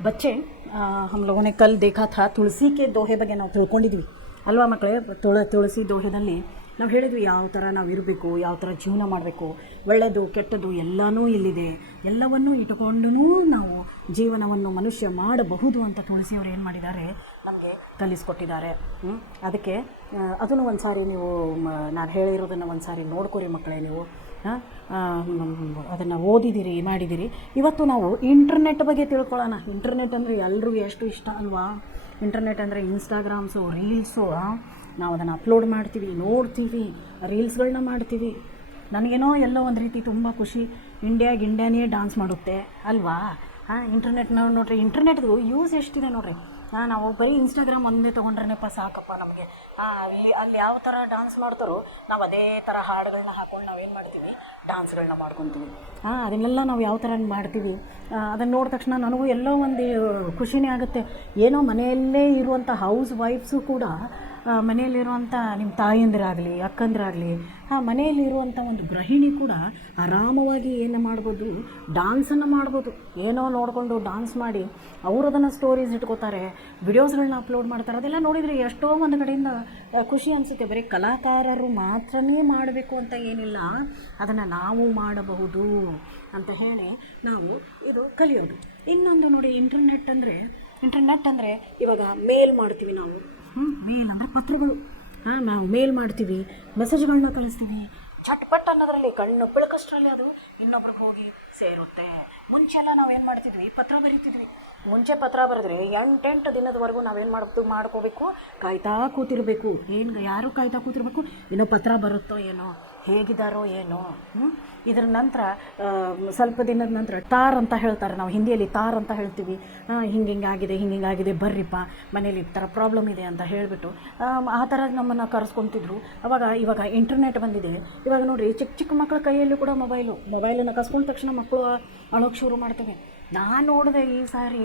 बच्चे हम लोगों ने कल देखा था ತುಳಸಿ के दोहे ಬಗ್ಗೆ ನಾವು ತಿಳ್ಕೊಂಡಿದ್ವಿ ಅಲ್ವಾ ಮಕ್ಕಳೇ. ತುಳಸಿ ದೋಹೆದಲ್ಲಿ ನಾವು ಹೇಳಿದ್ವಿ ಯಾವ ಥರ ನಾವು ಇರಬೇಕು, ಯಾವ ಥರ ಜೀವನ ಮಾಡಬೇಕು, ಒಳ್ಳೆಯದು ಕೆಟ್ಟದ್ದು ಎಲ್ಲನೂ ಇಲ್ಲಿದೆ, ಎಲ್ಲವನ್ನೂ ಇಟ್ಟುಕೊಂಡು ನಾವು ಜೀವನವನ್ನು ಮನುಷ್ಯ ಮಾಡಬಹುದು ಅಂತ ತುಳಸಿಯವರು ಏನು ಮಾಡಿದ್ದಾರೆ ನಮಗೆ ಕಲಿಸ್ಕೊಟ್ಟಿದ್ದಾರೆ. ಅದಕ್ಕೆ ಅದನ್ನು ಒಂದು ಸಾರಿ ನೀವು ನಾನು ಹೇಳಿರೋದನ್ನು ಒಂದು ಸಾರಿ ನೋಡ್ಕೊರಿ ಮಕ್ಕಳೇ. ನೀವು ಅದನ್ನು ಓದಿದ್ದೀರಿ, ಮಾಡಿದ್ದೀರಿ. ಇವತ್ತು ನಾವು ಇಂಟರ್ನೆಟ್ ಬಗ್ಗೆ ತಿಳ್ಕೊಳ್ಳೋಣ. ಇಂಟರ್ನೆಟ್ ಅಂದರೆ ಎಲ್ರಿಗೂ ಎಷ್ಟು ಇಷ್ಟ ಅಲ್ವಾ. ಇಂಟರ್ನೆಟ್ ಅಂದರೆ ಇನ್ಸ್ಟಾಗ್ರಾಮ್ಸು, ರೀಲ್ಸು, ನಾವು ಅದನ್ನು ಅಪ್ಲೋಡ್ ಮಾಡ್ತೀವಿ, ನೋಡ್ತೀವಿ, ರೀಲ್ಸ್ಗಳನ್ನ ಮಾಡ್ತೀವಿ. ನನಗೇನೋ ಎಲ್ಲೋ ಒಂದು ರೀತಿ ತುಂಬ ಖುಷಿ. ಇಂಡಿಯಾನೇ ಡ್ಯಾನ್ಸ್ ಮಾಡುತ್ತೆ ಅಲ್ವಾ. ಇಂಟರ್ನೆಟ್ ನೋಡ್ರಿ, ಇಂಟರ್ನೆಟ್ದು ಯೂಸ್ ಎಷ್ಟಿದೆ ನೋಡ್ರಿ. ನಾವು ಬರೀ ಇನ್ಸ್ಟಾಗ್ರಾಮ್ ಒಂದೇ ತೊಗೊಂಡ್ರೇನಪ್ಪ ಸಾಕಪ್ಪ ನಮಗೆ. ಅಲ್ಲಿ ಯಾವ ಥರ ಡ್ಯಾನ್ಸ್ ಮಾಡ್ತಾರೋ ನಾವು ಅದೇ ಥರ ಹಾಡುಗಳನ್ನ ಹಾಕ್ಕೊಂಡು ನಾವೇನು ಮಾಡ್ತೀವಿ, ಡ್ಯಾನ್ಸ್ಗಳನ್ನ ಮಾಡ್ಕೊತೀವಿ. ಅದನ್ನೆಲ್ಲ ನಾವು ಯಾವ ಥರ ಮಾಡ್ತೀವಿ ಅದನ್ನು ನೋಡಿದ ತಕ್ಷಣ ನನಗೂ ಎಲ್ಲೋ ಒಂದು ಖುಷಿನೇ ಆಗುತ್ತೆ. ಏನೋ ಮನೆಯಲ್ಲೇ ಇರುವಂಥ ಹೌಸ್ ವೈಫ್ಸು ಕೂಡ, ಮನೆಯಲ್ಲಿರುವಂಥ ನಿಮ್ಮ ತಾಯಿಯಂದಿರಾಗಲಿ, ಅಕ್ಕಂದಿರಾಗಲಿ, ಮನೆಯಲ್ಲಿರುವಂಥ ಒಂದು ಗೃಹಿಣಿ ಕೂಡ ಆರಾಮವಾಗಿ ಏನು ಮಾಡ್ಬೋದು, ಡ್ಯಾನ್ಸನ್ನು ಮಾಡ್ಬೋದು. ಏನೋ ನೋಡಿಕೊಂಡು ಡ್ಯಾನ್ಸ್ ಮಾಡಿ ಅವರು ಅದನ್ನು ಸ್ಟೋರೀಸ್ ಇಟ್ಕೋತಾರೆ, ವಿಡಿಯೋಸ್ಗಳನ್ನ ಅಪ್ಲೋಡ್ ಮಾಡ್ತಾರೆ. ಅದೆಲ್ಲ ನೋಡಿದರೆ ಎಷ್ಟೋ ಒಂದು ಕಡೆಯಿಂದ ಖುಷಿ ಅನಿಸುತ್ತೆ. ಬರೀ ಕಲಾಕಾರರು ಮಾತ್ರನೇ ಮಾಡಬೇಕು ಅಂತ ಏನಿಲ್ಲ, ಅದನ್ನು ನಾವು ಮಾಡಬಹುದು ಅಂತ ಹೇಳಿ ನಾವು ಇದು ಕಲಿಯೋದು. ಇನ್ನೊಂದು ನೋಡಿ, ಇಂಟರ್ನೆಟ್ ಅಂದರೆ ಇವಾಗ ಮೇಲ್ ಮಾಡ್ತೀವಿ ನಾವು. ಮೇಲ್ ಅಂದರೆ ಪತ್ರಗಳು. ನಾವು ಮೇಲ್ ಮಾಡ್ತೀವಿ, ಮೆಸೇಜ್ಗಳನ್ನ ಕಳಿಸ್ತೀವಿ. ಝಟ್ಪಟ್ ಅನ್ನೋದರಲ್ಲಿ, ಕಣ್ಣು ಬೆಳಕಷ್ಟರಲ್ಲಿ ಅದು ಇನ್ನೊಬ್ರಿಗೆ ಹೋಗಿ ಸೇರುತ್ತೆ. ಮುಂಚೆಲ್ಲ ನಾವೇನು ಮಾಡ್ತಿದ್ವಿ, ಪತ್ರ ಬರೀತಿದ್ವಿ. ಮುಂಚೆ ಪತ್ರ ಬರೆದ್ರೆ 8 ದಿನದವರೆಗೂ ನಾವೇನು ಮಾಡ್ಕೋಬೇಕು, ಕಾಯ್ತಾ ಕೂತಿರಬೇಕು. ಯಾರು ಕಾಯ್ತಾ ಕೂತಿರ್ಬೇಕು, ಏನೋ ಪತ್ರ ಬರುತ್ತೋ ಏನೋ, ಹೇಗಿದ್ದಾರೋ ಏನೋ. ಇದರ ನಂತರ ಸ್ವಲ್ಪ ದಿನದ ನಂತರ ತಾರ್ ಅಂತ ಹೇಳ್ತಾರೆ. ನಾವು ಹಿಂದಿಯಲ್ಲಿ ತಾರ್ ಅಂತ ಹೇಳ್ತೀವಿ. ಹಿಂಗಾಗಿದೆ ಬರ್ರಿಪ್ಪ, ಮನೇಲಿ ಈ ಥರ ಪ್ರಾಬ್ಲಮ್ ಇದೆ ಅಂತ ಹೇಳಿಬಿಟ್ಟು ಆ ಥರ ನಮ್ಮನ್ನು ಕರೆಸ್ಕೊತಿದ್ರು. ಇವಾಗ ಇಂಟರ್ನೆಟ್ ಬಂದಿದೆ. ಇವಾಗ ನೋಡಿರಿ, ಚಿಕ್ಕ ಮಕ್ಕಳ ಕೈಯಲ್ಲೂ ಕೂಡ ಮೊಬೈಲನ್ನು ಕಸ್ಕೊಂಡ ತಕ್ಷಣ ಮಕ್ಕಳು ಅಳೋಕ್ಕೆ ಶುರು ಮಾಡ್ತವೆ. ನಾನು ನೋಡಿದೆ ಈ ಸಾರಿ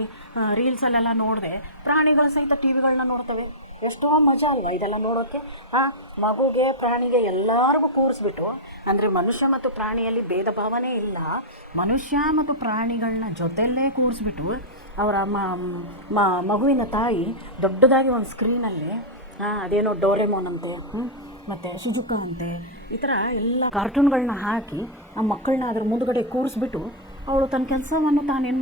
ರೀಲ್ಸಲ್ಲೆಲ್ಲ ನೋಡಿದೆ, ಪ್ರಾಣಿಗಳ ಸಹಿತ ಟಿ ವಿಗಳನ್ನ ನೋಡ್ತವೆ. ಎಷ್ಟೋ ಮಜಾ ಅಲ್ವಾ ಇದೆಲ್ಲ ನೋಡೋಕ್ಕೆ. ಮಗುಗೆ, ಪ್ರಾಣಿಗೆ ಎಲ್ಲರಿಗೂ ಕೂರಿಸ್ಬಿಟ್ಟು, ಅಂದರೆ ಮನುಷ್ಯ ಮತ್ತು ಪ್ರಾಣಿಯಲ್ಲಿ ಭೇದ ಭಾವನೆ ಇಲ್ಲ, ಮನುಷ್ಯ ಮತ್ತು ಪ್ರಾಣಿಗಳನ್ನ ಜೊತೆಯಲ್ಲೇ ಕೂರಿಸ್ಬಿಟ್ಟು ಅವರ ಮಗುವಿನ ತಾಯಿ ದೊಡ್ಡದಾಗಿ ಒಂದು ಸ್ಕ್ರೀನಲ್ಲಿ ಅದೇನೋ ಡೋರೆಮೋನ್ ಅಂತೆ, ಮತ್ತು ಶಿಜುಕಾ ಅಂತೆ, ಈ ಥರ ಎಲ್ಲ ಕಾರ್ಟೂನ್ಗಳನ್ನ ಹಾಕಿ ಆ ಮಕ್ಕಳನ್ನ ಅದ್ರ ಮುಂದುಗಡೆ ಕೂರಿಸ್ಬಿಟ್ಟು ಅವಳು ತನ್ನ ಕೆಲಸವನ್ನು ತಾನೇನು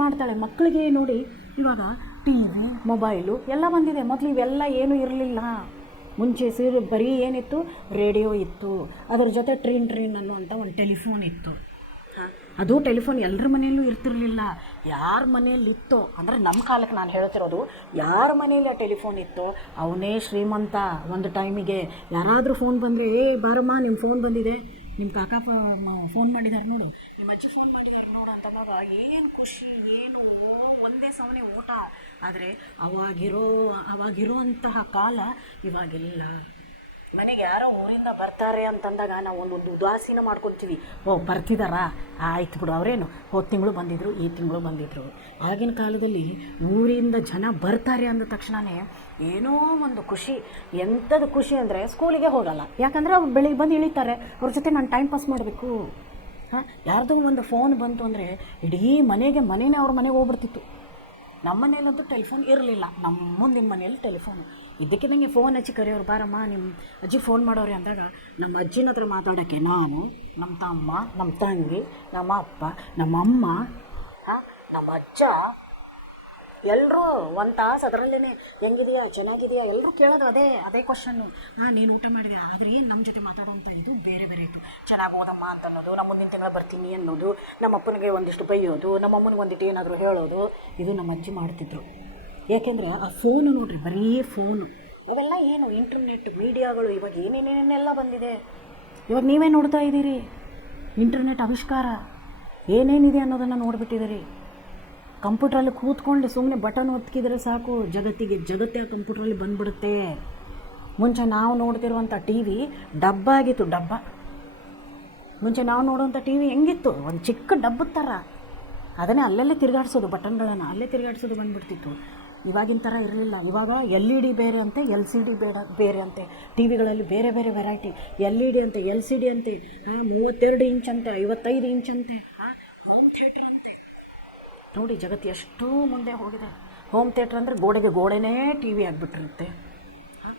ಮಾಡ್ತಾಳೆ. ಮಕ್ಕಳಿಗೆ ನೋಡಿ ಇವಾಗ ಟಿ ವಿ, ಮೊಬೈಲು ಎಲ್ಲ ಬಂದಿದೆ. ಮೊದಲು ಇವೆಲ್ಲ ಏನೂ ಇರಲಿಲ್ಲ. ಮುಂಚೆ ಬರೀ ಏನಿತ್ತು, ರೇಡಿಯೋ ಇತ್ತು, ಅದರ ಜೊತೆ ಟ್ರೀನ್ ಅನ್ನುವಂಥ ಒಂದು ಟೆಲಿಫೋನ್ ಇತ್ತು. ಅದು ಟೆಲಿಫೋನ್ ಎಲ್ಲರ ಮನೆಯಲ್ಲೂ ಇರ್ತಿರಲಿಲ್ಲ. ಯಾರ ಮನೆಯಲ್ಲಿತ್ತೋ, ಅಂದರೆ ನಮ್ಮ ಕಾಲಕ್ಕೆ ನಾನು ಹೇಳ್ತಿರೋದು, ಯಾರ ಮನೆಯಲ್ಲಿ ಆ ಟೆಲಿಫೋನ್ ಇತ್ತೋ ಅವನೇ ಶ್ರೀಮಂತ. ಒಂದು ಟೈಮಿಗೆ ಯಾರಾದರೂ ಫೋನ್ ಬಂದರೆ, ಬಾರಮ್ಮ ನಿಮ್ಮ ಫೋನ್ ಬಂದಿದೆ, ನಿಮ್ಮ ಕಾಕ ಫೋನ್ ಮಾಡಿದ್ದಾರೆ ನೋಡು, ನಿಮ್ಮ ಅಜ್ಜಿ ಫೋನ್ ಮಾಡಿದ್ದಾರೆ ನೋಡು ಅಂತಂದಾಗ ಏನು ಖುಷಿ, ಏನು ಒಂದೇ ಸಮನೆ ಊಟ. ಆದರೆ ಅವಾಗಿರುವಂತಹ ಕಾಲ ಇವಾಗಿಲ್ಲ. ಮನೆಗೆ ಯಾರೋ ಊರಿಂದ ಬರ್ತಾರೆ ಅಂತಂದಾಗ ನಾವು ಒಂದು ಉದಾಸೀನ ಮಾಡ್ಕೊತೀವಿ. ಬರ್ತಿದ್ದಾರಾ, ಆಯ್ತು ಬಿಡು, ಅವರೇನು ಹೋದ ತಿಂಗಳು ಬಂದಿದ್ರು, ಈ ತಿಂಗಳು ಬಂದಿದ್ರು. ಆಗಿನ ಕಾಲದಲ್ಲಿ ಊರಿಂದ ಜನ ಬರ್ತಾರೆ ಅಂದ ತಕ್ಷಣವೇ ಏನೋ ಒಂದು ಖುಷಿ. ಎಂಥದ್ದು ಖುಷಿ ಅಂದರೆ ಸ್ಕೂಲಿಗೆ ಹೋಗಲ್ಲ, ಯಾಕಂದರೆ ಅವ್ರು ಬೆಳಿಗ್ಗೆ ಬಂದು ಇಳಿತಾರೆ, ಅವ್ರ ಜೊತೆ ನಾನು ಟೈಮ್ ಪಾಸ್ ಮಾಡಬೇಕು. ಯಾರ್ದೋ ಒಂದು ಫೋನ್ ಬಂತು ಅಂದರೆ ಇಡೀ ಮನೆನೇ ಅವ್ರ ಮನೆಗೆ ಹೋಗ್ಬಿಡ್ತಿತ್ತು. ನಮ್ಮ ಮನೇಲಂತೂ ಟೆಲಿಫೋನ್ ಇರಲಿಲ್ಲ. ನಿಮ್ಮ ಮನೇಲಿ ಟೆಲಿಫೋನು ಇದಕ್ಕೆ ನನಗೆ ಫೋನ್ ಹಚ್ಚಿ ಕರೆಯೋರು, ಬಾರಮ್ಮ ನಿಮ್ಮ ಅಜ್ಜಿ ಫೋನ್ ಮಾಡೋರಿ ಅಂದಾಗ ನಮ್ಮ ಅಜ್ಜಿನ ಹತ್ರ ಮಾತಾಡೋಕ್ಕೆ ನಾನು, ನಮ್ಮ ತಮ್ಮ, ನಮ್ಮ ತಂಗಿ, ನಮ್ಮ ಅಪ್ಪ, ನಮ್ಮ ಅಮ್ಮ, ನಮ್ಮ ಅಜ್ಜ, ಎಲ್ಲರೂ ಒಂದು ತಾಸು ಅದರಲ್ಲೇ ಹೆಂಗಿದೆಯಾ, ಚೆನ್ನಾಗಿದೆಯಾ ಎಲ್ಲರೂ ಕೇಳೋದು ಅದೇ ಕ್ವಶನ್ನು. ನೀನು ಊಟ ಮಾಡಿದೆ, ಆದರೆ ಏನು ನಮ್ಮ ಜೊತೆ ಮಾತಾಡೋಂಥ ಇದು ಬೇರೆ ಇತ್ತು. ಚೆನ್ನಾಗಿ ಓದಮ್ಮ ಅಂತ ಅನ್ನೋದು, ನಮ್ಮ ಮುಂದಿನ ತಿಂಗಳು ಬರ್ತೀನಿ ಅನ್ನೋದು, ನಮ್ಮ ಅಪ್ಪನಿಗೆ ಒಂದಿಷ್ಟು ಬೈಯೋದು, ನಮ್ಮ ಅಮ್ಮನಿಗೆ ಒಂದಿಟ್ಟು ಏನಾದರೂ ಹೇಳೋದು, ಇದು ನಮ್ಮ ಅಜ್ಜಿ ಮಾಡ್ತಿದ್ರು. ಏಕೆಂದರೆ ಆ ಫೋನು ನೋಡ್ರಿ, ಬರೀ ಫೋನು. ಅವೆಲ್ಲ ಏನು ಇಂಟರ್ನೆಟ್, ಮೀಡಿಯಾಗಳು ಇವಾಗ ಏನೇನೇನೆಲ್ಲ ಬಂದಿದೆ. ಇವಾಗ ನೀವೇ ನೋಡ್ತಾ ಇದ್ದೀರಿ, ಇಂಟರ್ನೆಟ್ ಆವಿಷ್ಕಾರ ಏನೇನಿದೆ ಅನ್ನೋದನ್ನು ನೋಡಿಬಿಟ್ಟಿದ್ದೀರಿ. ಕಂಪ್ಯೂಟ್ರಲ್ಲಿ ಕೂತ್ಕೊಂಡು ಸುಮ್ಮನೆ ಬಟನ್ ಒತ್ತಿಕಿದ್ರೆ ಸಾಕು, ಜಗತ್ತೇ ಆ ಕಂಪ್ಯೂಟ್ರಲ್ಲಿ ಬಂದುಬಿಡುತ್ತೆ. ಮುಂಚೆ ನಾವು ನೋಡ್ತಿರುವಂಥ ಟಿ ವಿ ಡಬ್ಬ ಆಗಿತ್ತು, ಡಬ್ಬ. ಮುಂಚೆ ನಾವು ನೋಡುವಂಥ ಟಿ ವಿ ಹೆಂಗಿತ್ತು, ಒಂದು ಚಿಕ್ಕ ಡಬ್ಬದ ಥರ. ಅದನ್ನೇ ಅಲ್ಲಲ್ಲೇ ತಿರುಗಾಡಿಸೋದು, ಬಟನ್ಗಳನ್ನು ಅಲ್ಲೇ ತಿರುಗಾಡಿಸೋದು ಬಂದುಬಿಡ್ತಿತ್ತು. ಇವಾಗಿನ ಥರ ಇರಲಿಲ್ಲ. ಇವಾಗ LED ಬೇರೆ ಅಂತೆ, LCD ಬೇರೆ ಅಂತೆ. ಟಿ ವಿಗಳಲ್ಲಿ ಬೇರೆ ವೆರೈಟಿ, LED ಅಂತೆ, LCD ಅಂತೆ, 32 ಇಂಚ್ ಅಂತೆ, 55 ಇಂಚ್ ಅಂತೆ, ಹೋಮ್ ಥಿಯೇಟ್ರ್ ಅಂತೆ. ನೋಡಿ ಜಗತ್ತು ಎಷ್ಟು ಮುಂದೆ ಹೋಗಿದೆ. ಹೋಮ್ ಥಿಯೇಟ್ರ್ ಅಂದರೆ ಗೋಡೆಗೆ ಗೋಡೆನೇ ಟಿ ವಿ ಆಗಿಬಿಟ್ಟಿರುತ್ತೆ. ಹಾಂ,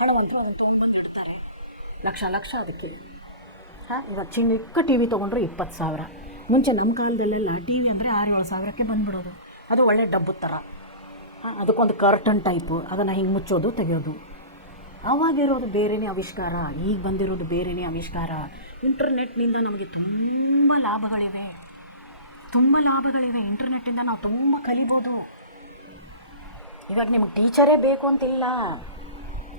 ಹಣವಂತರು ಅದನ್ನು ತೊಗೊಂಡ್ಬಂದು ಇಡ್ತಾರೆ, ಲಕ್ಷ ಲಕ್ಷ ಅದಕ್ಕೆ. ಹಾಂ, ಇವಾಗ ಚಿಕ್ಕ ಟಿ ವಿ ತೊಗೊಂಡ್ರೆ 20,000. ಮುಂಚೆ ನಮ್ಮ ಕಾಲದಲ್ಲೆಲ್ಲ ಟಿ ವಿ ಅಂದರೆ 6-7 ಸಾವಿರಕ್ಕೆ ಬಂದುಬಿಡೋದು. ಅದು ಒಳ್ಳೆ ಡಬ್ಬದ ಥರ. ಹಾಂ, ಅದಕ್ಕೊಂದು ಕರ್ಟನ್ ಟೈಪು, ಅದನ್ನು ಹಿಂಗೆ ಮುಚ್ಚೋದು ತೆಗೆಯೋದು. ಆವಾಗಿರೋದು ಬೇರೆಯೇ ಆವಿಷ್ಕಾರ, ಈಗ ಬಂದಿರೋದು ಬೇರೆಯೇ ಆವಿಷ್ಕಾರ. ಇಂಟರ್ನೆಟ್ನಿಂದ ನಮಗೆ ತುಂಬ ಲಾಭಗಳಿವೆ, ತುಂಬ ಲಾಭಗಳಿವೆ. ಇಂಟರ್ನೆಟ್ಟಿಂದ ನಾವು ತುಂಬ ಕಲಿಬೋದು. ಇವಾಗ ನಿಮಗೆ ಟೀಚರೇ ಬೇಕು ಅಂತಿಲ್ಲ.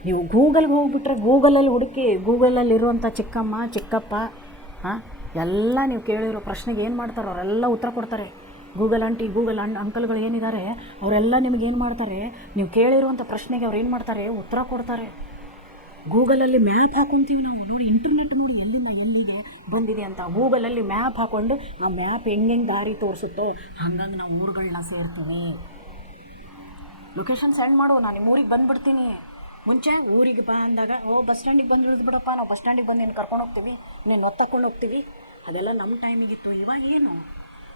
ನೀವು ಗೂಗಲ್ಗೆ ಹೋಗ್ಬಿಟ್ರೆ ಗೂಗಲಲ್ಲಿ ಹುಡುಕಿ, ಗೂಗಲಲ್ಲಿರುವಂಥ ಚಿಕ್ಕಮ್ಮ ಚಿಕ್ಕಪ್ಪ ಹಾಂ ಎಲ್ಲ ನೀವು ಕೇಳಿರೋ ಪ್ರಶ್ನೆಗೆ ಏನು ಮಾಡ್ತಾರೋ ಅವರೆಲ್ಲ ಉತ್ತರ ಕೊಡ್ತಾರೆ. ಗೂಗಲ್ ಆಂಟಿ, ಗೂಗಲ್ ಅಂಕಲ್ಗಳು ಏನಿದ್ದಾರೆ ಅವರೆಲ್ಲ ನಿಮಗೇನು ಮಾಡ್ತಾರೆ, ನೀವು ಕೇಳಿರುವಂಥ ಪ್ರಶ್ನೆಗೆ ಅವ್ರು ಏನು ಮಾಡ್ತಾರೆ, ಉತ್ತರ ಕೊಡ್ತಾರೆ. ಗೂಗಲಲ್ಲಿ ಮ್ಯಾಪ್ ಹಾಕೊತೀವಿ ನಾವು. ನೋಡಿ, ಇಂಟರ್ನೆಟ್ ನೋಡಿ ಎಲ್ಲಿಂದ ಎಲ್ಲಿಗೆ ಬಂದಿದೆ ಅಂತ. ಗೂಗಲಲ್ಲಿ ಮ್ಯಾಪ್ ಹಾಕ್ಕೊಂಡು ಆ ಮ್ಯಾಪ್ ಹೆಂಗೆ ದಾರಿ ತೋರಿಸುತ್ತೋ ಹಂಗಂಗೆ ನಾವು ಊರುಗಳನ್ನ ಸೇರ್ತೀವಿ. ಲೊಕೇಶನ್ ಸೆಂಡ್ ಮಾಡು, ನಾನು ನಿಮ್ಮ ಊರಿಗೆ ಬಂದುಬಿಡ್ತೀನಿ. ಮುಂಚೆ ಊರಿಗೆ ಬಾ ಅಂದಾಗ ಬಸ್ ಸ್ಟ್ಯಾಂಡಿಗೆ ಬಂದು ಇಳಿದ್ಬಿಡಪ್ಪ, ನಾವು ಬಸ್ ಸ್ಟ್ಯಾಂಡಿಗೆ ಬಂದು ನೀನು ಕರ್ಕೊಂಡು ಹೋಗ್ತೀವಿ, ನೀನು ಒತ್ತಕೊಂಡು ಹೋಗ್ತೀವಿ. ಅದೆಲ್ಲ ನಮ್ಮ ಟೈಮಿಗಿತ್ತು. ಇವಾಗ ಏನು,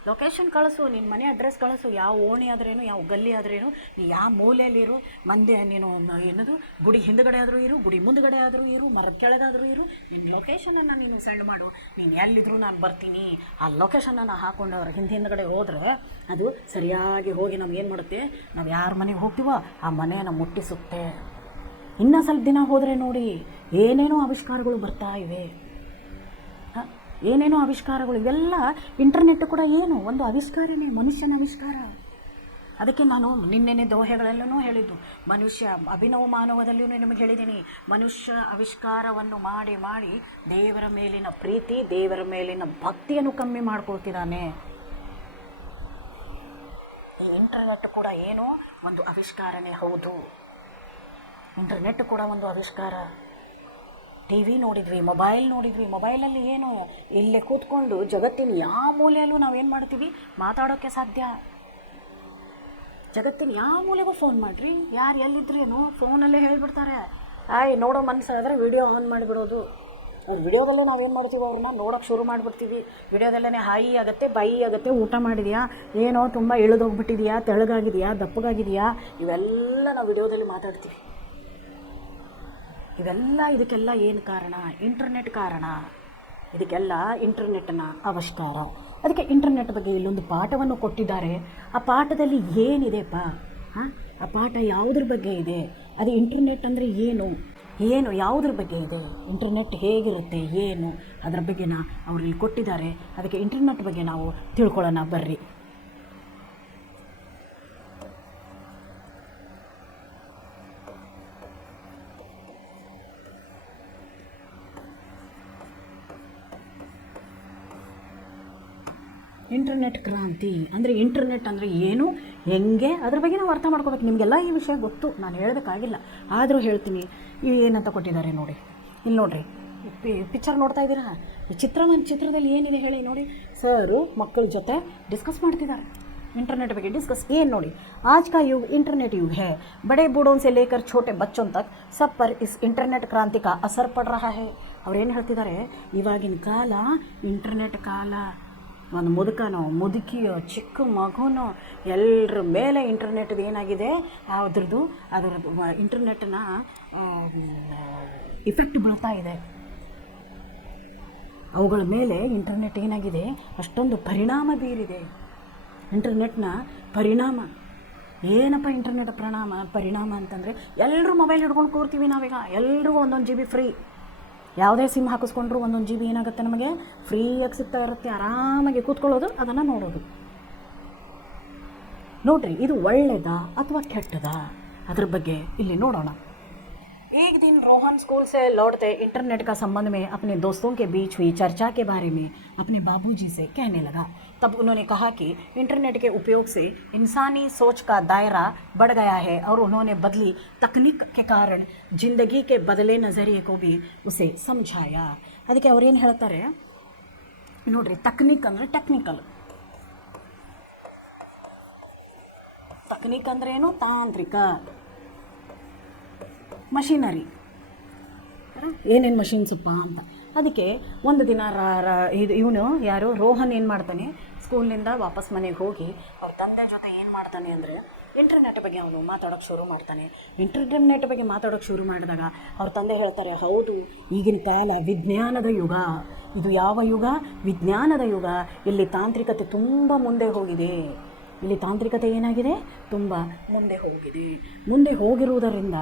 ಲೊಕೇಶನ್ ಕಳಿಸು, ನಿನ್ನ ಮನೆ ಅಡ್ರೆಸ್ ಕಳಿಸು, ಯಾವ ಓಣಿ ಆದ್ರೇನು, ಯಾವ ಗಲ್ಲಿ ಆದ್ರೇನು, ನೀ ಯಾವ ಮೂಲೆಯಲ್ಲಿರು, ಮಂದಿ ನೀನು ಏನದು ಗುಡಿ ಹಿಂದುಗಡೆ ಆದರೂ ಇರು, ಗುಡಿ ಮುಂದುಗಡೆ ಆದರೂ ಇರು, ಮರದ ಕೆಳಗಾದರೂ ಇರು, ನಿನ್ನ ಲೊಕೇಶನನ್ನು ನೀನು ಸೆಂಡ್ ಮಾಡು, ನೀನು ಎಲ್ಲಿದ್ದರೂ ನಾನು ಬರ್ತೀನಿ. ಆ ಲೊಕೇಶನನ್ನು ಹಾಕ್ಕೊಂಡು ಅವ್ರ ಹಿಂದುಗಡೆ ಹೋದರೆ ಅದು ಸರಿಯಾಗಿ ಹೋಗಿ ನಮ್ಗೇನು ಮಾಡುತ್ತೆ, ನಾವು ಯಾರ ಮನೆಗೆ ಹೋಗ್ತೀವೋ ಆ ಮನೆಯನ್ನು ಮುಟ್ಟಿಸುತ್ತೆ. ಇನ್ನೂ ಸ್ವಲ್ಪ ದಿನ ಹೋದರೆ ನೋಡಿ ಏನೇನೋ ಆವಿಷ್ಕಾರಗಳು ಬರ್ತಾ ಇವೆ. ಹಾಂ, ಏನೇನೋ ಆವಿಷ್ಕಾರಗಳು. ಇವೆಲ್ಲ ಇಂಟರ್ನೆಟ್ ಕೂಡ ಏನು ಒಂದು ಆವಿಷ್ಕಾರನೇ, ಮನುಷ್ಯನ ಆವಿಷ್ಕಾರ. ಅದಕ್ಕೆ ನಾನು ನಿನ್ನೆ ದೋಹೆಗಳಲ್ಲೂ ಹೇಳಿದ್ದು, ಮನುಷ್ಯ ಅಭಿನವ ಮಾನವದಲ್ಲಿಯೂ ನಿಮಗೆ ಹೇಳಿದ್ದೀನಿ, ಮನುಷ್ಯ ಆವಿಷ್ಕಾರವನ್ನು ಮಾಡಿ ಮಾಡಿ ದೇವರ ಮೇಲಿನ ಪ್ರೀತಿ, ದೇವರ ಮೇಲಿನ ಭಕ್ತಿಯನ್ನು ಕಮ್ಮಿ ಮಾಡ್ಕೊಳ್ತಿದ್ದಾನೆ. ಈ ಇಂಟರ್ನೆಟ್ ಕೂಡ ಏನೋ ಒಂದು ಆವಿಷ್ಕಾರನೇ ಹೌದು. ಇಂಟರ್ನೆಟ್ ಕೂಡ ಒಂದು ಆವಿಷ್ಕಾರ. ಟಿ ವಿ ನೋಡಿದ್ವಿ, ಮೊಬೈಲ್ ನೋಡಿದ್ವಿ. ಮೊಬೈಲಲ್ಲಿ ಏನು, ಇಲ್ಲೇ ಕೂತ್ಕೊಂಡು ಜಗತ್ತಿನ ಯಾವ ಮೂಲೆಯಲ್ಲೂ ನಾವೇನು ಮಾಡ್ತೀವಿ, ಮಾತಾಡೋಕ್ಕೆ ಸಾಧ್ಯ. ಜಗತ್ತಿನ ಯಾವ ಮೂಲೆಗೂ ಫೋನ್ ಮಾಡಿರಿ, ಯಾರು ಎಲ್ಲಿದ್ರೇನು ಫೋನಲ್ಲೇ ಹೇಳಿಬಿಡ್ತಾರೆ. ನೋಡೋ ಮನಸ್ಸಾದರೆ ವಿಡಿಯೋ ಆನ್ ಮಾಡಿಬಿಡೋದು. ಅವ್ರ ವಿಡಿಯೋದಲ್ಲೇ ನಾವೇನು ಮಾಡ್ತೀವಿ, ಅವ್ರನ್ನ ನೋಡೋಕ್ಕೆ ಶುರು ಮಾಡಿಬಿಡ್ತೀವಿ. ವಿಡಿಯೋದಲ್ಲೇ ಹಾಯಿ ಆಗುತ್ತೆ, ಬಾಯಿ ಆಗುತ್ತೆ, ಊಟ ಮಾಡಿದೆಯಾ, ಏನೋ ತುಂಬ ಇಳಿದೋಗ್ಬಿಟ್ಟಿದೆಯಾ, ತೆಳಗಾಗಿದೆಯಾ, ದಪ್ಪಗಾಗಿದೆಯಾ, ಇವೆಲ್ಲ ನಾವು ವಿಡಿಯೋದಲ್ಲಿ ಮಾತಾಡ್ತೀವಿ. ಇದಕ್ಕೆಲ್ಲ ಏನು ಕಾರಣ, ಇಂಟರ್ನೆಟ್ ಕಾರಣ. ಇದಕ್ಕೆಲ್ಲ ಇಂಟರ್ನೆಟ್ನ ಆವಿಷ್ಕಾರ. ಅದಕ್ಕೆ ಇಂಟರ್ನೆಟ್ ಬಗ್ಗೆ ಇಲ್ಲೊಂದು ಪಾಠವನ್ನು ಕೊಟ್ಟಿದ್ದಾರೆ. ಆ ಪಾಠದಲ್ಲಿ ಏನಿದೆಪ್ಪ, ಆ ಪಾಠ ಯಾವುದ್ರ ಬಗ್ಗೆ ಇದೆ, ಅದು ಇಂಟರ್ನೆಟ್ ಅಂದರೆ ಏನು, ಯಾವುದ್ರ ಬಗ್ಗೆ ಇದೆ, ಇಂಟರ್ನೆಟ್ ಹೇಗಿರುತ್ತೆ, ಏನು, ಅದರ ಬಗ್ಗೆನ ಅವ್ರಲ್ಲಿ ಕೊಟ್ಟಿದ್ದಾರೆ. ಅದಕ್ಕೆ ಇಂಟರ್ನೆಟ್ ಬಗ್ಗೆ ನಾವು ತಿಳ್ಕೊಳ್ಳೋಣ ಬರ್ರಿ. ಇಂಟರ್ನೆಟ್ ಕ್ರಾಂತಿ ಅಂದರೆ, ಇಂಟರ್ನೆಟ್ ಅಂದರೆ ಏನು, ಹೆಂಗೆ, ಅದ್ರ ಬಗ್ಗೆ ನಾವು ಅರ್ಥ ಮಾಡ್ಕೋಬೇಕು. ನಿಮಗೆಲ್ಲ ಈ ವಿಷಯ ಗೊತ್ತು, ನಾನು ಹೇಳಬೇಕಾಗಿಲ್ಲ, ಆದರೂ ಹೇಳ್ತೀನಿ. ಏನಂತ ಕೊಟ್ಟಿದ್ದಾರೆ ನೋಡಿ, ಇಲ್ಲಿ ನೋಡಿರಿ, ಪಿಕ್ಚರ್ ನೋಡ್ತಾ ಇದ್ದೀರಾ, ಈ ಚಿತ್ರದಲ್ಲಿ ಏನಿದೆ ಹೇಳಿ ನೋಡಿ. ಸರು ಮಕ್ಕಳ ಜೊತೆ ಡಿಸ್ಕಸ್ ಮಾಡ್ತಿದ್ದಾರೆ ಇಂಟರ್ನೆಟ್ ಬಗ್ಗೆ. ಡಿಸ್ಕಸ್ ಏನು ನೋಡಿ, आज का युग इंटरनेट युग है, बड़े बूढ़ों से लेकर छोटे बच्चों तक सब पर इस इंटरनेट क्रांति का असर पड़ रहा है. ಅವ್ರೇನು ಹೇಳ್ತಿದ್ದಾರೆ, ಇವಾಗಿನ ಕಾಲ ಇಂಟರ್ನೆಟ್ ಕಾಲ. ಒಂದು ಮುದುಕನೋ ಮುದುಕಿಯೋ ಚಿಕ್ಕ ಮಗುನೋ ಎಲ್ಲರ ಮೇಲೆ ಇಂಟರ್ನೆಟ್ದು ಏನಾಗಿದೆ, ಅದರದ್ದು ಇಂಟರ್ನೆಟ್ನ ಇಫೆಕ್ಟ್ ಬೀಳ್ತಾ ಇದೆ. ಅವುಗಳ ಮೇಲೆ ಇಂಟರ್ನೆಟ್ ಏನಾಗಿದೆ, ಅಷ್ಟೊಂದು ಪರಿಣಾಮ ಬೀರಿದೆ. ಇಂಟರ್ನೆಟ್ನ ಪರಿಣಾಮ ಏನಪ್ಪ, ಇಂಟರ್ನೆಟ್ ಪರಿಣಾಮ ಅಂತಂದರೆ, ಎಲ್ಲರೂ ಮೊಬೈಲ್ ಹಿಡ್ಕೊಂಡು ಕೂರ್ತೀವಿ ನಾವೀಗ. ಎಲ್ರಿಗೂ 1 GB ಫ್ರೀ. ಯಾವುದೇ ಸಿಮ್ ಹಾಕಿಸ್ಕೊಂಡ್ರು 1 GB ಏನಾಗುತ್ತೆ, ನಮಗೆ ಫ್ರೀಯಾಗಿ ಸಿಗ್ತಾ ಇರುತ್ತೆ. ಆರಾಮಾಗಿ ಕೂತ್ಕೊಳ್ಳೋದು, ಅದನ್ನು ನೋಡೋದು. ನೋಡ್ರಿ, ಇದು ಒಳ್ಳೆಯದಾ ಅಥವಾ ಕೆಟ್ಟದಾ, ಅದ್ರ ಬಗ್ಗೆ ಇಲ್ಲಿ ನೋಡೋಣ. एक दिन रोहन स्कूल से लौटते इंटरनेट का संबंध में अपने दोस्तों के बीच हुई चर्चा के बारे में अपने बाबूजी से कहने लगा. तब उन्होंने कहा कि इंटरनेट के उपयोग से इंसानी सोच का दायरा बढ़ गया है और उन्होंने बदली तकनीक के कारण ज़िंदगी के बदले नज़रिए को भी उसे समझाया. ಅದಕ್ಕೆ ಅವ್ರೇನು ಹೇಳ್ತಾರೆ ನೋಡ್ರಿ, ಟೆಕ್ನಿಕ್ ಅಂದರೆ ಟೆಕ್ನಿಕ್ ಅಂದರೆ ಏನು, ತಾಂತ್ರಿಕ ಮಷಿನರಿ. ಏನೇನು ಮಷಿನ್ಸಪ್ಪ ಅಂತ. ಅದಕ್ಕೆ ಒಂದು ದಿನ ಇವನು ಯಾರು ರೋಹನ್ ಏನು ಮಾಡ್ತಾನೆ, ಸ್ಕೂಲ್ನಿಂದ ವಾಪಸ್ ಮನೆಗೆ ಹೋಗಿ ಅವ್ರ ತಂದೆ ಜೊತೆ ಏನು ಮಾಡ್ತಾನೆ ಅಂದರೆ ಇಂಟರ್ನೆಟ್ ಬಗ್ಗೆ ಅವನು ಮಾತಾಡೋಕ್ಕೆ ಶುರು ಮಾಡ್ತಾನೆ. ಇಂಟರ್ನೆಟ್ ಬಗ್ಗೆ ಮಾತಾಡೋಕ್ಕೆ ಶುರು ಮಾಡಿದಾಗ ಅವ್ರ ತಂದೆ ಹೇಳ್ತಾರೆ, ಹೌದು ಈಗಿನ ಕಾಲ ವಿಜ್ಞಾನದ ಯುಗ, ಇದು ಯಾವ ಯುಗ? ವಿಜ್ಞಾನದ ಯುಗ. ಇಲ್ಲಿ ತಾಂತ್ರಿಕತೆ ತುಂಬ ಮುಂದೆ ಹೋಗಿದೆ. ಇಲ್ಲಿ ತಾಂತ್ರಿಕತೆ ಏನಾಗಿದೆ? ತುಂಬ ಮುಂದೆ ಹೋಗಿದೆ. ಮುಂದೆ ಹೋಗಿರುವುದರಿಂದ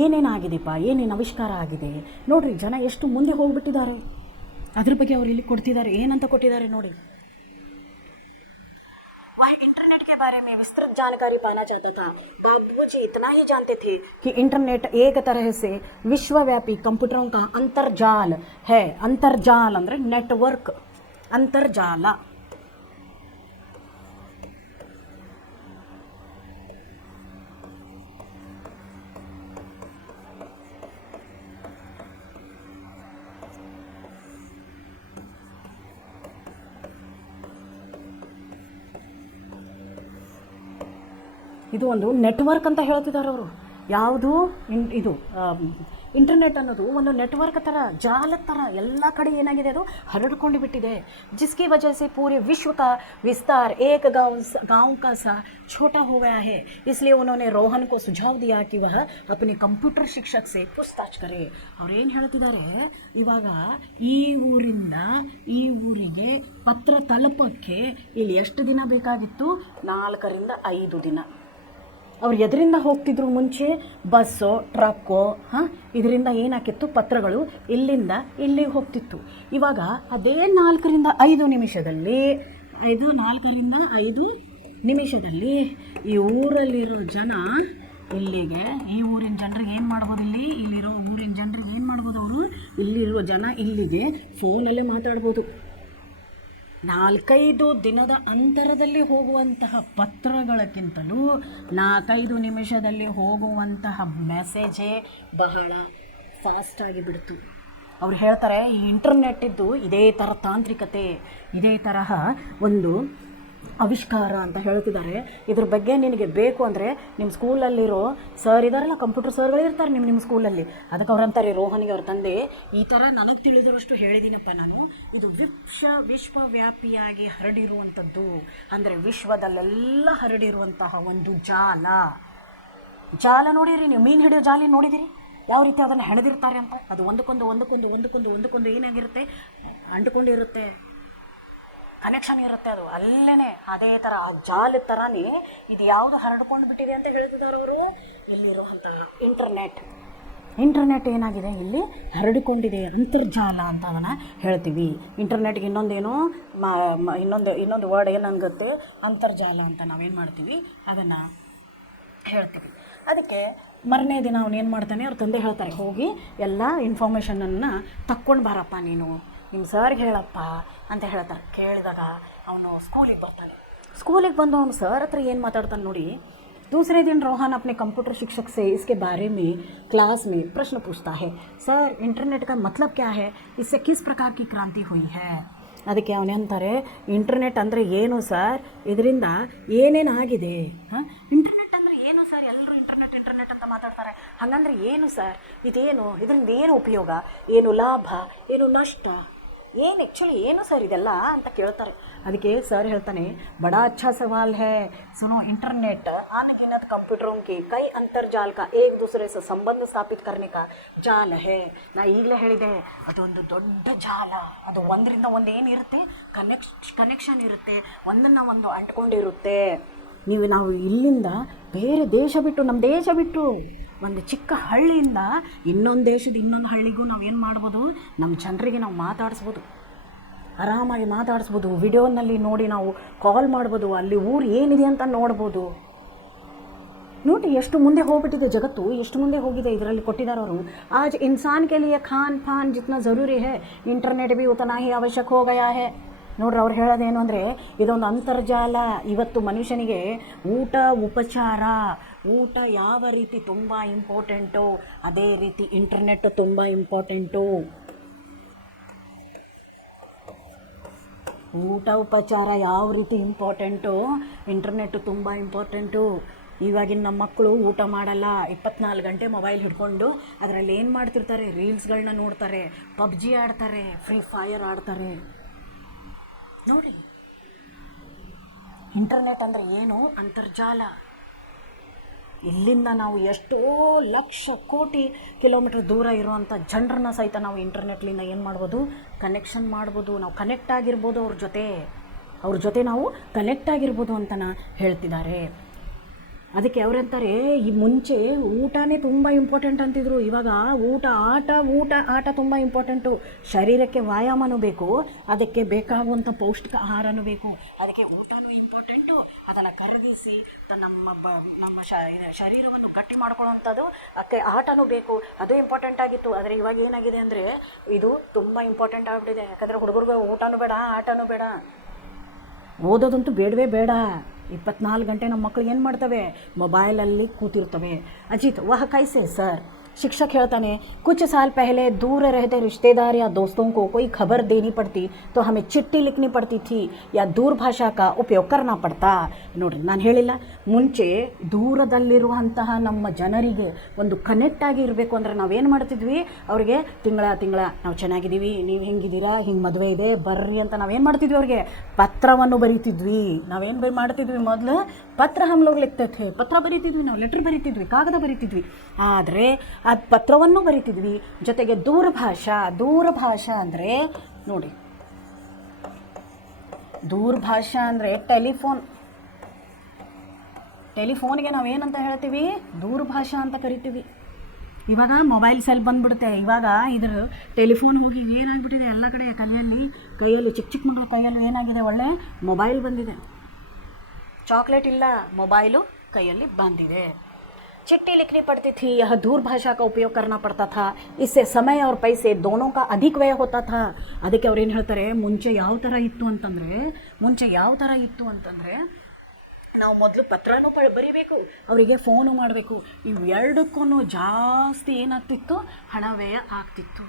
ಏನೇನಾಗಿದೆಪ್ಪ, ಏನೇನು ಆವಿಷ್ಕಾರ ಆಗಿದೆ ನೋಡಿರಿ. ಜನ ಎಷ್ಟು ಮುಂದೆ ಹೋಗಿಬಿಟ್ಟಿದ್ದಾರೆ, ಅದ್ರ ಬಗ್ಗೆ ಅವ್ರು ಇಲ್ಲಿ ಕೊಡ್ತಿದ್ದಾರೆ. ಏನಂತ ಕೊಟ್ಟಿದ್ದಾರೆ ನೋಡಿ. इंटरनेट के बारे में विस्तृत जानकारी पाना चाहता था। बाबूजी इतना ही जानते थे कि इंटरनेट एक तरह से विश्वव्यापी कंप्यूटरों का अंतर्जाल है। अंतर्जाल ಅಂದರೆ ನೆಟ್ವರ್ಕ್, ಅಂತರ್ಜಾಲ. ಇದು ಒಂದು ನೆಟ್ವರ್ಕ್ ಅಂತ ಹೇಳ್ತಿದ್ದಾರೆ ಅವರು. ಯಾವುದು? ಇದು ಇಂಟರ್ನೆಟ್ ಅನ್ನೋದು ಒಂದು ನೆಟ್ವರ್ಕ್ ಥರ, ಜಾಲದ ಥರ ಎಲ್ಲ ಕಡೆ ಏನಾಗಿದೆ, ಅದು ಹರಡ್ಕೊಂಡು ಬಿಟ್ಟಿದೆ. जिसकी वजह से पूरे विश्व का विस्तार एक गांव का सा छोटा हो गया है। इसलिए उन्होंने रोहन को सुझाव दिया कि वह अपने कंप्यूटर शिक्षक से पूछताछ करे। ಅವ್ರು ಏನು ಹೇಳ್ತಿದ್ದಾರೆ, ಇವಾಗ ಈ ಊರಿಂದ ಈ ಊರಿಗೆ ಪತ್ರ ತಲುಪಕ್ಕೆ ಇಲ್ಲಿ ಎಷ್ಟು ದಿನ ಬೇಕಾಗಿತ್ತು? 4 ರಿಂದ 5 ದಿನ. ಅವ್ರು ಎದರಿಂದ ಹೋಗ್ತಿದ್ರು ಮುಂಚೆ? ಬಸ್ಸೋ ಟ್ರಕ್ಕೋ ಇದರಿಂದ ಏನಾಕಿತ್ತು, ಪತ್ರಗಳು ಇಲ್ಲಿಂದ ಇಲ್ಲಿಗೆ ಹೋಗ್ತಿತ್ತು. ಇವಾಗ ಅದೇ 4 ರಿಂದ 5 ನಿಮಿಷದಲ್ಲಿ 4 ರಿಂದ 5 ನಿಮಿಷದಲ್ಲಿ ಈ ಊರಲ್ಲಿರೋ ಜನ ಇಲ್ಲಿಗೆ, ಈ ಊರಿನ ಜನರಿಗೆ ಏನು ಮಾಡ್ಬೋದು, ಇಲ್ಲಿರೋ ಊರಿನ ಜನರಿಗೆ ಏನು ಮಾಡ್ಬೋದು, ಅವರು ಇಲ್ಲಿರೋ ಜನ ಇಲ್ಲಿಗೆ ಫೋನಲ್ಲೇ ಮಾತಾಡ್ಬೋದು. 4-5 ದಿನದ ಅಂತರದಲ್ಲಿ ಹೋಗುವಂತಹ ಪತ್ರಗಳಕ್ಕಿಂತಲೂ 4-5 ನಿಮಿಷದಲ್ಲಿ ಹೋಗುವಂತಹ ಮೆಸೇಜೇ ಬಹಳ ಫಾಸ್ಟಾಗಿ ಬಿಡ್ತು. ಅವ್ರು ಹೇಳ್ತಾರೆ, ಈ ಇಂಟರ್ನೆಟ್ ಇದ್ದು ಇದೇ ಥರ ತಾಂತ್ರಿಕತೆ, ಇದೇ ತರಹ ಒಂದು ಆವಿಷ್ಕಾರ ಅಂತ ಹೇಳ್ತಿದ್ದಾರೆ. ಇದ್ರ ಬಗ್ಗೆ ನಿನಗೆ ಬೇಕು ಅಂದರೆ ನಿಮ್ಮ ಸ್ಕೂಲಲ್ಲಿರೋ ಸರ್ ಇದ್ದಾರಲ್ಲ, ಕಂಪ್ಯೂಟರ್ ಸರ್ಗಳು ಇರ್ತಾರೆ ನಿಮ್ಮ ಸ್ಕೂಲಲ್ಲಿ. ಅದಕ್ಕೆ ಅವ್ರು ಅಂತಾರೆ, ರೋಹನಿಗೆ ಅವ್ರ ತಂದೆ, ಈ ಥರ ನನಗೆ ತಿಳಿದಿರೋಷ್ಟು ಹೇಳಿದ್ದೀನಪ್ಪ ನಾನು. ಇದು ವಿಶ್ವವ್ಯಾಪಿಯಾಗಿ ಹರಡಿರುವಂಥದ್ದು, ಅಂದರೆ ವಿಶ್ವದಲ್ಲೆಲ್ಲ ಹರಡಿರುವಂತಹ ಒಂದು ಜಾಲ ನೋಡಿರಿ ನೀವು. ಮೀನು ಹಿಡಿಯೋ ಜಾಲಿ ನೋಡಿದಿರಿ ಯಾವ ರೀತಿ ಅದನ್ನು ಹೆಣೆದಿರ್ತಾರೆ ಅಂತ? ಅದು ಒಂದಕ್ಕೊಂದು ಏನಾಗಿರುತ್ತೆ, ಅಂಟ್ಕೊಂಡಿರುತ್ತೆ, ಕನೆಕ್ಷನ್ ಇರುತ್ತೆ, ಅದು ಅಲ್ಲೇ ಅದೇ ಥರ ಆ ಜಾಲದ ಥರನೇ ಇದು ಯಾವುದು ಹರಡ್ಕೊಂಡು ಬಿಟ್ಟಿದೆ ಅಂತ ಹೇಳ್ತಿದ್ದಾರೆ ಅವರು. ಇಲ್ಲಿರುವಂತಹ ಇಂಟರ್ನೆಟ್ ಏನಾಗಿದೆ, ಇಲ್ಲಿ ಹರಡಿಕೊಂಡಿದೆ, ಅಂತರ್ಜಾಲ ಅಂತ ಅದನ್ನು ಹೇಳ್ತೀವಿ. ಇಂಟರ್ನೆಟ್ಗೆ ಇನ್ನೊಂದೇನು ಇನ್ನೊಂದು ವರ್ಡ್ ಏನನ್ಗುತ್ತೆ, ಅಂತರ್ಜಾಲ ಅಂತ ನಾವೇನು ಮಾಡ್ತೀವಿ, ಅದನ್ನು ಹೇಳ್ತೀವಿ. ಅದಕ್ಕೆ ಮರನೇ ದಿನ ಅವನೇನು ಮಾಡ್ತಾನೆ, ಅವ್ರ ತಂದೆ ಹೇಳ್ತಾರೆ, ಹೋಗಿ ಎಲ್ಲ ಇನ್ಫಾರ್ಮೇಷನನ್ನು ತಕ್ಕೊಂಡು ಬಾರಪ್ಪ ನೀನು, ನಿಮ್ಮ ಸರ್ಗೆ ಹೇಳಪ್ಪ ಅಂತ ಹೇಳ್ತಾರೆ. ಕೇಳಿದಾಗ ಅವನು ಸ್ಕೂಲಿಗೆ ಬರ್ತಾನೆ. ಸ್ಕೂಲಿಗೆ ಬಂದು ಅವನು ಸರ್ ಹತ್ರ ಏನು ಮಾತಾಡ್ತಾನೆ ನೋಡಿ. दूसरे दिन रोहन अपने कंप्यूटर शिक्षक से इसके बारे में क्लास में प्रश्न पूछता है, सर इंटरनेट का मतलब क्या है, इससे किस प्रकार की क्रांति हुई है। ಅದಕ್ಕೆ ಅವನೇ ಅಂತಾರೆ, ಇಂಟರ್ನೆಟ್ ಅಂದರೆ ಏನು ಸರ್, ಇದರಿಂದ ಏನೇನಾಗಿದೆ? ಇಂಟರ್ನೆಟ್ ಅಂದರೆ ಏನು ಸರ್? ಎಲ್ಲರೂ ಇಂಟರ್ನೆಟ್ ಅಂತ ಮಾತಾಡ್ತಾರೆ. ಹಾಗಂದ್ರೆ ಏನು ಸರ್, ಇದೇನು, ಇದರಿಂದ ಏನು ಉಪಯೋಗ, ಏನು ಲಾಭ, ಏನು ನಷ್ಟ, ಏನು ಆ್ಯಕ್ಚುಲಿ ಏನು ಸರ್ ಇದೆಲ್ಲ ಅಂತ ಕೇಳ್ತಾರೆ. ಅದಕ್ಕೆ ಸರ್ ಹೇಳ್ತಾನೆ, ಬಡಾ ಅಚ್ಚಾ ಸವಾಲ್ ಹೈ, ಸುನೋ, ಇಂಟರ್ನೆಟ್ अनगिनत कंप्यूटरों के कई अंतर्जाल का एक दूसरे से संबंध स्थापित करने का ಜಾಲ है. ನಾ ಈಗಲೇ ಹೇಳಿದೆ, ಅದೊಂದು ದೊಡ್ಡ ಜಾಲ. ಅದು ಒಂದರಿಂದ ಒಂದು ಏನಿರುತ್ತೆ, ಕನೆಕ್ಷನ್ ಇರುತ್ತೆ, ಒಂದನ್ನು ಒಂದು ಅಂಟ್ಕೊಂಡಿರುತ್ತೆ. ನಾವು ಇಲ್ಲಿಂದ ಬೇರೆ ದೇಶ ಬಿಟ್ಟು, ನಮ್ಮ ದೇಶ ಬಿಟ್ಟು ಒಂದು ಚಿಕ್ಕ ಹಳ್ಳಿಯಿಂದ ಇನ್ನೊಂದು ದೇಶದ ಇನ್ನೊಂದು ಹಳ್ಳಿಗೂ ನಾವು ಏನು ಮಾಡ್ಬೋದು, ನಮ್ಮ ಜನರಿಗೆ ನಾವು ಮಾತಾಡಿಸ್ಬೋದು, ಆರಾಮಾಗಿ ಮಾತಾಡಿಸ್ಬೋದು. ವಿಡಿಯೋನಲ್ಲಿ ನೋಡಿ ನಾವು ಕಾಲ್ ಮಾಡ್ಬೋದು, ಅಲ್ಲಿ ಊರು ಏನಿದೆ ಅಂತ ನೋಡ್ಬೋದು. ನೋಡಿ ಎಷ್ಟು ಮುಂದೆ ಹೋಗ್ಬಿಟ್ಟಿದೆ ಜಗತ್ತು, ಎಷ್ಟು ಮುಂದೆ ಹೋಗಿದೆ. ಇದರಲ್ಲಿ ಕೊಟ್ಟಿದ್ದಾರೆ ಅವರು, ಆಜ್ ಇನ್ಸಾನ್ ಕೆ ಲಿಯೆ ಖಾನ್ ಪಾನ್ ಜಿತ್ನಾ ಜರೂರಿ ಹೈ, ಇಂಟರ್ನೆಟ್ ಭಿ ಉತನಾ ಹಿ ಅವಶ್ಯಕ ಹೋ ಗಯಾ ಹೈ. ನೋಡ್ರಿ, ಅವ್ರು ಹೇಳೋದೇನು ಅಂದರೆ, ಇದೊಂದು ಅಂತರ್ಜಾಲ. ಇವತ್ತು ಮನುಷ್ಯನಿಗೆ ಊಟ ಯಾವ ರೀತಿ ತುಂಬ ಇಂಪಾರ್ಟೆಂಟು, ಅದೇ ರೀತಿ ಇಂಟರ್ನೆಟ್ ತುಂಬ ಇಂಪಾರ್ಟೆಂಟು. ಉಪಚಾರ ಯಾವ ರೀತಿ ಇಂಪಾರ್ಟೆಂಟು, ಇಂಟರ್ನೆಟ್ಟು ತುಂಬ ಇಂಪಾರ್ಟೆಂಟು. ಇವಾಗಿನ ನಮ್ಮ ಮಕ್ಕಳು ಊಟ ಮಾಡಲ್ಲ, 24 ಗಂಟೆ ಮೊಬೈಲ್ ಹಿಡ್ಕೊಂಡು ಅದರಲ್ಲಿ ಏನು ಮಾಡ್ತಿರ್ತಾರೆ, ರೀಲ್ಸ್ಗಳನ್ನ ನೋಡ್ತಾರೆ, ಪಬ್ಜಿ ಆಡ್ತಾರೆ, ಫ್ರೀ ಫೈರ್ ಆಡ್ತಾರೆ. ನೋಡಿ, ಇಂಟರ್ನೆಟ್ ಅಂದರೆ ಏನು? ಅಂತರ್ಜಾಲ. ಇಲ್ಲಿಂದ ನಾವು ಎಷ್ಟೋ ಲಕ್ಷ ಕೋಟಿ ಕಿಲೋಮೀಟ್ರ್ ದೂರ ಇರುವಂಥ ಜನರನ್ನ ಸಹಿತ ನಾವು ಇಂಟರ್ನೆಟ್ಲಿಂದ ಏನು ಮಾಡ್ಬೋದು? ಕನೆಕ್ಷನ್ ಮಾಡ್ಬೋದು. ನಾವು ಕನೆಕ್ಟ್ ಆಗಿರ್ಬೋದು ಅವ್ರ ಜೊತೆ ನಾವು ಕನೆಕ್ಟ್ ಆಗಿರ್ಬೋದು ಅಂತನ ಹೇಳ್ತಿದ್ದಾರೆ. ಅದಕ್ಕೆ ಅವ್ರಂತಾರೆ, ಈ ಮುಂಚೆ ಊಟನೇ ತುಂಬ ಇಂಪಾರ್ಟೆಂಟ್ ಅಂತಿದ್ರು. ಇವಾಗ ಊಟ ತುಂಬ ಇಂಪಾರ್ಟೆಂಟು. ಶರೀರಕ್ಕೆ ವ್ಯಾಯಾಮನೂ ಬೇಕು, ಅದಕ್ಕೆ ಬೇಕಾಗುವಂಥ ಪೌಷ್ಟಿಕ ಆಹಾರನೂ ಬೇಕು. ಅದಕ್ಕೆ ಊಟನೂ ಇಂಪಾರ್ಟೆಂಟು. ಅದನ್ನು ಖರೀದಿಸಿ ನಮ್ಮ ಶರೀರವನ್ನು ಗಟ್ಟಿ ಮಾಡ್ಕೊಳ್ಳೋವಂಥದ್ದು ಅದಕ್ಕೆ ಆಟನೂ ಬೇಕು, ಅದು ಇಂಪಾರ್ಟೆಂಟ್ ಆಗಿತ್ತು. ಆದರೆ ಇವಾಗ ಏನಾಗಿದೆ ಅಂದರೆ ಇದು ತುಂಬ ಇಂಪಾರ್ಟೆಂಟ್ ಆಗಿಬಿಟ್ಟಿದೆ. ಯಾಕಂದರೆ ಹುಡುಗರಿಗೆ ಊಟನೂ ಬೇಡ, ಆಟನೂ ಬೇಡ, ಓದೋದಂತೂ ಬೇಡವೇ ಬೇಡ. 24 ಗಂಟೆ ನಮ್ಮ ಮಕ್ಕಳು ಏನು ಮಾಡ್ತವೆ? ಮೊಬೈಲಲ್ಲಿ ಕೂತಿರ್ತವೆ. ಅಜಿತ್ ವಹ ಕೈಸೆ ಸರ್? शिक्षक ಹೇಳ್ತಾನೆ, कुछ साल पहले दूर रहते रिश्तेदार या दोस्तों को कोई खबर देनी पड़ती तो हमें चिट्ठी लिखनी पड़ती थी या दूरभाषा का उपयोग करना पड़ता. ನೋಡ್ರಿ, ನಾನು ಹೇಳಿಲ್ಲ, ಮುಂಚೆ ದೂರದಲ್ಲಿರುವಂತಹ ನಮ್ಮ ಜನರಿಗೆ ಒಂದು ಕನೆಕ್ಟ್ ಆಗಿ ಇರಬೇಕು ಅಂದರೆ ನಾವೇನು ಮಾಡ್ತಿದ್ವಿ? ಅವ್ರಿಗೆ ತಿಂಗಳ ನಾವು ಚೆನ್ನಾಗಿದ್ದೀವಿ, ನೀವು ಹೆಂಗಿದ್ದೀರಾ, ಹಿಂಗೆ ಮದುವೆ ಇದೆ ಬರ್ರಿ ಅಂತ ನಾವೇನು ಮಾಡ್ತಿದ್ವಿ? ಅವ್ರಿಗೆ ಪತ್ರವನ್ನು ಬರೀತಿದ್ವಿ. ನಾವೇನು ಮಾಡ್ತಿದ್ವಿ? ಮೊದಲು ಪತ್ರ ಹಮ್ಲೋಗ್ ಲಿಖ್ತೇವೆ, ಪತ್ರ ಬರೀತಿದ್ವಿ, ನಾವು ಲೆಟ್ರ್ ಬರೀತಿದ್ವಿ, ಕಾಗದ ಬರೀತಿದ್ವಿ. ಆದರೆ ಅದು ಪತ್ರವನ್ನು ಬರೀತಿದ್ವಿ. ಜೊತೆಗೆ ದೂರಭಾಷಾ ಅಂದರೆ ನೋಡಿ, ದೂರಭಾಷಾ ಅಂದರೆ ಟೆಲಿಫೋನ್ಗೆ ನಾವೇನಂತ ಹೇಳ್ತೀವಿ? ದೂರಭಾಷಾ ಅಂತ ಕರಿತೀವಿ. ಇವಾಗ ಮೊಬೈಲ್ ಸೆಲ್ ಬಂದುಬಿಡುತ್ತೆ. ಇವಾಗ ಇದ್ರ ಟೆಲಿಫೋನ್ ಹೋಗಿ ಏನಾಗ್ಬಿಟ್ಟಿದೆ ಎಲ್ಲ ಕಡೆ ಕೈಯಲ್ಲಿ ಚಿಕ್ಕ ಮಕ್ಕಳ ಕೈಯಲ್ಲೂ ಏನಾಗಿದೆ? ಒಳ್ಳೆ ಮೊಬೈಲ್ ಬಂದಿದೆ. ಚಾಕ್ಲೇಟ್ ಇಲ್ಲ, ಮೊಬೈಲು ಕೈಯಲ್ಲಿ ಬಂದಿದೆ. चिट्ठी लिखनी पड़ती थी, यह दूरभाषा का उपयोग करना पड़ता था, इससे समय और पैसे दोनों का अधिक व्यय होता था. ಅದಕ್ಕೆ ಅವ್ರು ಏನು ಹೇಳ್ತಾರೆ? ಮುಂಚೆ ಯಾವ ಥರ ಇತ್ತು ಅಂತಂದರೆ ನಾವು ಮೊದಲು ಪತ್ರನೂ ಬರೀಬೇಕು, ಅವರಿಗೆ ಫೋನು ಮಾಡಬೇಕು. ಇವೆರಡಕ್ಕೂ ಜಾಸ್ತಿ ಏನಾಗ್ತಿತ್ತು? ಹಣ ವ್ಯಯ ಆಗ್ತಿತ್ತು.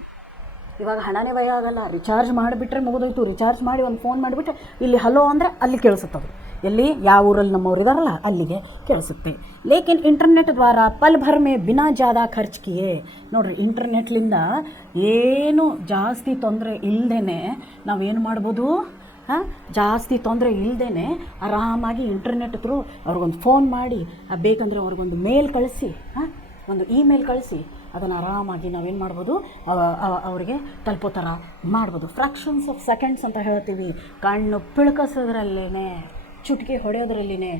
ಇವಾಗ ಹಣನೇ ವ್ಯಯ ಆಗಲ್ಲ. ರಿಚಾರ್ಜ್ ಮಾಡಿಬಿಟ್ರೆ ಮುಗಿದೋಯ್ತು. ರಿಚಾರ್ಜ್ ಮಾಡಿ ಒಂದು ಫೋನ್ ಮಾಡಿಬಿಟ್ರೆ ಇಲ್ಲಿ ಹಲೋ ಅಂದರೆ ಅಲ್ಲಿ ಕೇಳಿಸುತ್ತದು. ಎಲ್ಲಿ? ಯಾವ ಊರಲ್ಲಿ ನಮ್ಮವ್ರು ಇದಾರಲ್ಲ ಅಲ್ಲಿಗೆ ಕೇಳಿಸುತ್ತೆ. ಲೇಕಿನ್ ಇಂಟರ್ನೆಟ್ ದ್ವಾರ ಪಲ್ ಭರ್ ಮೇ ಬಿನಾ ಜ್ಯಾದಾ ಖರ್ಚ್ ಕಿಯೇ. ನೋಡ್ರಿ, ಇಂಟರ್ನೆಟ್ಲಿಂದ ಏನು ಜಾಸ್ತಿ ತೊಂದರೆ ಇಲ್ಲದೇ ನಾವೇನು ಮಾಡ್ಬೋದು? ಜಾಸ್ತಿ ತೊಂದರೆ ಇಲ್ಲದೇ ಆರಾಮಾಗಿ ಇಂಟರ್ನೆಟ್ ಥ್ರೂ ಅವ್ರಿಗೊಂದು ಫೋನ್ ಮಾಡಿ, ಬೇಕಂದರೆ ಅವ್ರಿಗೊಂದು ಮೇಲ್ ಕಳಿಸಿ, ಒಂದು ಇಮೇಲ್ ಕಳಿಸಿ, ಅದನ್ನು ಆರಾಮಾಗಿ ನಾವೇನು ಮಾಡ್ಬೋದು? ಅವರಿಗೆ ತಲುಪೋ ಥರ ಮಾಡ್ಬೋದು. ಫ್ರಾಕ್ಷನ್ಸ್ ಆಫ್ ಸೆಕೆಂಡ್ಸ್ ಅಂತ ಹೇಳ್ತೀವಿ. ಕಣ್ಣು ಪಿಳ್ಕಸೋದ್ರಲ್ಲೇ, ಚುಟ್ಕಿ ಹೊಡೆಯೋದ್ರಲ್ಲಿನೇ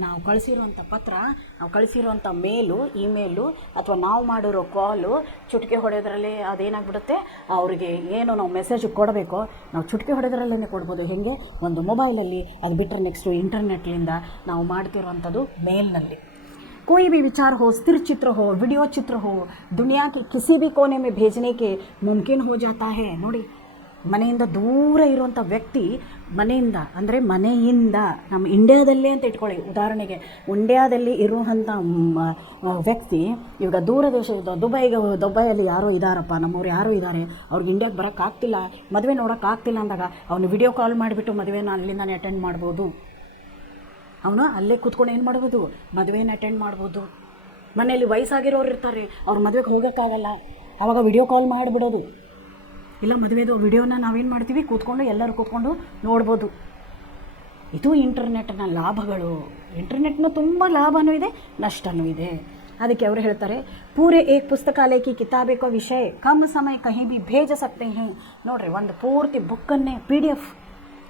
ನಾವು ಕಳಿಸಿರುವಂಥ ಪತ್ರ, ನಾವು ಕಳಿಸಿರುವಂಥ ಇಮೇಲು ಅಥವಾ ನಾವು ಮಾಡಿರೋ ಕಾಲು ಚುಟ್ಕಿ ಹೊಡೆಯೋದ್ರಲ್ಲಿ ಅದೇನಾಗ್ಬಿಡುತ್ತೆ? ಅವರಿಗೆ ಏನು ನಾವು ಮೆಸೇಜ್ ಕೊಡಬೇಕೋ ನಾವು ಚುಟ್ಕಿ ಹೊಡೆಯೋದ್ರಲ್ಲೇ ಕೊಡ್ಬೋದು. ಹೇಗೆ? ಒಂದು ಮೊಬೈಲಲ್ಲಿ. ಅದು ಬಿಟ್ಟರೆ ನೆಕ್ಸ್ಟು ಇಂಟರ್ನೆಟ್ಲಿಂದ ನಾವು ಮಾಡ್ತಿರುವಂಥದ್ದು ಮೇಲ್ನಲ್ಲಿ. कोई भी विचार हो, स्थिर चित्र हो, वीडियो चित्र हो, दुनिया के किसी भी कोने में भेजने के मुमकिन हो जाता है. ನೋಡಿ, ಮನೆಯಿಂದ ದೂರ ಇರುವಂಥ ವ್ಯಕ್ತಿ, ಮನೆಯಿಂದ ನಮ್ಮ ಇಂಡಿಯಾದಲ್ಲೇ ಅಂತ ಇಟ್ಕೊಳ್ಳಿ. ಉದಾಹರಣೆಗೆ ಇಂಡಿಯಾದಲ್ಲಿ ಇರುವಂಥ ವ್ಯಕ್ತಿ ಇವಾಗ ದೂರ ದೇಶದ ದುಬೈಯಲ್ಲಿ ಯಾರೋ ಇದ್ದಾರಪ್ಪ, ನಮ್ಮವ್ರು ಯಾರೋ ಇದ್ದಾರೆ, ಅವ್ರಿಗೆ ಇಂಡಿಯಾಗೆ ಬರೋಕ್ಕಾಗ್ತಿಲ್ಲ, ಮದುವೆ ನೋಡೋಕ್ಕಾಗ್ತಿಲ್ಲ ಅಂದಾಗ ಅವನು ವಿಡಿಯೋ ಕಾಲ್ ಮಾಡಿಬಿಟ್ಟು ಮದುವೆನ ಅಲ್ಲಿಂದಾನೆ ಅಟೆಂಡ್ ಮಾಡ್ಬೋದು. ಅವನು ಅಲ್ಲೇ ಕೂತ್ಕೊಂಡು ಏನು ಮಾಡ್ಬೋದು? ಮದುವೆನ ಅಟೆಂಡ್ ಮಾಡ್ಬೋದು. ಮನೆಯಲ್ಲಿ ವಯಸ್ಸಾಗಿರೋರು ಇರ್ತಾರೆ, ಅವ್ರ ಮದುವೆಗೆ ಹೋಗೋಕ್ಕಾಗಲ್ಲ, ಆವಾಗ ವಿಡಿಯೋ ಕಾಲ್ ಮಾಡಿಬಿಡೋದು. ಇಲ್ಲ, ಮದುವೆದು ವಿಡಿಯೋನ ನಾವೇನು ಮಾಡ್ತೀವಿ? ಎಲ್ಲರೂ ಕೂತ್ಕೊಂಡು ನೋಡ್ಬೋದು. ಇದು ಇಂಟರ್ನೆಟ್ನ ಲಾಭಗಳು. ಇಂಟರ್ನೆಟ್ನ ತುಂಬ ಲಾಭವೂ ಇದೆ, ನಷ್ಟವೂ ಇದೆ. ಅದಕ್ಕೆ ಅವರು ಹೇಳ್ತಾರೆ, ಪೂರೆ ಏಕ್ ಪುಸ್ತಕಾಲಯ ಕಿ ಕಿತಾಬೆ ಕೋ ವಿಷಯ ಕಮ್ ಸಮಯ ಕಹಿ ಭಿ ಭೇಜ ಸಕ್ತೆ ಹೈ. ನೋಡ್ರಿ, ಒಂದು ಪೂರ್ತಿ ಬುಕ್ಕನ್ನೇ PDF.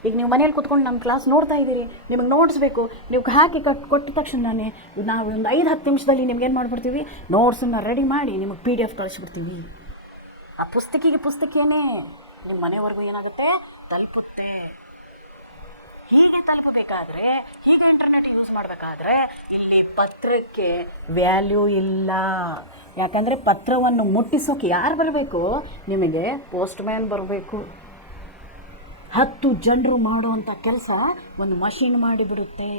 ಈಗ ನೀವು ಮನೇಲಿ ಕೂತ್ಕೊಂಡು ನಮ್ಮ ಕ್ಲಾಸ್ ನೋಡ್ತಾ ಇದ್ದೀರಿ, ನಿಮಗೆ ನೋಟ್ಸ್ ಬೇಕು, ನೀವು ಹಾಕಿ ಕೊಟ್ಟ ತಕ್ಷಣನೇ ನಾವು ಒಂದು 5-10 ನಿಮಿಷದಲ್ಲಿ ನಿಮ್ಗೇನು ಮಾಡಿಬಿಡ್ತೀವಿ? ನೋಟ್ಸನ್ನು ರೆಡಿ ಮಾಡಿ ನಿಮಗೆ PDF ಕಳಿಸ್ಬಿಡ್ತೀವಿ. ಆ ಪುಸ್ತಕೇನೆ ನಿಮ್ಮ ಮನೆವರೆಗೂ ಏನಾಗುತ್ತೆ? ತಲುಪುತ್ತೆ. ಹೀಗೆ ತಲುಪಬೇಕಾದ್ರೆ, ಹೀಗೆ ಇಂಟರ್ನೆಟ್ ಯೂಸ್ ಮಾಡಬೇಕಾದ್ರೆ ಇಲ್ಲಿ ಪತ್ರಕ್ಕೆ ವ್ಯಾಲ್ಯೂ ಇಲ್ಲ. ಯಾಕಂದರೆ ಪತ್ರವನ್ನು ಮುಟ್ಟಿಸೋಕೆ ಯಾರು ಬರಬೇಕು? ನಿಮಗೆ ಪೋಸ್ಟ್ ಮ್ಯಾನ್ ಬರಬೇಕು. 10 ಜನರು ಮಾಡುವಂಥ ಕೆಲಸ ಒಂದು ಮಷೀನ್ ಮಾಡಿಬಿಡುತ್ತೆ.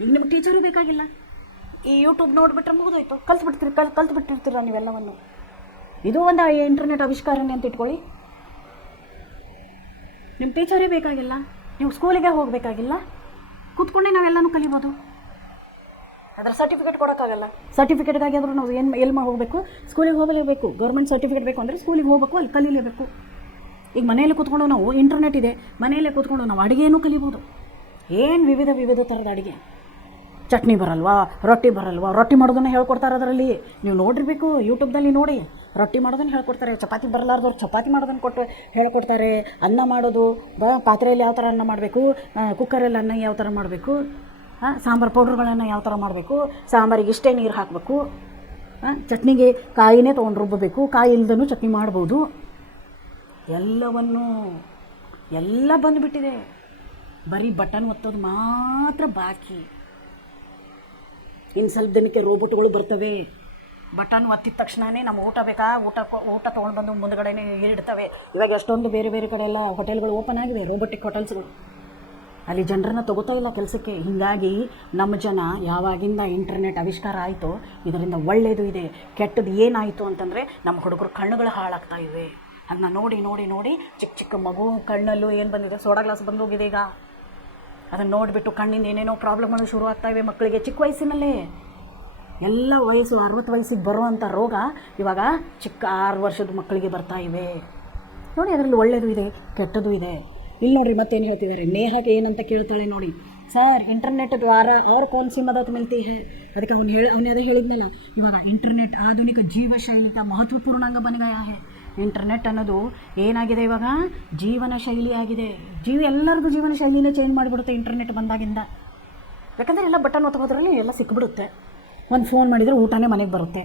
ಈಗ ನಿಮಗೆ ಟೀಚರು ಬೇಕಾಗಿಲ್ಲ, ಈ ಯೂಟ್ಯೂಬ್ ನೋಡಿಬಿಟ್ರೆ ಮುಗಿದೋಯ್ತು, ಕಲ್ತ್ಬಿಟ್ಟಿರ್ತೀರ ನೀವೆಲ್ಲವನ್ನು. ಇದು ಒಂದು ಇಂಟರ್ನೆಟ್ ಆವಿಷ್ಕಾರನೇ ಅಂತ ಇಟ್ಕೊಳ್ಳಿ. ನಿಮ್ಮ ಟೀಚರೇ ಬೇಕಾಗಿಲ್ಲ, ನೀವು ಸ್ಕೂಲಿಗೆ ಹೋಗಬೇಕಾಗಿಲ್ಲ, ಕೂತ್ಕೊಂಡೆ ನಾವೆಲ್ಲನೂ ಕಲಿಬೋದು. ಅದರ ಸರ್ಟಿಫಿಕೇಟ್ ಕೊಡೋಕ್ಕಾಗಲ್ಲ. ಸರ್ಟಿಫಿಕೇಟ್ಗಾಗಿ ಆದರೂ ನಾವು ಎಲ್ಲಿ ಹೋಗಬೇಕು? ಸ್ಕೂಲಿಗೆ ಹೋಗಲೇಬೇಕು. ಗೌರ್ಮೆಂಟ್ ಸರ್ಟಿಫಿಕೇಟ್ ಬೇಕು ಅಂದರೆ ಸ್ಕೂಲಿಗೆ ಹೋಗಬೇಕು, ಅಲ್ಲಿ ಕಲೀಲೇಬೇಕು. ಈಗ ಮನೆಯಲ್ಲಿ ಕೂತ್ಕೊಂಡು ನಾವು ಇಂಟರ್ನೆಟ್ ಇದೆ, ಮನೆಯಲ್ಲೇ ಕೂತ್ಕೊಂಡು ನಾವು ಅಡುಗೆನೂ ಕಲಿಬೋದು. ಏನು ವಿವಿಧ ಥರದ ಅಡುಗೆ. ಚಟ್ನಿ ಬರಲ್ವಾ, ರೊಟ್ಟಿ ಬರಲ್ವಾ, ರೊಟ್ಟಿ ಮಾಡೋದನ್ನು ಹೇಳ್ಕೊಡ್ತಾರೆ ಅದರಲ್ಲಿ. ನೀವು ನೋಡಿರ್ಬೇಕು, ಯೂಟ್ಯೂಬ್ದಲ್ಲಿ ನೋಡಿ, ರೊಟ್ಟಿ ಮಾಡೋದನ್ನು ಹೇಳ್ಕೊಡ್ತಾರೆ. ಚಪಾತಿ ಬರಲಾರ್ದವ್ರು ಚಪಾತಿ ಮಾಡೋದನ್ನು ಹೇಳ್ಕೊಡ್ತಾರೆ. ಅನ್ನ ಮಾಡೋದು, ಪಾತ್ರೆಯಲ್ಲಿ ಯಾವ ಥರ ಅನ್ನ ಮಾಡಬೇಕು, ಕುಕ್ಕರಲ್ಲಿ ಅನ್ನ ಯಾವ ಥರ ಮಾಡಬೇಕು, ಸಾಂಬಾರು ಪೌಡ್ರ್ಗಳನ್ನು ಯಾವ ಥರ ಮಾಡಬೇಕು, ಸಾಂಬಾರಿಗೆ ಇಷ್ಟೇ ನೀರು ಹಾಕಬೇಕು, ಚಟ್ನಿಗೆ ಕಾಯಿನೇ ತೊಗೊಂಡು ರುಬ್ಬಬೇಕು, ಕಾಯಿ ಇಲ್ದೂ ಚಟ್ನಿ ಮಾಡ್ಬೋದು. ಎಲ್ಲ ಬಂದುಬಿಟ್ಟಿದೆ. ಬರೀ ಬಟನ್ ಒತ್ತೋದು ಮಾತ್ರ ಬಾಕಿ. ಇನ್ನು ಸ್ವಲ್ಪ ದಿನಕ್ಕೆ ರೋಬೋಟ್ಗಳು ಬರ್ತವೆ. ಬಟನ್ ಒತ್ತಿದ ತಕ್ಷಣವೇ ನಮ್ಮ ಊಟ ಬೇಕಾ, ಊಟ ತೊಗೊಂಡು ಬಂದು ಮುಂದುಗಡೆನೇ ಇಡ್ತವೆ. ಇವಾಗ ಎಷ್ಟೊಂದು ಬೇರೆ ಕಡೆ ಎಲ್ಲ ಹೋಟೆಲ್ಗಳು ಓಪನ್ ಆಗಿವೆ, ರೋಬೋಟಿಕ್ ಹೋಟೆಲ್ಸ್ಗಳು. ಅಲ್ಲಿ ಜನರನ್ನ ತೊಗೋತಾ ಇಲ್ಲ ಕೆಲಸಕ್ಕೆ. ಹೀಗಾಗಿ ನಮ್ಮ ಜನ ಯಾವಾಗಿಂದ ಇಂಟರ್ನೆಟ್ ಆವಿಷ್ಕಾರ ಆಯಿತೋ ಇದರಿಂದ ಒಳ್ಳೆಯದು ಇದೆ, ಕೆಟ್ಟದ್ದು ಏನಾಯಿತು ಅಂತಂದರೆ ನಮ್ಮ ಹುಡುಗರು ಕಣ್ಣುಗಳು ಹಾಳಾಗ್ತಾ ಇವೆ. ಅದನ್ನ ನೋಡಿ ಚಿಕ್ಕ ಮಗು ಕಣ್ಣಲ್ಲೂ ಏನು ಬಂದಿದೆ, ಸೋಡಾ ಗ್ಲಾಸ್ ಬಂದೋಗಿದೆ. ಈಗ ಅದನ್ನು ನೋಡಿಬಿಟ್ಟು ಕಣ್ಣಿಂದ ಏನೇನೋ ಪ್ರಾಬ್ಲಮ್ಗಳು ಶುರು ಆಗ್ತಾಯಿವೆ ಮಕ್ಕಳಿಗೆ ಚಿಕ್ಕ ವಯಸ್ಸಿನಲ್ಲೇ. ಎಲ್ಲ ವಯಸ್ಸು 60 ವಯಸ್ಸಿಗೆ ಬರುವಂಥ ರೋಗ ಇವಾಗ ಚಿಕ್ಕ 6 ವರ್ಷದ ಮಕ್ಕಳಿಗೆ ಬರ್ತಾ ಇವೆ. ನೋಡಿ, ಅದರಲ್ಲಿ ಒಳ್ಳೆಯದು ಇದೆ, ಕೆಟ್ಟದ್ದು ಇದೆ. ಇಲ್ಲಿ ನೋಡಿರಿ ಮತ್ತೇನು ಹೇಳ್ತಿದ್ದಾರೆ. ನೇಹಾಗೆ ಏನಂತ ಕೇಳ್ತಾಳೆ ನೋಡಿ, ಸರ್ ಇಂಟರ್ನೆಟ್ ದ್ವಾರ और कौन सी मदद मिलती है. ಅದಕ್ಕೆ ಅವನೇ ಅದೇ ಹೇಳಿದ್ನಲ್ಲ, ಇವಾಗ ಇಂಟರ್ನೆಟ್ ಆಧುನಿಕ ಜೀವ ಶೈಲಿಗೆ ಮಹತ್ವಪೂರ್ಣ ಅಂಗ ಬನ್ ಗಯಾ है. ಇಂಟರ್ನೆಟ್ ಅನ್ನೋದು ಏನಾಗಿದೆ, ಇವಾಗ ಜೀವನ ಶೈಲಿ ಆಗಿದೆ. ಎಲ್ಲರಿಗೂ ಜೀವನ ಶೈಲಿನೇ ಚೇಂಜ್ ಮಾಡಿಬಿಡುತ್ತೆ ಇಂಟರ್ನೆಟ್ ಬಂದಾಗಿಂದ. ಯಾಕಂದರೆ ಎಲ್ಲ ಬಟನ್ ಒತ್ತೋದ್ರಲ್ಲಿ ಎಲ್ಲ ಸಿಕ್ಬಿಡುತ್ತೆ. ಒಂದು ಫೋನ್ ಮಾಡಿದರೆ ಊಟನೇ ಮನೆಗೆ ಬರುತ್ತೆ.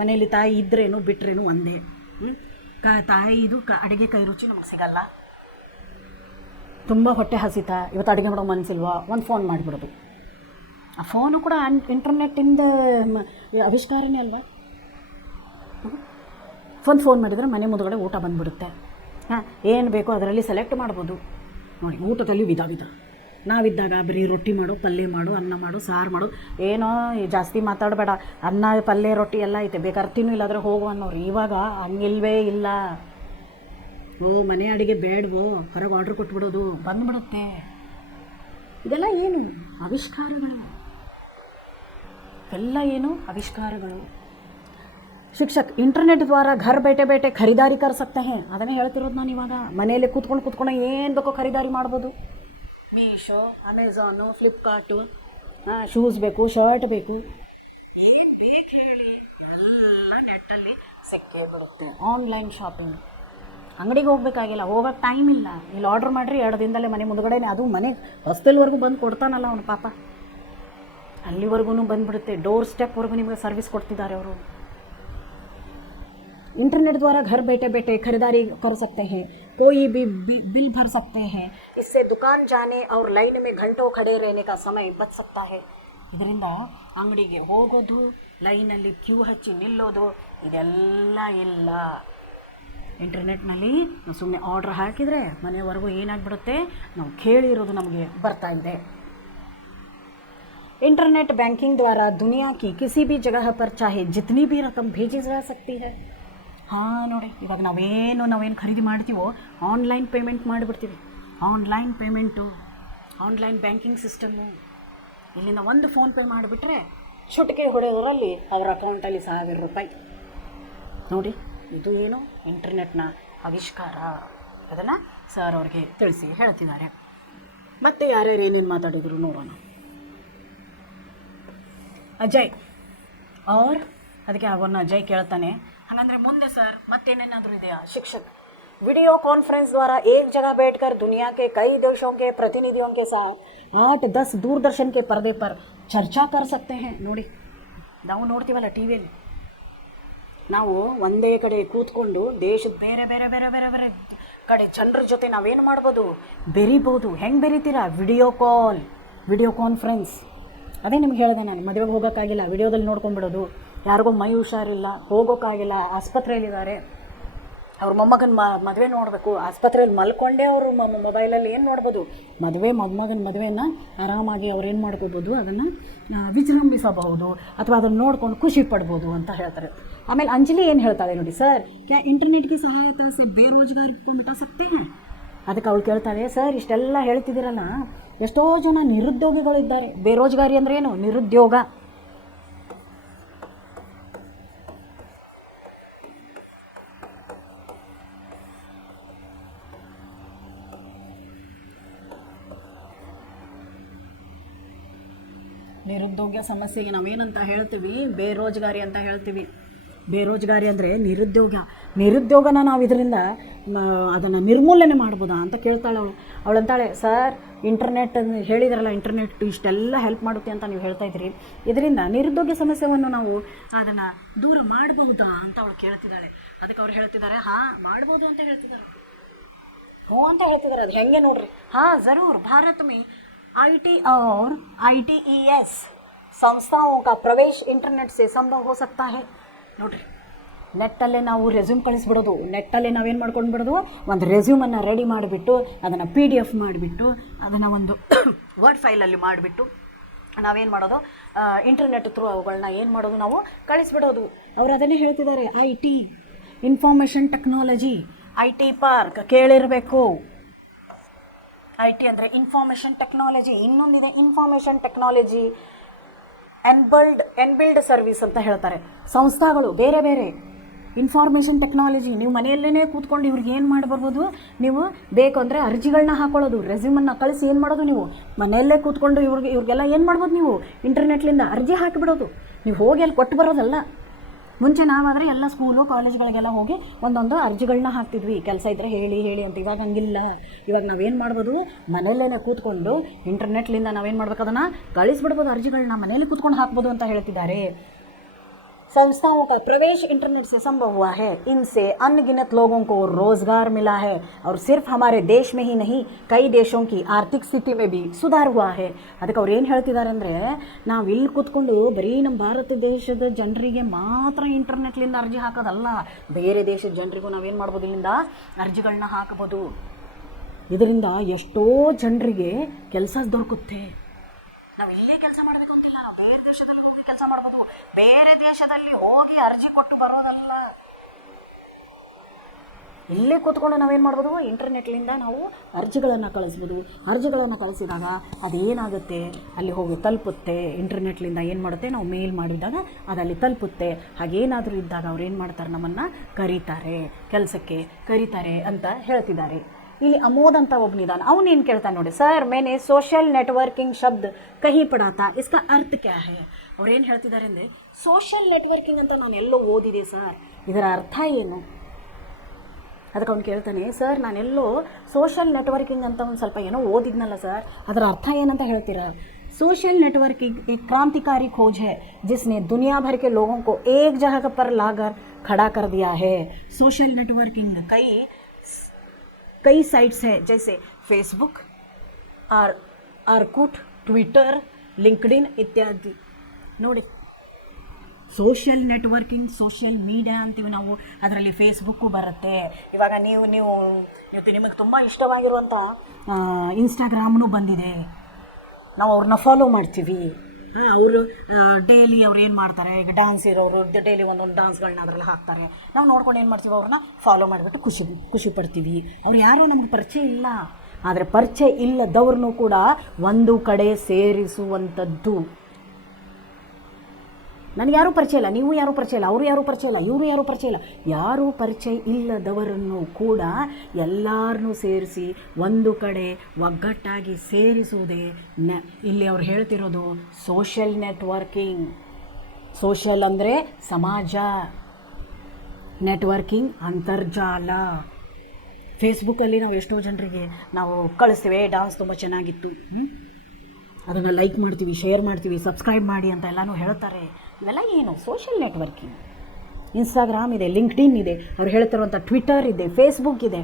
ಮನೆಯಲ್ಲಿ ತಾಯಿ ಇದ್ರೇನು ಬಿಟ್ರೇನು ಒಂದೇ. ತಾಯಿದು ಅಡುಗೆ ಕೈ ರುಚಿ ನಮಗೆ ಸಿಗಲ್ಲ. ತುಂಬ ಹೊಟ್ಟೆ ಹಸಿತಾ, ಇವತ್ತು ಅಡುಗೆ ಮಾಡೋ ಮನಸ್ಸಿಲ್ವಾ, ಒಂದು ಫೋನ್ ಮಾಡಿಬಿಡೋದು. ಆ ಫೋನು ಕೂಡ ಇಂಟರ್ನೆಟ್ಟಿಂದ ಆವಿಷ್ಕಾರನೇ ಅಲ್ವಾ. ಫೋನ್ ಮಾಡಿದರೆ ಮನೆ ಮುಂದುಗಡೆ ಊಟ ಬಂದುಬಿಡುತ್ತೆ. ಏನು ಬೇಕೋ ಅದರಲ್ಲಿ ಸೆಲೆಕ್ಟ್ ಮಾಡ್ಬೋದು. ನೋಡಿ, ಊಟದಲ್ಲಿ ವಿಧ ನಾವಿದ್ದಾಗ ಬರೀ ರೊಟ್ಟಿ ಮಾಡು, ಪಲ್ಯ ಮಾಡು, ಅನ್ನ ಮಾಡು, ಸಾರು ಮಾಡು, ಏನೋ ಜಾಸ್ತಿ ಮಾತಾಡಬೇಡ, ಅನ್ನ ಪಲ್ಯ ರೊಟ್ಟಿ ಎಲ್ಲ ಐತೆ, ಬೇಕಾದ್ರೆ ತಿನ್ನು, ಇಲ್ಲಾಂದರೆ ಹೋಗು ಅನ್ನೋರು. ಇವಾಗ ಹಂಗಿಲ್ವೇ ಇಲ್ಲ. ಮನೆ ಅಡುಗೆ ಬೇಡವೋ, ಹೊರಗೆ ಆರ್ಡ್ರ್ ಕೊಟ್ಬಿಡೋದು, ಬಂದುಬಿಡುತ್ತೆ. ಇದೆಲ್ಲ ಏನು ಆವಿಷ್ಕಾರಗಳು, ಎಲ್ಲ ಏನು ಆವಿಷ್ಕಾರಗಳು. ಶಿಕ್ಷಕ್ ಇಂಟರ್ನೆಟ್ ದ್ವಾರ ಘರ್ ಬೇಟೆ ಖರೀದಾರಿ ಕರ್ ಸಕ್ತೆ ಹೇ. ಅದನ್ನೇ ಹೇಳ್ತಿರೋದು ನಾನು. ಇವಾಗ ಮನೆಯಲ್ಲೇ ಕೂತ್ಕೊಂಡು ಏನು ಬೇಕೋ ಖರೀದಾರಿ ಮಾಡ್ಬೋದು. ಮೀಶೋ, ಅಮೆಝಾನು, ಫ್ಲಿಪ್ಕಾರ್ಟು, ಶೂಸ್ ಬೇಕು, ಶರ್ಟ್ ಬೇಕು, ಏನು ಬೇಕು ಹೇಳಿ ಎಲ್ಲ ನೆಟ್ಟಲ್ಲಿ ಸಿಕ್ಕೇ ಬರುತ್ತೆ. ಆನ್ಲೈನ್ ಶಾಪಿಂಗ್, ಅಂಗಡಿಗೆ ಹೋಗ್ಬೇಕಾಗಿಲ್ಲ, ಹೋಗೋಕ್ಕೆ ಟೈಮ್ ಇಲ್ಲ. ಇಲ್ಲಿ ಆರ್ಡ್ರ್ ಮಾಡಿರಿ 2 ದಿನದಲ್ಲೇ ಮನೆ ಮುಂದುಗಡೆನೇ, ಅದು ಮನೆ ಹೊಸ್ತಲ್ವರೆಗೂ ಬಂದು ಕೊಡ್ತಾನಲ್ಲ ಅವನು ಪಾಪ, ಅಲ್ಲಿವರೆಗೂ ಬಂದುಬಿಡುತ್ತೆ. ಡೋರ್ ಸ್ಟೆಪ್ವರೆಗೂ ನಿಮಗೆ ಸರ್ವಿಸ್ ಕೊಡ್ತಿದ್ದಾರೆ ಅವರು. इंटरनेट द्वारा घर बैठे खरीदारी कर सकते हैं, कोई भी बिल भर सकते हैं. इससे दुकान जाने और लाइन में घंटों खड़े रहने का समय बच सकता है. ಇದರಿಂದ ಅಂಗಡಿಗೆ ಹೋಗೋದು, ಲೈನಲ್ಲಿ ಕ್ಯೂ ಹಚ್ಚಿ ನಿಲ್ಲೋದು ಇದೆಲ್ಲ ಇಲ್ಲ. ಇಂಟರ್ನೆಟ್ನಲ್ಲಿ ನಾವು ಸುಮ್ಮನೆ ಆರ್ಡ್ರ್ ಹಾಕಿದರೆ ಮನೆಯವರೆಗೂ ಏನಾಗ್ಬಿಡುತ್ತೆ, ನಾವು ಕೇಳಿರೋದು ನಮಗೆ ಬರ್ತಾ ಇದೆ. इंटरनेट बैंकिंग द्वारा दुनिया की किसी भी जगह पर चाहे जितनी भी रकम भेजी जा सकती है. ನೋಡಿ, ಇವಾಗ ನಾವೇನು ಖರೀದಿ ಮಾಡ್ತೀವೋ ಆನ್ಲೈನ್ ಪೇಮೆಂಟ್ ಮಾಡಿಬಿಡ್ತೀವಿ. Online payment, online banking system. ಇಲ್ಲಿಂದ ಒಂದು ಫೋನ್ಪೇ ಮಾಡಿಬಿಟ್ರೆ ಚುಟಿಕೆ ಹೊಡೆಯೋದ್ರಲ್ಲಿ ಅವರ ಅಕೌಂಟಲ್ಲಿ 1000 ರೂಪಾಯಿ. ನೋಡಿ, ಇದು ಏನು ಇಂಟರ್ನೆಟ್ನ ಆವಿಷ್ಕಾರ. ಅದನ್ನು ಸರ್ ಅವ್ರಿಗೆ ತಿಳಿಸಿ ಹೇಳ್ತಿದ್ದಾರೆ. ಮತ್ತೆ ಯಾರ್ಯಾರು ಏನೇನು ಮಾತಾಡಿದ್ರು ನೋಡೋಣ. ಅಜಯ್ ಅದಕ್ಕೆ ಅವನ್ನ ಅಜಯ್ ಕೇಳ್ತಾನೆ, ಹಾಗಂದ್ರೆ ಮುಂದೆ ಸರ್ ಮತ್ತೇನೇನಾದರೂ ಇದೆಯಾ. ಶಿಕ್ಷक वीडियो कॉन्फ्रेंस द्वारा एक जगह बैठकर दुनिया के कई देशों के प्रतिनिधियों के साथ 8-10 दूरदर्शन के पर्दे पर चर्चा कर सकते हैं. ನೋಡಿ, ನಾವು ನೋಡ್ತೀವಲ್ಲ ಟಿವಿಯಲ್ಲಿ, ನಾವು ಒಂದೇ ಕಡೆ ಕೂತ್ಕೊಂಡು ದೇಶದ ಬೇರೆ ಬೇರೆ ಬೇರೆ ಬೇರೆ ಬೇರೆ ಕಡೆ ಜನರ ಜೊತೆ ನಾವೇನು ಮಾಡ್ಬೋದು, ಬೆರಿಬೋದು. ಹೆಂಗೆ ಬೆರಿತೀರಾ? Video conference. ಅದೇ ನಿಮ್ಗೆ ಹೇಳಿದೆ ನಾನು, ಮದುವೆಗೆ ಹೋಗೋಕ್ಕಾಗಿಲ್ಲ, ವಿಡಿಯೋದಲ್ಲಿ ನೋಡ್ಕೊಂಡ್ಬಿಡೋದು. ಯಾರಿಗೋ ಮೈ ಹುಷಾರಿಲ್ಲ, ಹೋಗೋಕ್ಕಾಗಿಲ್ಲ, ಆಸ್ಪತ್ರೆಯಲ್ಲಿದ್ದಾರೆ, ಅವ್ರ ಮೊಮ್ಮಗನ ಮದುವೆ ನೋಡಬೇಕು, ಆಸ್ಪತ್ರೆಯಲ್ಲಿ ಮಲ್ಕೊಂಡೇ ಅವರು ಮೊಬೈಲಲ್ಲಿ ಏನು ನೋಡ್ಬೋದು, ಮೊಮ್ಮಗನ ಮದುವೆನ ಆರಾಮಾಗಿ ಅವ್ರು ಏನು ಮಾಡ್ಕೋಬೋದು, ಅದನ್ನು ವಿಜೃಂಭಿಸಬಹುದು ಅಥವಾ ಅದನ್ನು ನೋಡ್ಕೊಂಡು ಖುಷಿ ಪಡ್ಬೋದು ಅಂತ ಹೇಳ್ತಾರೆ. ಆಮೇಲೆ ಅಂಜಲಿ ಏನು ಹೇಳ್ತಾಳೆ ನೋಡಿ, ಸರ್ ಕ್ಯಾ ಇಂಟರ್ನೆಟ್ಗೆ ಸಹಾಯತಾ ಸೆ ಬೇರೋಜ್ಗಾರಿ ಕೋ ಮಿಟಾ ಸಕ್ತೆ ಹೈ. ಅದಕ್ಕೆ ಅವಳು ಕೇಳ್ತಾಳೆ, ಸರ್ ಇಷ್ಟೆಲ್ಲ ಹೇಳ್ತಿದ್ದೀರಲ್ಲ, ಎಷ್ಟೋ ಜನ ನಿರುದ್ಯೋಗಿಗಳಿದ್ದಾರೆ. ಬೇರೋಜ್ಗಾರಿ ಅಂದರೆ ಏನು? ನಿರುದ್ಯೋಗ. ನಿರುದ್ಯೋಗ ಸಮಸ್ಯೆಗೆ ನಾವೇನಂತ ಹೇಳ್ತೀವಿ, ಬೇರೋಜ್ಗಾರಿ ಅಂತ ಹೇಳ್ತೀವಿ. ಬೇರೋಜ್ಗಾರಿ ಅಂದರೆ ನಿರುದ್ಯೋಗನ ನಾವು ಇದರಿಂದ ಅದನ್ನು ನಿರ್ಮೂಲನೆ ಮಾಡ್ಬೋದಾ ಅಂತ ಕೇಳ್ತಾಳೆ ಅವಳಂತಾಳೆ, ಸರ್ ಇಂಟರ್ನೆಟ್ ಹೇಳಿದ್ರಲ್ಲ, ಇಂಟರ್ನೆಟ್ ಇಷ್ಟೆಲ್ಲ ಹೆಲ್ಪ್ ಮಾಡುತ್ತೆ ಅಂತ ನೀವು ಹೇಳ್ತಾ ಇದ್ದೀರಿ, ಇದರಿಂದ ನಿರುದ್ಯೋಗ ಸಮಸ್ಯೆಯನ್ನು ನಾವು ಅದನ್ನು ದೂರ ಮಾಡಬಹುದಾ ಅಂತ ಅವಳು ಕೇಳ್ತಿದ್ದಾಳೆ. ಅದಕ್ಕೆ ಅವ್ರು ಹೇಳ್ತಿದ್ದಾರೆ, ಹಾಂ ಮಾಡ್ಬೋದು ಅಂತ ಹೇಳ್ತಿದ್ದಾರೆ, ಹ್ಞೂ ಅಂತ ಹೇಳ್ತಿದ್ದಾರೆ. ಅದು ಹೆಂಗೆ ನೋಡ್ರಿ, हाँ ज़रूर भारत में आईटी और ITES संस्थाओं का प्रवेश इंटरनेट से संभव हो सकता है. ನೋಡ್ರಿ, ನೆಟ್ಟಲ್ಲೇ ನಾವು ರೆಸ್ಯೂಮ್ ಕಳಿಸ್ಬಿಡೋದು, ನೆಟ್ಟಲ್ಲೇ ನಾವೇನು ಮಾಡ್ಕೊಂಡು ಬಿಡೋದು, ಒಂದು ರೆಸ್ಯೂಮನ್ನು ರೆಡಿ ಮಾಡಿಬಿಟ್ಟು ಅದನ್ನು PDF ಮಾಡಿಬಿಟ್ಟು ಅದನ್ನು ಒಂದು ವರ್ಡ್ ಫೈಲಲ್ಲಿ ಮಾಡಿಬಿಟ್ಟು ನಾವೇನು ಮಾಡೋದು, ಇಂಟರ್ನೆಟ್ ಥ್ರೂ ಅವುಗಳನ್ನ ಏನು ಮಾಡೋದು, ನಾವು ಕಳಿಸ್ಬಿಡೋದು. ಅವರು ಅದನ್ನೇ ಹೇಳ್ತಿದ್ದಾರೆ, IT information technology, IT park ಕೇಳಿರಬೇಕು. IT ಅಂದರೆ ಇನ್ಫಾರ್ಮೇಷನ್ ಟೆಕ್ನಾಲಜಿ, ಇನ್ನೊಂದಿದೆ ಇನ್ಫಾರ್ಮೇಷನ್ ಟೆಕ್ನಾಲಜಿ ಎನ್ಬಿಲ್ಡ್ ಸರ್ವಿಸ್ ಅಂತ ಹೇಳ್ತಾರೆ. ಸಂಸ್ಥೆಗಳು ಬೇರೆ ಬೇರೆ ಇನ್ಫಾರ್ಮೇಷನ್ ಟೆಕ್ನಾಲಜಿ, ನೀವು ಮನೆಯಲ್ಲೇ ಕೂತ್ಕೊಂಡು ಇವ್ರಿಗೆ ಏನು ಮಾಡಿ ಬರ್ಬೋದು, ನೀವು ಬೇಕು ಅಂದರೆ ಅರ್ಜಿಗಳನ್ನ ಹಾಕೊಳ್ಳೋದು, ರೆಸ್ಯೂಮನ್ನು ಕಳಿಸಿ ಏನು ಮಾಡೋದು, ನೀವು ಮನೆಯಲ್ಲೇ ಕೂತ್ಕೊಂಡು ಇವ್ರಿಗೆಲ್ಲ ಏನು ಮಾಡ್ಬೋದು, ನೀವು ಇಂಟರ್ನೆಟ್ಲಿಂದ ಅರ್ಜಿ ಹಾಕಿಬಿಡೋದು. ನೀವು ಹೋಗಿ ಅಲ್ಲಿ ಕೊಟ್ಟು ಬರೋದಲ್ಲ. ಮುಂಚೆ ನಾವಾದರೆ ಎಲ್ಲ ಸ್ಕೂಲು ಕಾಲೇಜ್ಗಳಿಗೆಲ್ಲ ಹೋಗಿ ಒಂದೊಂದು ಅರ್ಜಿಗಳನ್ನ ಹಾಕ್ತಿದ್ವಿ, ಕೆಲಸ ಇದ್ದರೆ ಹೇಳಿ ಅಂತ. ಇವಾಗ ಹಂಗಿಲ್ಲ. ಇವಾಗ ನಾವೇನು ಮಾಡ್ಬೋದು, ಮನೆಯಲ್ಲೇ ಕೂತ್ಕೊಂಡು ಇಂಟರ್ನೆಟ್ಲಿಂದ ನಾವೇನು ಮಾಡ್ಬೇಕು, ಅದನ್ನು ಕಳಿಸ್ಬಿಡ್ಬೋದು, ಅರ್ಜಿಗಳನ್ನ ಮನೇಲಿ ಕೂತ್ಕೊಂಡು ಹಾಕ್ಬೋದು ಅಂತ ಹೇಳ್ತಿದ್ದಾರೆ. संस्थाओं का प्रवेश इंटरनेट से संभव हुआ है, इनसे अनगिनत लोगों को रोजगार मिला है और सिर्फ हमारे देश में ही नहीं कई देशों की आर्थिक स्थिति में भी सुधार हुआ है. ಅದಕ್ಕೆ ಅವ್ರು ಏನು ಹೇಳ್ತಿದ್ದಾರೆ ಅಂದರೆ, ನಾವು ಇಲ್ಲಿ ಕೂತ್ಕೊಂಡು ಬರೀ ನಮ್ಮ ಭಾರತ ದೇಶದ ಜನರಿಗೆ ಮಾತ್ರ ಇಂಟರ್ನೆಟ್ಲಿಂದ ಅರ್ಜಿ ಹಾಕೋದಲ್ಲ, ಬೇರೆ ದೇಶದ ಜನರಿಗೂ ನಾವೇನು ಮಾಡ್ಬೋದು, ಇಲ್ಲಿಂದ ಅರ್ಜಿಗಳನ್ನ ಹಾಕ್ಬೋದು. ಇದರಿಂದ ಎಷ್ಟೋ ಜನರಿಗೆ ಕೆಲಸ ದೊರಕುತ್ತೆ. ನಾವು ಇಲ್ಲೇ ಕೆಲಸ ಮಾಡಬೇಕು ಅಂತಿಲ್ಲ, ನಾವು ಬೇರೆ ದೇಶದಲ್ಲಿ ಹೋಗಿ ಕೆಲಸ ಮಾಡ್ಬೋದು, ಬೇರೆ ದೇಶದಲ್ಲಿ ಹೋಗಿ ಅರ್ಜಿ ಕೊಟ್ಟು ಬರೋದಲ್ಲ. ಇಲ್ಲೇ ಕೂತ್ಕೊಂಡು ನಾವೇನು ಮಾಡ್ಬೋದು, ಇಂಟರ್ನೆಟ್ಲಿಂದ ನಾವು ಅರ್ಜಿಗಳನ್ನು ಕಳಿಸ್ಬೋದು. ಅರ್ಜಿಗಳನ್ನು ಕಳಿಸಿದಾಗ ಅದೇನಾಗುತ್ತೆ, ಅಲ್ಲಿ ಹೋಗಿ ತಲುಪುತ್ತೆ. ಇಂಟರ್ನೆಟ್ಲಿಂದ ಏನು ಮಾಡುತ್ತೆ, ನಾವು ಮೇಲ್ ಮಾಡಿದಾಗ ಅದಲ್ಲಿ ತಲುಪುತ್ತೆ. ಹಾಗೇನಾದರೂ ಇದ್ದಾಗ ಅವ್ರು ಏನು ಮಾಡ್ತಾರೆ, ನಮ್ಮನ್ನು ಕೆಲಸಕ್ಕೆ ಕರೀತಾರೆ ಅಂತ ಹೇಳ್ತಿದ್ದಾರೆ. ಇಲ್ಲಿ ಅಮೋದ್ ಅಂತ ಒಬ್ಬನಿದ್ದಾನೆ, ಅವನೇನು ಕೇಳ್ತಾನೆ ನೋಡಿ, ಸರ್ ಮೇನೆ ಸೋಷಿಯಲ್ ನೆಟ್ವರ್ಕಿಂಗ್ ಶಬ್ದ ಕಹಿ ಪಡಾತಾ, ಇಸ್ಕಾ ಅರ್ಥ ಕ್ಯಾ ಹೈ? ಅವ್ರು ಏನು ಹೇಳ್ತಿದ್ದಾರೆ ಅಂದರೆ, ಸೋಷಿಯಲ್ ನೆಟ್ವರ್ಕಿಂಗ್ ಅಂತ ನಾನು ಎಲ್ಲೋ ಓದಿದೆ ಸರ್, ಇದರ ಅರ್ಥ ಏನು? ಅದಕ್ಕೆ ಅವ್ನು ಕೇಳ್ತಾನೆ, ಸರ್ ನಾನೆಲ್ಲೋ ಸೋಷಿಯಲ್ ನೆಟ್ವರ್ಕಿಂಗ್ ಅಂತ ಒಂದು ಸ್ವಲ್ಪ ಏನೋ ಓದಿದ್ನಲ್ಲ ಸರ್, ಅದರ ಅರ್ಥ ಏನಂತ ಹೇಳ್ತೀರಾ? सोशल नेटवर्किंग एक क्रांतिकारी खोज है जिसने दुनिया भर के लोगों को एक जगह पर लाकर खड़ा कर दिया है. सोशल नेटवर्किंग कई साइट्स हैं जैसे फेसबुक, आर्कुट, ट्विटर, लिंक्डइन इत्यादि. ನೋಡಿ, ಸೋಷಿಯಲ್ ನೆಟ್ವರ್ಕಿಂಗ್, ಸೋಷಿಯಲ್ ಮೀಡಿಯಾ ಅಂತೀವಿ ನಾವು, ಅದರಲ್ಲಿ ಫೇಸ್ಬುಕ್ಕು ಬರುತ್ತೆ. ಇವಾಗ ನೀವು ನಿಮಗೆ ತುಂಬ ಇಷ್ಟವಾಗಿರುವಂಥ ಇನ್ಸ್ಟಾಗ್ರಾಮ್ನೂ ಬಂದಿದೆ. ನಾವು ಅವ್ರನ್ನ ಫಾಲೋ ಮಾಡ್ತೀವಿ. ಅವರು ಡೈಲಿ ಅವ್ರು ಏನು ಮಾಡ್ತಾರೆ, ಈಗ ಡ್ಯಾನ್ಸ್ ಇರೋರು ಡೈಲಿ ಒಂದೊಂದು ಡ್ಯಾನ್ಸ್ಗಳನ್ನ ಅದರಲ್ಲಿ ಹಾಕ್ತಾರೆ. ನಾವು ನೋಡ್ಕೊಂಡು ಏನು ಮಾಡ್ತೀವಿ, ಅವ್ರನ್ನ ಫಾಲೋ ಮಾಡಿಬಿಟ್ಟು ಖುಷಿ ಪಡ್ತೀವಿ. ಅವ್ರು ಯಾರೂ ನಮಗೆ ಪರಿಚಯ ಇಲ್ಲ, ಆದರೆ ಪರಿಚಯ ಇಲ್ಲದವ್ರನ್ನೂ ಕೂಡ ಒಂದು ಕಡೆ ಸೇರಿಸುವಂಥದ್ದು. ನನಗೆ ಯಾರೂ ಪರಿಚಯ ಇಲ್ಲ, ನೀವು ಯಾರೂ ಪರಿಚಯ ಇಲ್ಲ, ಅವರು ಯಾರೂ ಪರಿಚಯ ಇಲ್ಲ, ಇವರು ಯಾರೂ ಪರಿಚಯ ಇಲ್ಲ, ಯಾರೂ ಪರಿಚಯ ಇಲ್ಲದವರನ್ನು ಕೂಡ ಎಲ್ಲರನ್ನೂ ಸೇರಿಸಿ ಒಂದು ಕಡೆ ಒಗ್ಗಟ್ಟಾಗಿ ಸೇರಿಸುವುದೇ ಇಲ್ಲಿ ಅವ್ರು ಹೇಳ್ತಿರೋದು ಸೋಷಿಯಲ್ ನೆಟ್ವರ್ಕಿಂಗ್. ಸೋಷಿಯಲ್ ಅಂದರೆ ಸಮಾಜ, ನೆಟ್ವರ್ಕಿಂಗ್ ಅಂತರ್ಜಾಲ. ಫೇಸ್ಬುಕ್ಕಲ್ಲಿ ನಾವು ಎಷ್ಟೋ ಜನರಿಗೆ ನಾವು ಕಳಿಸ್ತೀವಿ, ಡ್ಯಾನ್ಸ್ ತುಂಬ ಚೆನ್ನಾಗಿತ್ತು, ಅದನ್ನು ಲೈಕ್ ಮಾಡ್ತೀವಿ, ಶೇರ್ ಮಾಡ್ತೀವಿ, ಸಬ್ಸ್ಕ್ರೈಬ್ ಮಾಡಿ ಅಂತ ಎಲ್ಲನೂ ಹೇಳ್ತಾರೆ. ಇವೆಲ್ಲ ಏನು? Social networking. ಇನ್ಸ್ಟಾಗ್ರಾಮ್ ಇದೆ, ಲಿಂಕ್ಡ್ಇನ್ ಇದೆ, ಅವ್ರು ಹೇಳ್ತಿರುವಂಥ ಟ್ವಿಟರ್ ಇದೆ, ಫೇಸ್ಬುಕ್ ಇದೆ,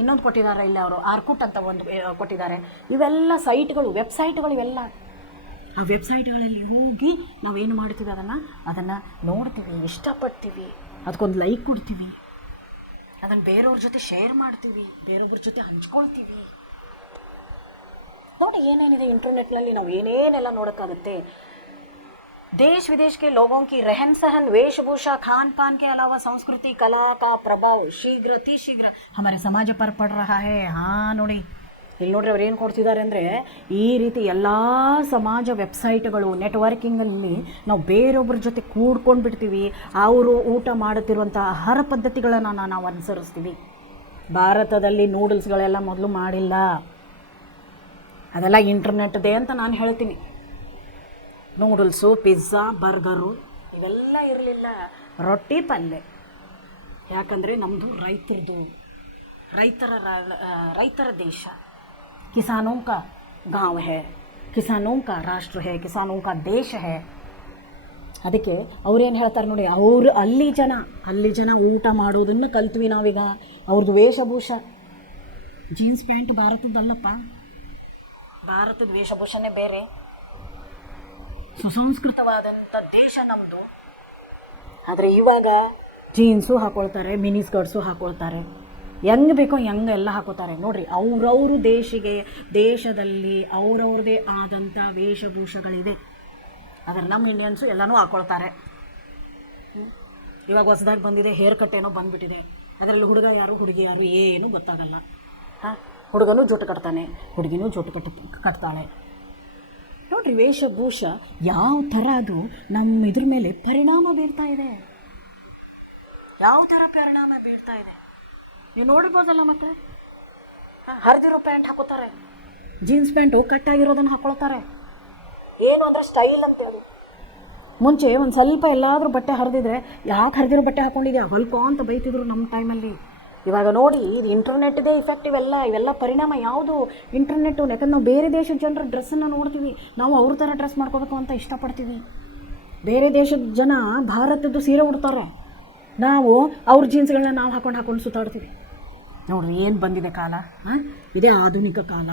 ಇನ್ನೊಂದು ಕೊಟ್ಟಿದ್ದಾರೆ ಇಲ್ಲಿ ಅವರು ಆರ್ಕುಟ್ ಅಂತ ಒಂದು ಕೊಟ್ಟಿದ್ದಾರೆ. ಇವೆಲ್ಲ ಸೈಟ್ಗಳು, ವೆಬ್ಸೈಟ್ಗಳು, ಇವೆಲ್ಲ ಆ ವೆಬ್ಸೈಟ್ಗಳಲ್ಲಿ ಹೋಗಿ ನಾವೇನು ಮಾಡ್ತೀವಿ, ಅದನ್ನು ನೋಡ್ತೀವಿ, ಇಷ್ಟಪಡ್ತೀವಿ, ಅದಕ್ಕೊಂದು ಲೈಕ್ ಕೊಡ್ತೀವಿ, ಅದನ್ನು ಬೇರೆಯವ್ರ ಜೊತೆ ಶೇರ್ ಮಾಡ್ತೀವಿ, ಬೇರೊಬ್ಬರ ಜೊತೆ ಹಂಚ್ಕೊಳ್ತೀವಿ. ನೋಡಿ ಏನೇನಿದೆ ಇಂಟರ್ನೆಟ್ನಲ್ಲಿ, ನಾವು ಏನೇನೆಲ್ಲ ನೋಡೋಕ್ಕಾಗುತ್ತೆ. देश विदेश के लोगों की रहन सहन, वेशभूषा, खान पान के अलावा संस्कृति, कला का प्रभाव शीघ्र हमारे समाज पर पड़ रहा है. ನೋಡಿ ಇಲ್ಲಿ ನೋಡ್ರಿ, ಅವ್ರು ಏನು ಕೊಡ್ತಿದ್ದಾರೆ ಅಂದರೆ, ಈ ರೀತಿ ಎಲ್ಲ ಸಮಾಜ ವೆಬ್ಸೈಟ್ಗಳು, ನೆಟ್ವರ್ಕಿಂಗಲ್ಲಿ ನಾವು ಬೇರೊಬ್ಬರ ಜೊತೆ ಕೂಡ್ಕೊಂಡು ಬಿಡ್ತೀವಿ. ಅವರು ಊಟ ಮಾಡುತ್ತಿರುವಂಥ ಆಹಾರ ಪದ್ಧತಿಗಳನ್ನು ನಾವು ಅನುಸರಿಸ್ತೀವಿ. ಭಾರತದಲ್ಲಿ ನೂಡಲ್ಸ್ಗಳೆಲ್ಲ ಮೊದಲು ಮಾಡಿಲ್ಲ, ಅದೆಲ್ಲ ಇಂಟರ್ನೆಟ್ದೇ ಅಂತ ನಾನು ಹೇಳ್ತೀನಿ. ನೂಡಲ್ಸು, ಪಿಜ್ಜಾ, ಬರ್ಗರು ಇವೆಲ್ಲ ಇರಲಿಲ್ಲ. ರೊಟ್ಟಿ ಪಲ್ಯ. ಯಾಕಂದರೆ ನಮ್ಮದು ರೈತರ ದೇಶ. ಕಿಸಾನೋं का गाँव है, ಕಿಸಾನೋं का ರಾಷ್ಟ್ರ है, ಕಿಸಾನೋं का ದೇಶ है. ಅದಕ್ಕೆ ಅವ್ರೇನು ಹೇಳ್ತಾರೆ ನೋಡಿ, ಅಲ್ಲಿ ಜನ ಊಟ ಮಾಡೋದನ್ನು ಕಲ್ತ್ವಿ ನಾವೀಗ. ಅವ್ರದ್ದು ವೇಷಭೂಷ ಜೀನ್ಸ್ ಪ್ಯಾಂಟ್ ಭಾರತದ್ದಲ್ಲಪ್ಪ, ಭಾರತದ ವೇಷಭೂಷಣೆ ಬೇರೆ. ಸುಸಂಸ್ಕೃತವಾದಂಥ ದೇಶ ನಮ್ಮದು. ಆದರೆ ಇವಾಗ ಜೀನ್ಸು ಹಾಕ್ಕೊಳ್ತಾರೆ, ಮಿನಿ ಸ್ಕರ್ಟ್ಸು ಹಾಕ್ಕೊಳ್ತಾರೆ, ಹೆಂಗೆ ಬೇಕೋ ಹೆಂಗೆಲ್ಲ ಹಾಕೋತಾರೆ ನೋಡಿರಿ. ಅವ್ರವ್ರ ದೇಶದಲ್ಲಿ ಅವ್ರವ್ರದ್ದೇ ಆದಂಥ ವೇಷಭೂಷಗಳಿದೆ. ಆದರೆ ನಮ್ಮ ಇಂಡಿಯನ್ಸು ಎಲ್ಲನೂ ಹಾಕ್ಕೊಳ್ತಾರೆ. ಇವಾಗ ಹೊಸದಾಗಿ ಬಂದಿದೆ ಹೇರ್ ಕಟ್ ಏನೋ ಬಂದುಬಿಟ್ಟಿದೆ. ಅದರಲ್ಲಿ ಹುಡುಗ ಯಾರು ಹುಡುಗಿ ಯಾರು ಏನೂ ಗೊತ್ತಾಗಲ್ಲ. ಹುಡುಗನೂ ಜುಟ್ಟು ಕಟ್ತಾನೆ, ಹುಡುಗಿನೂ ಜುಟ್ಟು ಕಟ್ತಾಳೆ. ನೋಡಿರಿ, ವೇಷಭೂಷ ಯಾವ ಥರ ಅದು ನಮ್ಮ ಇದ್ರ ಮೇಲೆ ಪರಿಣಾಮ ಬೀರ್ತಾ ಇದೆ, ಯಾವ ಥರ ಪರಿಣಾಮ ಬೀರ್ತಾ ಇದೆ ನೀವು ನೋಡಿರ್ಬೋದಲ್ಲ. ಮಕ್ಕಳೇ ಹರಿದಿರೋ ಪ್ಯಾಂಟ್ ಹಾಕೋತಾರೆ, ಜೀನ್ಸ್ ಪ್ಯಾಂಟು ಕಟ್ಟಾಗಿರೋದನ್ನು ಹಾಕ್ಕೊಳ್ತಾರೆ. ಏನು ಅಂದರೆ ಸ್ಟೈಲ್ ಅಂತೇಳಿ. ಮುಂಚೆ ಒಂದು ಸ್ವಲ್ಪ ಎಲ್ಲಾದರೂ ಬಟ್ಟೆ ಹರಿದಿದ್ರೆ ಯಾಕೆ ಹರಿದಿರೋ ಬಟ್ಟೆ ಹಾಕ್ಕೊಂಡಿದ್ಯಾ ಹೊಲ್ಕೋ ಅಂತ ಬೈತಿದ್ರು ನಮ್ಮ ಟೈಮಲ್ಲಿ. ಇವಾಗ ನೋಡಿ, ಇದು ಇಂಟರ್ನೆಟ್ದೇ ಇಫೆಕ್ಟ್. ಇವೆಲ್ಲ ಪರಿಣಾಮ ಯಾವುದು ಇಂಟರ್ನೆಟ್ಟು. ಯಾಕಂದ್ರೆ ನಾವು ಬೇರೆ ದೇಶದ ಜನರ ಡ್ರೆಸ್ಸನ್ನು ನೋಡ್ತೀವಿ, ನಾವು ಅವ್ರ ಥರ ಡ್ರೆಸ್ ಮಾಡ್ಕೋಬೇಕು ಅಂತ ಇಷ್ಟಪಡ್ತೀವಿ. ಬೇರೆ ದೇಶದ ಜನ ಭಾರತದ್ದು ಸೀರೆ ಉಡ್ತಾರೆ, ನಾವು ಅವ್ರ ಜೀನ್ಸ್ಗಳನ್ನ ನಾವು ಹಾಕೊಂಡು ಸುತ್ತಾಡ್ತೀವಿ. ನೋಡ್ರಿ ಏನು ಬಂದಿದೆ ಕಾಲ. ಇದೇ ಆಧುನಿಕ ಕಾಲ,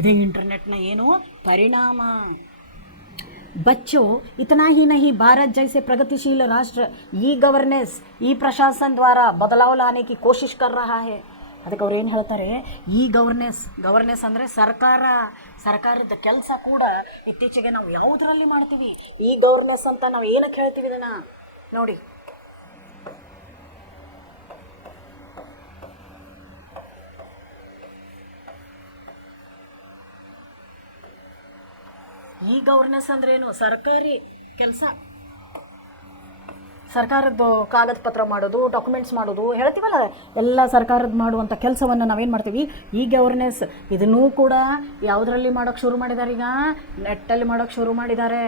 ಇದೇ ಇಂಟರ್ನೆಟ್ನ ಏನು ಪರಿಣಾಮ. बच्चों, इतना ही नहीं, भारत जैसे प्रगतिशील राष्ट्र ई गवर्नेंस, ई प्रशासन द्वारा बदलाव लाने की कोशिश कर रहा है. ಅದಕ್ಕೆ ಅವ್ರು ಏನು ಹೇಳ್ತಾರೆ, ಈ ಗವರ್ನೆನ್ಸ್ ಅಂದರೆ ಸರ್ಕಾರದ ಕೆಲಸ ಕೂಡ ಇತ್ತೀಚೆಗೆ ನಾವು ಯಾವುದರಲ್ಲಿ ಮಾಡ್ತೀವಿ, ಈ ಗವರ್ನೆನ್ಸ್ ಅಂತ ನಾವು ಏನಕ್ಕೆ ಹೇಳ್ತೀವಿ ಇದನ್ನು ನೋಡಿ. ಈ ಗವರ್ನೆನ್ಸ್ ಅಂದ್ರೇನು? ಸರ್ಕಾರಿ ಕೆಲಸ, ಸರ್ಕಾರದ್ದು ಕಾಗದ ಪತ್ರ ಮಾಡೋದು, ಡಾಕ್ಯುಮೆಂಟ್ಸ್ ಮಾಡೋದು ಹೇಳ್ತೀವಲ್ಲ, ಎಲ್ಲ ಸರ್ಕಾರದ್ದು ಮಾಡುವಂಥ ಕೆಲಸವನ್ನು ನಾವೇನು ಮಾಡ್ತೀವಿ ಈ ಗವರ್ನೆನ್ಸ್. ಇದನ್ನೂ ಕೂಡ ಯಾವುದರಲ್ಲಿ ಮಾಡೋಕ್ಕೆ ಶುರು ಮಾಡಿದ್ದಾರೆ, ಈಗ ನೆಟ್ಟಲ್ಲಿ ಮಾಡೋಕ್ಕೆ ಶುರು ಮಾಡಿದ್ದಾರೆ.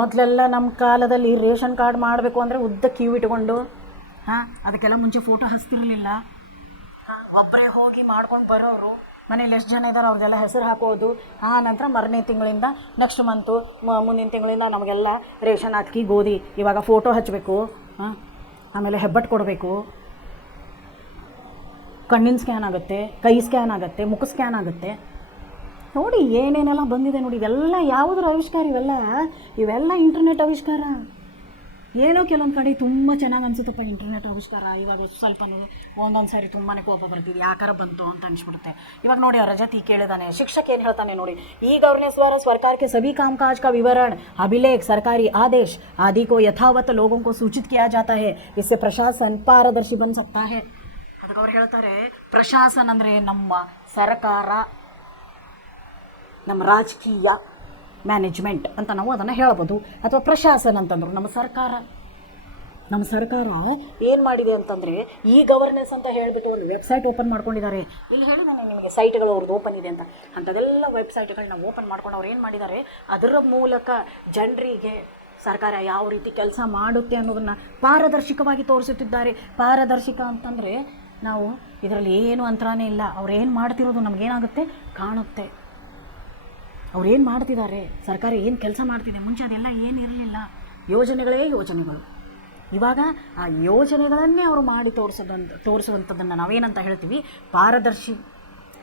ಮೊದಲೆಲ್ಲ ನಮ್ಮ ಕಾಲದಲ್ಲಿ ರೇಷನ್ ಕಾರ್ಡ್ ಮಾಡಬೇಕು ಅಂದರೆ ಉದ್ದ ಕ್ಯೂ ಇಟ್ಕೊಂಡು, ಅದಕ್ಕೆಲ್ಲ ಮುಂಚೆ ಫೋಟೋ ಹಚ್ತಿರಲಿಲ್ಲ. ಒಬ್ಬರೇ ಹೋಗಿ ಮಾಡ್ಕೊಂಡು ಬರೋರು, ಮನೇಲಿ ಎಷ್ಟು ಜನ ಇದ್ದಾರೆ ಅವ್ರದ್ದೆಲ್ಲ ಹೆಸರು ಹಾಕೋದು. ನಂತರ ಮರನೇ ತಿಂಗಳಿಂದ ನೆಕ್ಸ್ಟ್ ಮಂತು ಮುಂದಿನ ತಿಂಗಳಿಂದ ನಮಗೆಲ್ಲ ರೇಷನ್ ಅಕ್ಕಿ ಗೋಧಿ. ಇವಾಗ ಫೋಟೋ ಹಚ್ಚಬೇಕು, ಆಮೇಲೆ ಹೆಬ್ಬಟ್ಟು ಕೊಡಬೇಕು, ಕಣ್ಣಿನ ಸ್ಕ್ಯಾನ್ ಆಗುತ್ತೆ, ಕೈ ಸ್ಕ್ಯಾನ್ ಆಗುತ್ತೆ, ಮುಖ ಸ್ಕ್ಯಾನ್ ಆಗುತ್ತೆ. ನೋಡಿ ಏನೇನೆಲ್ಲ ಬಂದಿದೆ ನೋಡಿ. ಇವೆಲ್ಲ ಯಾವುದರ ಆವಿಷ್ಕಾರ? ಇವೆಲ್ಲ ಇಂಟರ್ನೆಟ್ ಆವಿಷ್ಕಾರ. ಏನೋ ಕೆಲವೊಂದು ಕಡೆ ತುಂಬ ಚೆನ್ನಾಗಿ ಅನಿಸುತ್ತಪ್ಪ ಇಂಟರ್ನೆಟ್ ಆವಿಷ್ಕಾರ. ಇವಾಗ ಸ್ವಲ್ಪ ಒಂದೊಂದು ಸಾರಿ ತುಂಬಾ ಕೋಪ ಬರ್ತಿದೆ, ಯಾಕಾರ ಬಂತು ಅಂತ ಅನಿಸ್ಬಿಡುತ್ತೆ. ಇವಾಗ ನೋಡಿ, ರಜತ್ ಕೇಳಿದಾನೆ, ಶಿಕ್ಷಕ ಏನು ಹೇಳ್ತಾನೆ ನೋಡಿ, ಈ ಗವರ್ನೆನ್ಸ್ द्वारा सरकार के सभी कामकाज का विवरण, अभिलेख, सरकारी आदेश आदि को यथावत लोगों को सूचित किया जाता है. इससे प्रशासन पारदर्शी बन सकता है. ಅದಕ್ಕೆ ಅವ್ರು ಹೇಳ್ತಾರೆ, ಪ್ರಶಾಸನ ಅಂದರೆ ನಮ್ಮ ಸರ್ಕಾರ, ನಮ್ಮ ರಾಜಕೀಯ ಮ್ಯಾನೇಜ್ಮೆಂಟ್ ಅಂತ ನಾವು ಅದನ್ನು ಹೇಳ್ಬೋದು. ಅಥವಾ ಪ್ರಶಾಸನ ಅಂತಂದ್ರು ನಮ್ಮ ಸರ್ಕಾರ ಏನು ಮಾಡಿದೆ ಅಂತಂದರೆ, ಈ ಗವರ್ನೆನ್ಸ್ ಅಂತ ಹೇಳಿಬಿಟ್ಟು ಒಂದು ವೆಬ್ಸೈಟ್ ಓಪನ್ ಮಾಡ್ಕೊಂಡಿದ್ದಾರೆ. ಇಲ್ಲಿ ಹೇಳಿ ನಾನು ನಿಮಗೆ ಸೈಟ್ಗಳು ಅವ್ರದ್ದು ಓಪನ್ ಇದೆ ಅಂತ. ಅಂಥದ್ದೆಲ್ಲ ವೆಬ್ಸೈಟ್ಗಳನ್ನ ಓಪನ್ ಮಾಡ್ಕೊಂಡು ಅವ್ರು ಏನು ಮಾಡಿದ್ದಾರೆ, ಅದರ ಮೂಲಕ ಜನರಿಗೆ ಸರ್ಕಾರ ಯಾವ ರೀತಿ ಕೆಲಸ ಮಾಡುತ್ತೆ ಅನ್ನೋದನ್ನು ಪಾರದರ್ಶಕವಾಗಿ ತೋರಿಸುತ್ತಿದ್ದಾರೆ. ಪಾರದರ್ಶಕ ಅಂತಂದರೆ ನಾವು ಇದರಲ್ಲಿ ಏನು ಅಂತರಾನೇ ಇಲ್ಲ. ಅವ್ರು ಏನು ಮಾಡ್ತಿರೋದು ನಮಗೇನಾಗುತ್ತೆ ಕಾಣುತ್ತೆ. ಅವ್ರು ಏನು ಮಾಡ್ತಿದ್ದಾರೆ, ಸರ್ಕಾರ ಏನು ಕೆಲಸ ಮಾಡ್ತಿದೆ. ಮುಂಚೆ ಅದೆಲ್ಲ ಏನಿರಲಿಲ್ಲ, ಯೋಜನೆಗಳು. ಇವಾಗ ಆ ಯೋಜನೆಗಳನ್ನೇ ಅವರು ಮಾಡಿ ತೋರಿಸುವಂಥದ್ದನ್ನು ನಾವೇನಂತ ಹೇಳ್ತೀವಿ, ಪಾರದರ್ಶಿ.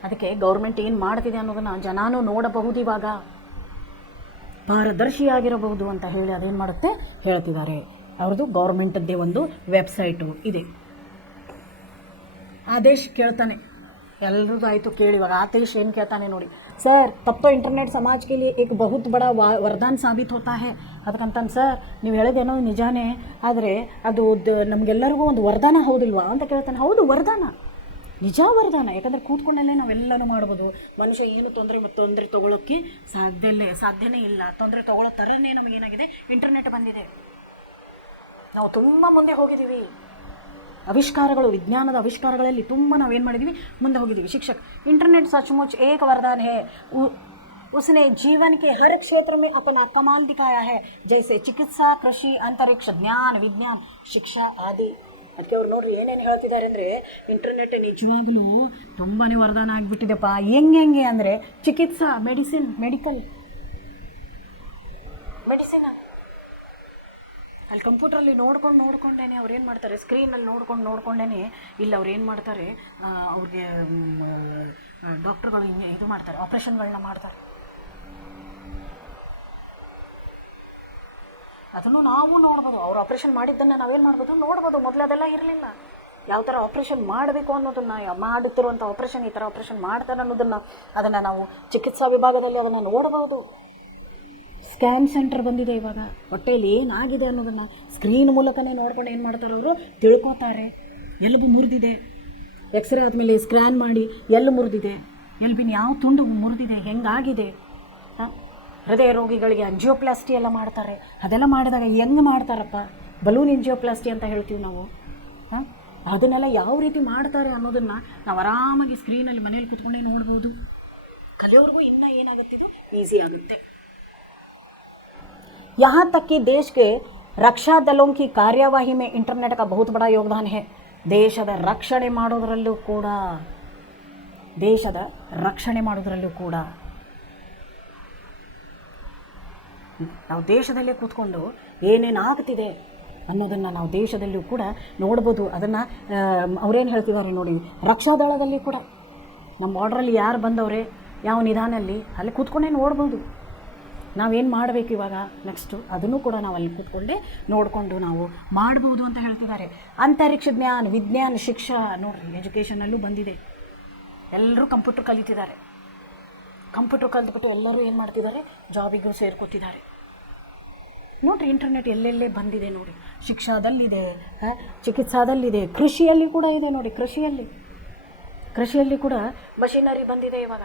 ಅದಕ್ಕೆ ಗೌರ್ಮೆಂಟ್ ಏನು ಮಾಡ್ತಿದೆ ಅನ್ನೋದನ್ನು ಜನಾನೂ ನೋಡಬಹುದು. ಇವಾಗ ಪಾರದರ್ಶಿಯಾಗಿರಬಹುದು ಅಂತ ಹೇಳಿ ಅದೇನು ಮಾಡುತ್ತೆ ಹೇಳ್ತಿದ್ದಾರೆ. ಅವ್ರದ್ದು ಗೌರ್ಮೆಂಟದ್ದೇ ಒಂದು ವೆಬ್ಸೈಟು ಇದೆ. ಆದೇಶ್ ಕೇಳ್ತಾನೆ, ಎಲ್ರಿಗೂ ಆಯಿತು ಕೇಳಿ. ಇವಾಗ ಆದೇಶ್ ಏನು ಕೇಳ್ತಾನೆ ನೋಡಿ, ಸರ್ तब तो इंटरनेट समाज के लिए एक बहुत बड़ा वरदान साबित होता है. ಅದಕ್ಕಂತಾನೆ, ಸರ್ ನೀವು ಹೇಳೋದೇನೋ ನಿಜಾನೇ, ಆದರೆ ಅದು ನಮಗೆಲ್ಲರಿಗೂ ಒಂದು ವರದಾನ ಹೌದಿಲ್ವಾ ಅಂತ ಕೇಳ್ತಾನೆ. ಹೌದು, ವರದಾನ, ನಿಜ ವರದಾನ. ಯಾಕಂದರೆ ಕೂತ್ಕೊಂಡಲ್ಲೇ ನಾವೆಲ್ಲನೂ ಮಾಡ್ಬೋದು. ಮನುಷ್ಯ ಏನು ತೊಂದರೆ ತೊಗೊಳ್ಳೋಕ್ಕೆ ಸಾಧ್ಯನೇ ಇಲ್ಲ. ತೊಂದರೆ ತೊಗೊಳ್ಳೋ ಥರನೇ ನಮಗೇನಾಗಿದೆ, ಇಂಟರ್ನೆಟ್ ಬಂದಿದೆ. ನಾವು ತುಂಬ ಮುಂದೆ ಹೋಗಿದ್ದೀವಿ. ಆವಿಷ್ಕಾರಗಳು, ವಿಜ್ಞಾನದ ಆವಿಷ್ಕಾರಗಳಲ್ಲಿ ತುಂಬ ನಾವೇನು ಮಾಡಿದ್ದೀವಿ, ಮುಂದೆ ಹೋಗಿದ್ದೀವಿ. ಶಿಕ್ಷಕ, ಇಂಟರ್ನೆಟ್ ಸಚ್ಮುಚ್ ಏಕ ವರದಾನ ಹೇ. उसने जीवन के हर क्षेत्र में अपना कमाल दिखाया है, जैसे चिकित्सा, कृषि, अंतरिक्ष, ज्ञान, विज्ञान, ಶಿಕ್ಷಾ ಆದಿ. ಅದಕ್ಕೆ ಅವ್ರು ನೋಡ್ರಿ ಏನೇನು ಹೇಳ್ತಿದ್ದಾರೆ ಅಂದರೆ, ಇಂಟರ್ನೆಟ್ ನಿಜವಾಗ್ಲೂ ತುಂಬಾ ವರದಾನ ಆಗಿಬಿಟ್ಟಿದೆಪ್ಪ. ಹೆಂಗೆ ಅಂದರೆ ಚಿಕಿತ್ಸಾ, ಮೆಡಿಸಿನ್ ಅಲ್ಲಿ ಕಂಪ್ಯೂಟ್ರಲ್ಲಿ ನೋಡ್ಕೊಂಡೇನೆ ಅವ್ರು ಏನು ಮಾಡ್ತಾರೆ, ಸ್ಕ್ರೀನಲ್ಲಿ ನೋಡ್ಕೊಂಡೇನೆ ಇಲ್ಲಿ ಅವ್ರು ಏನು ಮಾಡ್ತಾರೆ, ಅವ್ರಿಗೆ ಡಾಕ್ಟ್ರುಗಳು ಇದು ಮಾಡ್ತಾರೆ, ಆಪ್ರೇಷನ್ಗಳನ್ನ ಮಾಡ್ತಾರೆ. ಅದನ್ನು ನಾವು ನೋಡ್ಬೋದು. ಅವ್ರು ಆಪ್ರೇಷನ್ ಮಾಡಿದ್ದನ್ನು ನಾವೇನು ಮಾಡ್ಬೋದು, ನೋಡ್ಬೋದು. ಮೊದಲು ಅದೆಲ್ಲ ಇರಲಿಲ್ಲ. ಯಾವ ಥರ ಆಪ್ರೇಷನ್ ಮಾಡಬೇಕು ಅನ್ನೋದನ್ನು, ಮಾಡುತ್ತಿರುವಂಥ ಆಪ್ರೇಷನ್ ಈ ಥರ ಆಪ್ರೇಷನ್ ಮಾಡ್ತಾರೆ ಅನ್ನೋದನ್ನು ಅದನ್ನು ನಾವು ಚಿಕಿತ್ಸಾ ವಿಭಾಗದಲ್ಲಿ ಅದನ್ನು ನೋಡ್ಬೋದು. ಸ್ಕ್ಯಾನ್ ಸೆಂಟರ್ ಬಂದಿದೆ ಇವಾಗ. ಹೊಟ್ಟೆಯಲ್ಲಿ ಏನಾಗಿದೆ ಅನ್ನೋದನ್ನು ಸ್ಕ್ರೀನ್ ಮೂಲಕನೇ ನೋಡ್ಕೊಂಡು ಏನು ಮಾಡ್ತಾರೆ, ಅವರು ತಿಳ್ಕೊತಾರೆ. ಎಲುಬು ಮುರಿದಿದೆ, ಎಕ್ಸ್ರೇ ಆದಮೇಲೆ ಸ್ಕ್ಯಾನ್ ಮಾಡಿ ಎಲ್ಲಿ ಮುರಿದಿದೆ, ಎಲುಬಿನ ಯಾವ ತುಂಡು ಮುರಿದಿದೆ, ಹೆಂಗಾಗಿದೆ. ಹೃದಯ ರೋಗಿಗಳಿಗೆ ಅಂಜಿಯೋಪ್ಲಾಸ್ಟಿ ಎಲ್ಲ ಮಾಡ್ತಾರೆ. ಅದೆಲ್ಲ ಮಾಡಿದಾಗ ಹೆಂಗೆ ಮಾಡ್ತಾರಪ್ಪ, ಬಲೂನ್ ಎಂಜಿಯೋಪ್ಲಾಸ್ಟಿ ಅಂತ ಹೇಳ್ತೀವಿ ನಾವು. ಅದನ್ನೆಲ್ಲ ಯಾವ ರೀತಿ ಮಾಡ್ತಾರೆ ಅನ್ನೋದನ್ನು ನಾವು ಆರಾಮಾಗಿ ಸ್ಕ್ರೀನಲ್ಲಿ ಮನೇಲಿ ಕೂತ್ಕೊಂಡೇ ನೋಡ್ಬೋದು. ಕಲಿಯೋರ್ಗೂ ಇನ್ನೂ ಏನಾಗುತ್ತಿದ್ದು ಈಸಿ ಆಗುತ್ತೆ. यहाँ तक कि देश के रक्षा दलों की कार्यवाही में इंटरनेट का बहुत बड़ा योगदान है. ದೇಶದ ರಕ್ಷಣೆ ಮಾಡೋದರಲ್ಲೂ ಕೂಡ ನಾವು ದೇಶದಲ್ಲೇ ಕೂತ್ಕೊಂಡು ಏನೇನು ಆಗ್ತಿದೆ ಅನ್ನೋದನ್ನು ನಾವು ದೇಶದಲ್ಲೂ ಕೂಡ ನೋಡ್ಬೋದು. ಅದನ್ನು ಅವರೇನು ಹೇಳ್ತಿದ್ದಾರೆ ನೋಡಿ, ರಕ್ಷಾ ದಳದಲ್ಲಿ ಕೂಡ ನಮ್ಮ ಬಾರ್ಡ್ರಲ್ಲಿ ಯಾರು ಬಂದವ್ರೆ, ಯಾವ ನಿಧಾನಲ್ಲಿ ಅಲ್ಲಿ ಕೂತ್ಕೊಂಡೇ ನೋಡ್ಬೋದು. ನಾವೇನು ಮಾಡಬೇಕು ಇವಾಗ ನೆಕ್ಸ್ಟು, ಅದನ್ನು ಕೂಡ ನಾವು ಅಲ್ಲಿ ಕೂತ್ಕೊಂಡೆ ನೋಡಿಕೊಂಡು ನಾವು ಮಾಡ್ಬೋದು ಅಂತ ಹೇಳ್ತಿದ್ದಾರೆ. ಅಂತರಿಕ್ಷ ಜ್ಞಾನ, ವಿಜ್ಞಾನ, ಶಿಕ್ಷಾ ನೋಡಿರಿ, ಎಜುಕೇಷನಲ್ಲೂ ಬಂದಿದೆ. ಎಲ್ಲರೂ ಕಂಪ್ಯೂಟರ್ ಕಲಿತಿದ್ದಾರೆ. ಕಂಪ್ಯೂಟರ್ ಕಲಿತ್ಬಿಟ್ಟು ಎಲ್ಲರೂ ಏನು ಮಾಡ್ತಿದ್ದಾರೆ, ಜಾಬಿಗೂ ಸೇರ್ಕೋತಿದ್ದಾರೆ. ನೋಡಿರಿ, ಇಂಟರ್ನೆಟ್ ಎಲ್ಲೆಲ್ಲೇ ಬಂದಿದೆ ನೋಡಿ. ಶಿಕ್ಷಾದಲ್ಲಿದೆ, ಚಿಕಿತ್ಸಾದಲ್ಲಿದೆ, ಕೃಷಿಯಲ್ಲಿ ಕೂಡ ಇದೆ ನೋಡಿ. ಕೃಷಿಯಲ್ಲಿ ಕೂಡ ಮಷಿನರಿ ಬಂದಿದೆ ಇವಾಗ.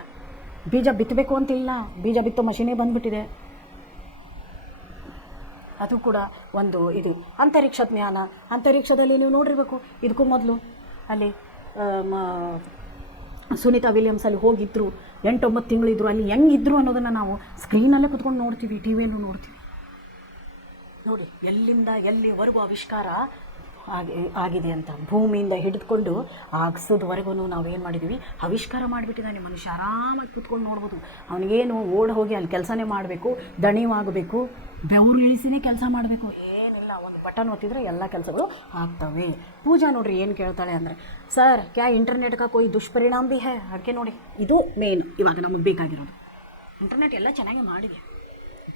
ಬೀಜ ಬಿತ್ತಬೇಕು ಅಂತಿಲ್ಲ, ಬೀಜ ಬಿತ್ತೋ ಮಷೀನೇ ಬಂದುಬಿಟ್ಟಿದೆ. ಅದು ಕೂಡ ಒಂದು ಇದು. ಅಂತರಿಕ್ಷ ಜ್ಞಾನ, ಅಂತರಿಕ್ಷದಲ್ಲಿ ನೀವು ನೋಡಿರಬೇಕು. ಇದಕ್ಕೂ ಮೊದಲು ಅಲ್ಲಿ ಸುನೀತಾ ವಿಲಿಯಮ್ಸ್ ಅಲ್ಲಿ ಹೋಗಿದ್ರು, 8-9 ತಿಂಗಳಿದ್ರು. ಅಲ್ಲಿ ಹೆಂಗಿದ್ರು ಅನ್ನೋದನ್ನು ನಾವು ಸ್ಕ್ರೀನಲ್ಲೇ ಕುತ್ಕೊಂಡು ನೋಡ್ತೀವಿ, ಟಿ ವಿಯಲ್ಲೂ ನೋಡ್ತೀವಿ. ನೋಡಿ ಎಲ್ಲಿಂದ ಎಲ್ಲಿವರೆಗೂ ಆವಿಷ್ಕಾರ ಆಗಿದೆ ಅಂತ. ಭೂಮಿಯಿಂದ ಹಿಡಿದುಕೊಂಡು ಆಗ್ಸೋದ್ವರೆಗೂ ನಾವೇನು ಮಾಡಿದ್ದೀವಿ, ಆವಿಷ್ಕಾರ ಮಾಡಿಬಿಟ್ಟಿದ್ದಾನೆ ಮನುಷ್ಯ. ಆರಾಮಾಗಿ ಕೂತ್ಕೊಂಡು ನೋಡ್ಬೋದು. ಅವನಿಗೇನು ಓಡ್ ಹೋಗಿ ಅಲ್ಲಿ ಕೆಲಸನೇ ಮಾಡಬೇಕು, ದಣಿವಾಗಬೇಕು, ಬೆವರು ಇಳಿಸಿನೇ ಕೆಲಸ ಮಾಡಬೇಕು ಏನಿಲ್ಲ. ಒಂದು ಬಟನ್ ಒತ್ತಿದ್ರೆ ಎಲ್ಲ ಕೆಲಸಗಳು ಆಗ್ತವೆ. ಪೂಜಾ ನೋಡ್ರಿ ಏನು ಕೇಳ್ತಾಳೆ ಅಂದರೆ, ಸರ್ ಕ್ಯಾ ಇಂಟರ್ನೆಟ್ ಕಾ ಕೋಯಿ ದುಷ್ಪರಿಣಾಮ ಭೀ ಹೈ. ಅದಕ್ಕೆ ನೋಡಿ, ಇದು ಮೇನ್ ಇವಾಗ ನಮಗೆ ಬೇಕಾಗಿರೋದು. ಇಂಟರ್ನೆಟ್ ಎಲ್ಲ ಚೆನ್ನಾಗಿ ಮಾಡಿದೆ,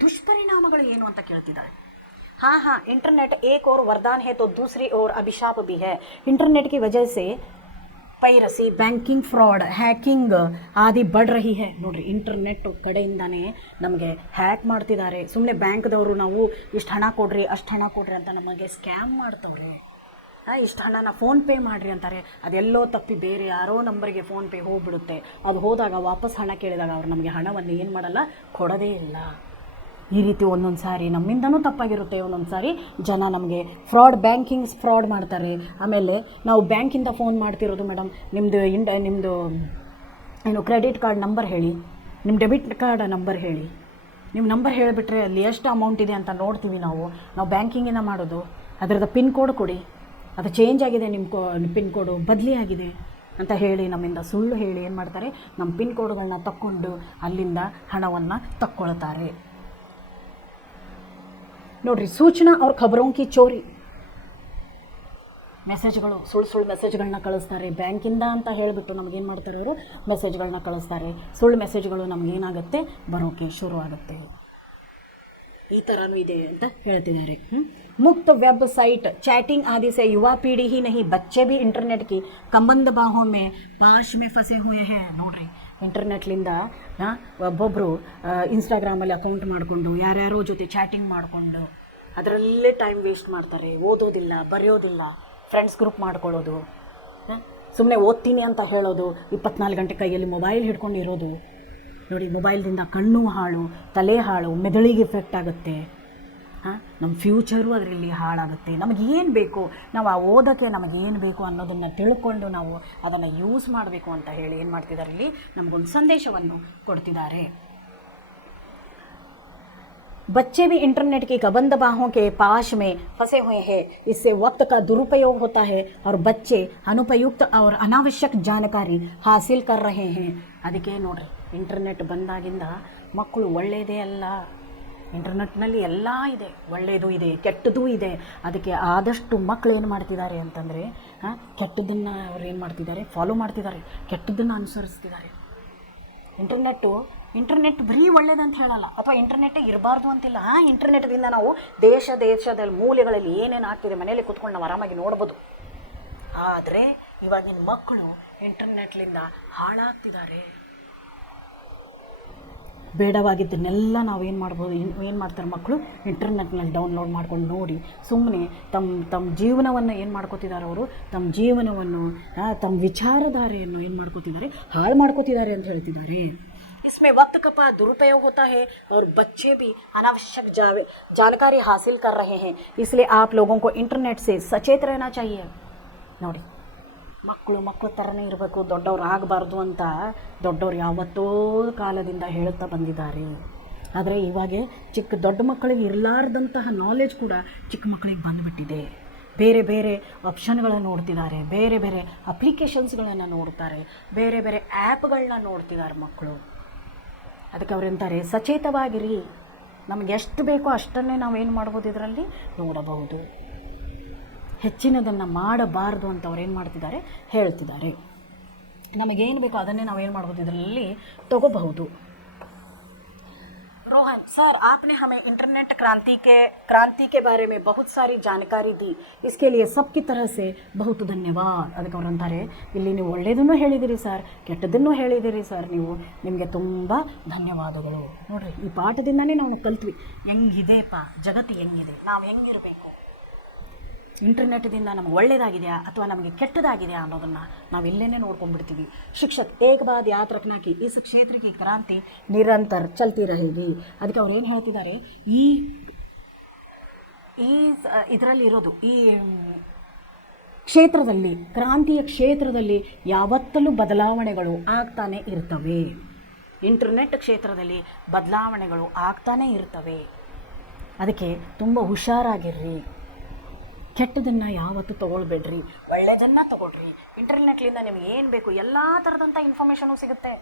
ದುಷ್ಪರಿಣಾಮಗಳು ಏನು ಅಂತ ಕೇಳ್ತಿದ್ದಾಳೆ. हाँ, इंटरनेट एक और वरदान है तो दूसरी ओर अभिशाप भी है. इंटरनेट की वजह से ಪೈರಸಿ, ಬ್ಯಾಂಕಿಂಗ್ ಫ್ರಾಡ್, ಹ್ಯಾಕಿಂಗ್ ಆದಿ बढ़ रही है. ನೋಡಿರಿ, ಇಂಟರ್ನೆಟ್ ಕಡೆಯಿಂದನೇ ನಮಗೆ ಹ್ಯಾಕ್ ಮಾಡ್ತಿದ್ದಾರೆ. ಸುಮ್ಮನೆ ಬ್ಯಾಂಕ್ದವರು ನಾವು ಇಷ್ಟು ಹಣ ಕೊಡ್ರಿ, ಅಷ್ಟು ಹಣ ಕೊಡ್ರಿ ಅಂತ ನಮಗೆ ಸ್ಕ್ಯಾಮ್ ಮಾಡ್ತವ್ರೆ. ಇಷ್ಟು ಹಣನ ಫೋನ್ಪೇ ಮಾಡಿರಿ ಅಂತಾರೆ. ಅದೆಲ್ಲೋ ತಪ್ಪಿ ಬೇರೆ ಯಾರೋ ನಂಬರಿಗೆ ಫೋನ್ಪೇ ಹೋಗ್ಬಿಡುತ್ತೆ. ಅದು ಹೋದಾಗ ವಾಪಸ್ ಹಣ ಕೇಳಿದಾಗ ಅವ್ರು ನಮಗೆ ಹಣವನ್ನು ಏನು ಮಾಡಲ್ಲ, ಕೊಡೋದೇ ಇಲ್ಲ. ಈ ರೀತಿ ಒಂದೊಂದು ಸಾರಿ ನಮ್ಮಿಂದನೂ ತಪ್ಪಾಗಿರುತ್ತೆ. ಒಂದೊಂದು ಸಾರಿ ಜನ ನಮಗೆ ಬ್ಯಾಂಕಿಂಗ್ ಫ್ರಾಡ್ ಮಾಡ್ತಾರೆ. ಆಮೇಲೆ ನಾವು ಬ್ಯಾಂಕಿಂದ ಫೋನ್ ಮಾಡ್ತಿರೋದು, ಮೇಡಮ್ ನಿಮ್ಮದು ಏನು ಕ್ರೆಡಿಟ್ ಕಾರ್ಡ್ ನಂಬರ್ ಹೇಳಿ, ನಿಮ್ಮ ಡೆಬಿಟ್ ಕಾರ್ಡ್ ನಂಬರ್ ಹೇಳಿ. ನಿಮ್ಮ ನಂಬರ್ ಹೇಳಿಬಿಟ್ರೆ ಅಲ್ಲಿ ಎಷ್ಟು ಅಮೌಂಟ್ ಇದೆ ಅಂತ ನೋಡ್ತೀವಿ ನಾವು ಬ್ಯಾಂಕಿಂಗಿಂದ ಮಾಡೋದು. ಅದರದ್ದು ಪಿನ್ ಕೋಡ್ ಕೊಡಿ, ಅದು ಚೇಂಜ್ ಆಗಿದೆ, ನಿಮ್ಮ ಪಿನ್ ಕೋಡು ಬದಲಿ ಆಗಿದೆ ಅಂತ ಹೇಳಿ ನಮ್ಮಿಂದ ಸುಳ್ಳು ಹೇಳಿ ಏನು ಮಾಡ್ತಾರೆ, ನಮ್ಮ ಪಿನ್ ಕೋಡ್ಗಳನ್ನ ತಕ್ಕೊಂಡು ಅಲ್ಲಿಂದ ಹಣವನ್ನು ತಕ್ಕೊಳ್ತಾರೆ. ನೋಡ್ರಿ, ಸೂಚನಾ ಅವ್ರ ಖಬರೋಂಕಿ ಚೋರಿ, ಮೆಸೇಜ್ಗಳು, ಸುಳ್ಳು ಮೆಸೇಜ್ಗಳನ್ನ ಕಳಿಸ್ತಾರೆ ಬ್ಯಾಂಕಿಂದ ಅಂತ ಹೇಳಿಬಿಟ್ಟು. ನಮಗೇನು ಮಾಡ್ತಾರೆ ಅವರು, ಮೆಸೇಜ್ಗಳನ್ನ ಕಳಿಸ್ತಾರೆ. ಸುಳ್ಳು ಮೆಸೇಜ್ಗಳು ನಮಗೇನಾಗುತ್ತೆ, ಬರೋಕ್ಕೆ ಶುರು ಆಗುತ್ತೆ. ಈ ಥರನೂ ಇದೆ ಅಂತ ಹೇಳ್ತಿದ್ದಾರೆ. मुक्त वेबसाइट चैटिंग आदि से युवा पीढ़ी ही नहीं बच्चे भी इंटरनेट की कंबंद बाहों में पाश में फंसे हुए हैं. ನೋಡ್ರಿ, ಇಂಟರ್ನೆಟ್ಲಿಂದ ಒಬ್ಬೊಬ್ಬರು ಇನ್ಸ್ಟಾಗ್ರಾಮಲ್ಲಿ ಅಕೌಂಟ್ ಮಾಡಿಕೊಂಡು ಯಾರ್ಯಾರೋ ಜೊತೆ ಚಾಟಿಂಗ್ ಮಾಡಿಕೊಂಡು ಅದರಲ್ಲೇ ಟೈಮ್ ವೇಸ್ಟ್ ಮಾಡ್ತಾರೆ. ಓದೋದಿಲ್ಲ, ಬರೆಯೋದಿಲ್ಲ, ಫ್ರೆಂಡ್ಸ್ ಗ್ರೂಪ್ ಮಾಡ್ಕೊಳ್ಳೋದು, ಸುಮ್ಮನೆ ಓದ್ತೀನಿ ಅಂತ ಹೇಳೋದು, 24 ಗಂಟೆ ಕೈಯಲ್ಲಿ ಮೊಬೈಲ್ ಹಿಡ್ಕೊಂಡಿರೋದು. ನೋಡಿ, ಮೊಬೈಲ್ದಿಂದ ಕಣ್ಣು ಹಾಳು, ತಲೆ ಹಾಳು, ಮೆದುಳಿಗೆ ಎಫೆಕ್ಟ್ ಆಗುತ್ತೆ. ನಮ್ಮ ಫ್ಯೂಚರು ಅದರಲ್ಲಿ ಹಾಳಾಗುತ್ತೆ. ನಮಗೇನು ಬೇಕು, ನಾವು ಆ ಓದೋಕ್ಕೆ ನಮಗೇನು ಬೇಕು ಅನ್ನೋದನ್ನು ತಿಳ್ಕೊಂಡು ನಾವು ಅದನ್ನು ಯೂಸ್ ಮಾಡಬೇಕು ಅಂತ ಹೇಳಿ ಏನು ಮಾಡ್ತಿದ್ದಾರೆ, ಇಲ್ಲಿ ನಮಗೊಂದು ಸಂದೇಶವನ್ನು ಕೊಡ್ತಿದ್ದಾರೆ. बच्चे भी इंटरनेट की कबंद बाहों के पाश में फंसे हुए हैं। इससे वक्त का दुरुपयोग होता है और बच्चे अनुपयुक्त और अनावश्यक जानकारी हासिल कर रहे हैं। ಅದಕ್ಕೆ ನೋಡ್ರಿ, ಇಂಟರ್ನೆಟ್ ಬಂದಾಗಿಂದ ಮಕ್ಕಳು ಒಳ್ಳೆಯದೇ ಅಲ್ಲ, ಇಂಟರ್ನೆಟ್ನಲ್ಲಿ ಎಲ್ಲ ಇದೆ, ಒಳ್ಳೆಯದು ಇದೆ, ಕೆಟ್ಟದ್ದು ಇದೆ. ಅದಕ್ಕೆ ಆದಷ್ಟು ಮಕ್ಕಳು ಏನು ಮಾಡ್ತಿದ್ದಾರೆ ಅಂತಂದರೆ ಕೆಟ್ಟದ್ದನ್ನು ಅವ್ರು ಏನು ಮಾಡ್ತಿದ್ದಾರೆ, ಫಾಲೋ ಮಾಡ್ತಿದ್ದಾರೆ, ಕೆಟ್ಟದ್ದನ್ನು ಅನುಸರಿಸ್ತಿದ್ದಾರೆ. ಇಂಟರ್ನೆಟ್ ಬರೀ ಒಳ್ಳೇದಂತ ಹೇಳಲ್ಲ, ಅಥವಾ ಇಂಟರ್ನೆಟ್ ಇರಬಾರ್ದು ಅಂತಿಲ್ಲ. ಇಂಟರ್ನೆಟ್ದಿಂದ ನಾವು ದೇಶದ ಮೂಲೆಗಳಲ್ಲಿ ಏನೇನು ಆಗ್ತಿದೆ ಮನೆಯಲ್ಲಿ ಕೂತ್ಕೊಂಡು ನಾವು ಆರಾಮಾಗಿ ನೋಡ್ಬೋದು. ಆದರೆ ಇವಾಗಿನ ಮಕ್ಕಳು ಇಂಟರ್ನೆಟ್ಲಿಂದ ಹಾಳಾಗ್ತಿದ್ದಾರೆ. ಬೇಡವಾಗಿದ್ದನ್ನೆಲ್ಲ ನಾವು ಏನು ಮಾಡ್ಬೋದು, ಏನು ಮಾಡ್ತಾರೆ ಮಕ್ಕಳು, ಇಂಟರ್ನೆಟ್ನಲ್ಲಿ ಡೌನ್ಲೋಡ್ ಮಾಡ್ಕೊಂಡು ನೋಡಿ ಸುಮ್ಮನೆ ತಮ್ಮ ಜೀವನವನ್ನು ಏನು ಮಾಡ್ಕೋತಿದ್ದಾರೆ, ಅವರು ತಮ್ಮ ಜೀವನವನ್ನು ತಮ್ಮ ವಿಚಾರಧಾರೆಯನ್ನು ಏನು ಮಾಡ್ಕೋತಿದ್ದಾರೆ, ಹಾಳು ಮಾಡ್ಕೋತಿದ್ದಾರೆ ಅಂತ ಹೇಳ್ತಿದ್ದಾರೆ. इसमें वक्त का दुरुपयोग होता है और बच्चे भी अनावश्यक जानकारी हासिल कर रहे हैं. इसलिए आप लोगों को इंटरनेट से सचेत रहना चाहिए. ನೋಡಿ, ಮಕ್ಕಳು ಥರನೇ ಇರಬೇಕು, ದೊಡ್ಡವ್ರು ಆಗಬಾರ್ದು ಅಂತ ದೊಡ್ಡವ್ರು ಯಾವತ್ತೋ ಕಾಲದಿಂದ ಹೇಳ್ತಾ ಬಂದಿದ್ದಾರೆ. ಆದರೆ ಇವಾಗ ದೊಡ್ಡ ಮಕ್ಕಳಿಗೆ ಇರಲಾರ್ದಂತಹ ನಾಲೆಜ್ ಕೂಡ ಚಿಕ್ಕ ಮಕ್ಕಳಿಗೆ ಬಂದುಬಿಟ್ಟಿದೆ. ಬೇರೆ ಆಪ್ಷನ್ಗಳನ್ನು ನೋಡ್ತಿದ್ದಾರೆ, ಬೇರೆ ಅಪ್ಲಿಕೇಶನ್ಸ್ಗಳನ್ನು ನೋಡ್ತಾರೆ, ಬೇರೆ ಆ್ಯಪ್ಗಳನ್ನ ನೋಡ್ತಿದ್ದಾರೆ ಮಕ್ಕಳು. ಅದಕ್ಕೆ ಅವ್ರು ಅಂತಾರೆ, ಸಚೇತವಾಗಿರಿ, ನಮಗೆ ಎಷ್ಟು ಬೇಕೋ ಅಷ್ಟನ್ನೇ ನಾವೇನು ಮಾಡ್ಬೋದು, ಇದರಲ್ಲಿ ನೋಡಬಹುದು, ಹೆಚ್ಚಿನದನ್ನು ಮಾಡಬಾರ್ದು ಅಂತ ಅವ್ರು ಏನು ಮಾಡ್ತಿದ್ದಾರೆ, ಹೇಳ್ತಿದ್ದಾರೆ. ನಮಗೇನು ಬೇಕೋ ಅದನ್ನೇ ನಾವೇನು ಮಾಡ್ಬೋದು, ಇದರಲ್ಲಿ ತಗೋಬಹುದು. रोहन सर, आपने हमें इंटरनेट क्रांति के बारे में बहुत सारी जानकारी दी, इसके लिए सबकी तरह से बहुत धन्यवाद. ಅದಕ್ಕೆ ಅವ್ರು ಅಂತಾರೆ, ಇಲ್ಲಿ ನೀವು ಒಳ್ಳೆಯದನ್ನು ಹೇಳಿದಿರಿ ಸರ್, ಕೆಟ್ಟದನ್ನು ಹೇಳಿದಿರಿ ಸರ್, ನಿಮಗೆ ತುಂಬ ಧನ್ಯವಾದಗಳು. ನೋಡ್ರಿ, ಈ ಪಾಠದಿಂದನೇ ನಾವು ಕಲ್ತ್ವಿ ಹೆಂಗಿದೆಪ್ಪ ಜಗತ್ತು, ಹೆಂಗಿದೆ, ನಾವು ಹೆಂಗಿರಬೇಕು, ಇಂಟರ್ನೆಟ್ದಿಂದ ನಮಗೆ ಒಳ್ಳೆಯದಾಗಿದೆಯಾ ಅಥವಾ ನಮಗೆ ಕೆಟ್ಟದಾಗಿದೆಯಾ ಅನ್ನೋದನ್ನು ನಾವು ಇಲ್ಲೇನೇ ನೋಡ್ಕೊಂಡ್ಬಿಡ್ತೀವಿ. ಶಿಕ್ಷಕ್ ಏಕ ಬಾದ್ ಯಾದ್ ರಖನಾ ಕಿ ಇಸ್ ಕ್ಷೇತ್ರ ಕಿ ಕ್ರಾಂತಿ ನಿರಂತರ ಚಲ್ತಿ रहेगी. ಅದಕ್ಕೆ ಅವ್ರು ಏನು ಹೇಳ್ತಿದ್ದಾರೆ, ಈ ಇದರಲ್ಲಿ ಇರೋದು, ಈ ಕ್ಷೇತ್ರದಲ್ಲಿ, ಕ್ರಾಂತಿಯ ಕ್ಷೇತ್ರದಲ್ಲಿ ಯಾವತ್ತಲೂ ಬದಲಾವಣೆಗಳು ಆಗ್ತಾನೆ ಇರ್ತವೆ. ಇಂಟರ್ನೆಟ್ ಕ್ಷೇತ್ರದಲ್ಲಿ ಬದಲಾವಣೆಗಳು ಆಗ್ತಾನೆ ಇರ್ತವೆ. ಅದಕ್ಕೆ ತುಂಬ ಹುಷಾರಾಗಿರ್ರಿ, ಕೆಟ್ಟದನ್ನು ಯಾವತ್ತೂ ತೊಗೊಳ್ಬೇಡ್ರಿ, ಒಳ್ಳೆಯದನ್ನು ತೊಗೊಳ್ರಿ. ಇಂಟರ್ನೆಟ್ಲಿಂದ ನಿಮಗೆ ಏನು ಬೇಕು ಎಲ್ಲ ಥರದಂಥ ಇನ್ಫಾರ್ಮೇಷನು ಸಿಗುತ್ತೆ.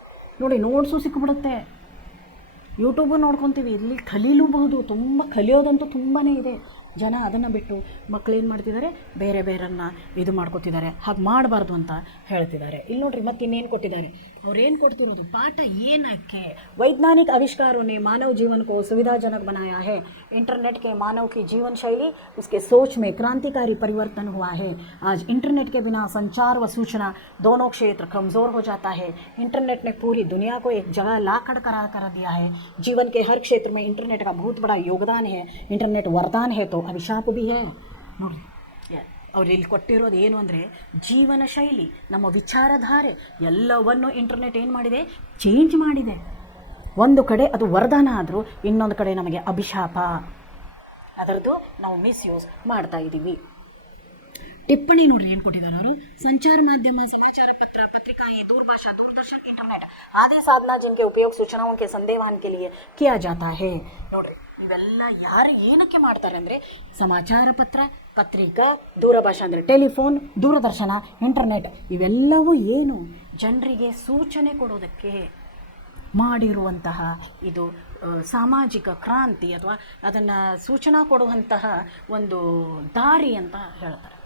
ನೋಡಿ, ನೋಟ್ಸು ಸಿಕ್ಕಿಬಿಡುತ್ತೆ, ಯೂಟ್ಯೂಬು ನೋಡ್ಕೊತೀವಿ, ಇಲ್ಲಿ ಕಲೀಲೂಬಹುದು. ತುಂಬ ಕಲಿಯೋದಂತೂ ತುಂಬಾ ಇದೆ. ಜನ ಅದನ್ನು ಬಿಟ್ಟು ಮಕ್ಕಳೇನು ಮಾಡ್ತಿದ್ದಾರೆ, ಬೇರೆಯನ್ನ ಇದು ಮಾಡ್ಕೊತಿದ್ದಾರೆ. ಹಾಗೆ ಮಾಡಬಾರ್ದು ಅಂತ ಹೇಳ್ತಿದ್ದಾರೆ. ಇಲ್ಲಿ ನೋಡ್ರಿ, ಮತ್ತೆ ಇನ್ನೇನು ಕೊಟ್ಟಿದ್ದಾರೆ, ಅವ್ರೇನು ಕೊಡ್ತಿರೋದು ಪಾಠ ಏನಕ್ಕೆ, वैज्ञानिक आविष्कारों ने मानव जीवन को सुविधाजनक बनाया है. इंटरनेट के मानव की जीवन शैली, उसके सोच में क्रांतिकारी परिवर्तन हुआ है. आज इंटरनेट के बिना संचार व सूचना दोनों क्षेत्र कमज़ोर हो जाता है. इंटरनेट ने पूरी दुनिया को एक जगह ला खड़ा कर दिया है. जीवन के हर क्षेत्र में इंटरनेट का बहुत बड़ा योगदान है. इंटरनेट वरदान है तो अभिशाप भी है. ನೋಡಿ, ಅವ್ರು ಇಲ್ಲಿ ಕೊಟ್ಟಿರೋದು ಏನು ಅಂದರೆ, ಜೀವನ ಶೈಲಿ, ನಮ್ಮ ವಿಚಾರಧಾರೆ ಎಲ್ಲವನ್ನು ಇಂಟರ್ನೆಟ್ ಏನು ಮಾಡಿದೆ, ಚೇಂಜ್ ಮಾಡಿದೆ. ಒಂದು ಕಡೆ ಅದು ವರದಾನ ಆದರೂ ಇನ್ನೊಂದು ಕಡೆ ನಮಗೆ ಅಭಿಶಾಪ. ಅದರದ್ದು ನಾವು ಮಿಸ್ಯೂಸ್ ಮಾಡ್ತಾ ಇದ್ದೀವಿ. टिप्पणी ನೋಡ್ರಿ ಏನು ಕೊಟ್ಟಿದ್ದಾರೆ ಅವರು, संचार माध्यम, समाचार पत्र, पत्रिकाएं, दूरभाषा, दूरदर्शन, इंटरनेट आदि साधना जिनके उपयोग सूचनाओं के संदेहन के लिए किया जाता है. ನೋಡ್ರಿ, ಇವೆಲ್ಲ ಯಾರು ಏನಕ್ಕೆ ಮಾಡ್ತಾರೆ ಅಂದರೆ, ಸಮಾಚಾರ ಪತ್ರ, ಪತ್ರಿಕಾ, ದೂರಭಾಷಾ ಅಂದರೆ ಟೆಲಿಫೋನ್, ದೂರದರ್ಶನ, ಇಂಟರ್ನೆಟ್, ಇವೆಲ್ಲವೂ ಏನು, ಜನರಿಗೆ ಸೂಚನೆ ಕೊಡೋದಕ್ಕೆ ಮಾಡಿರುವಂತಹ ಇದು ಸಾಮಾಜಿಕ ಕ್ರಾಂತಿ, ಅಥವಾ ಅದನ್ನು ಸೂಚನಾ ಕೊಡುವಂತಹ ಒಂದು ದಾರಿ ಅಂತ ಹೇಳ್ತಾರೆ.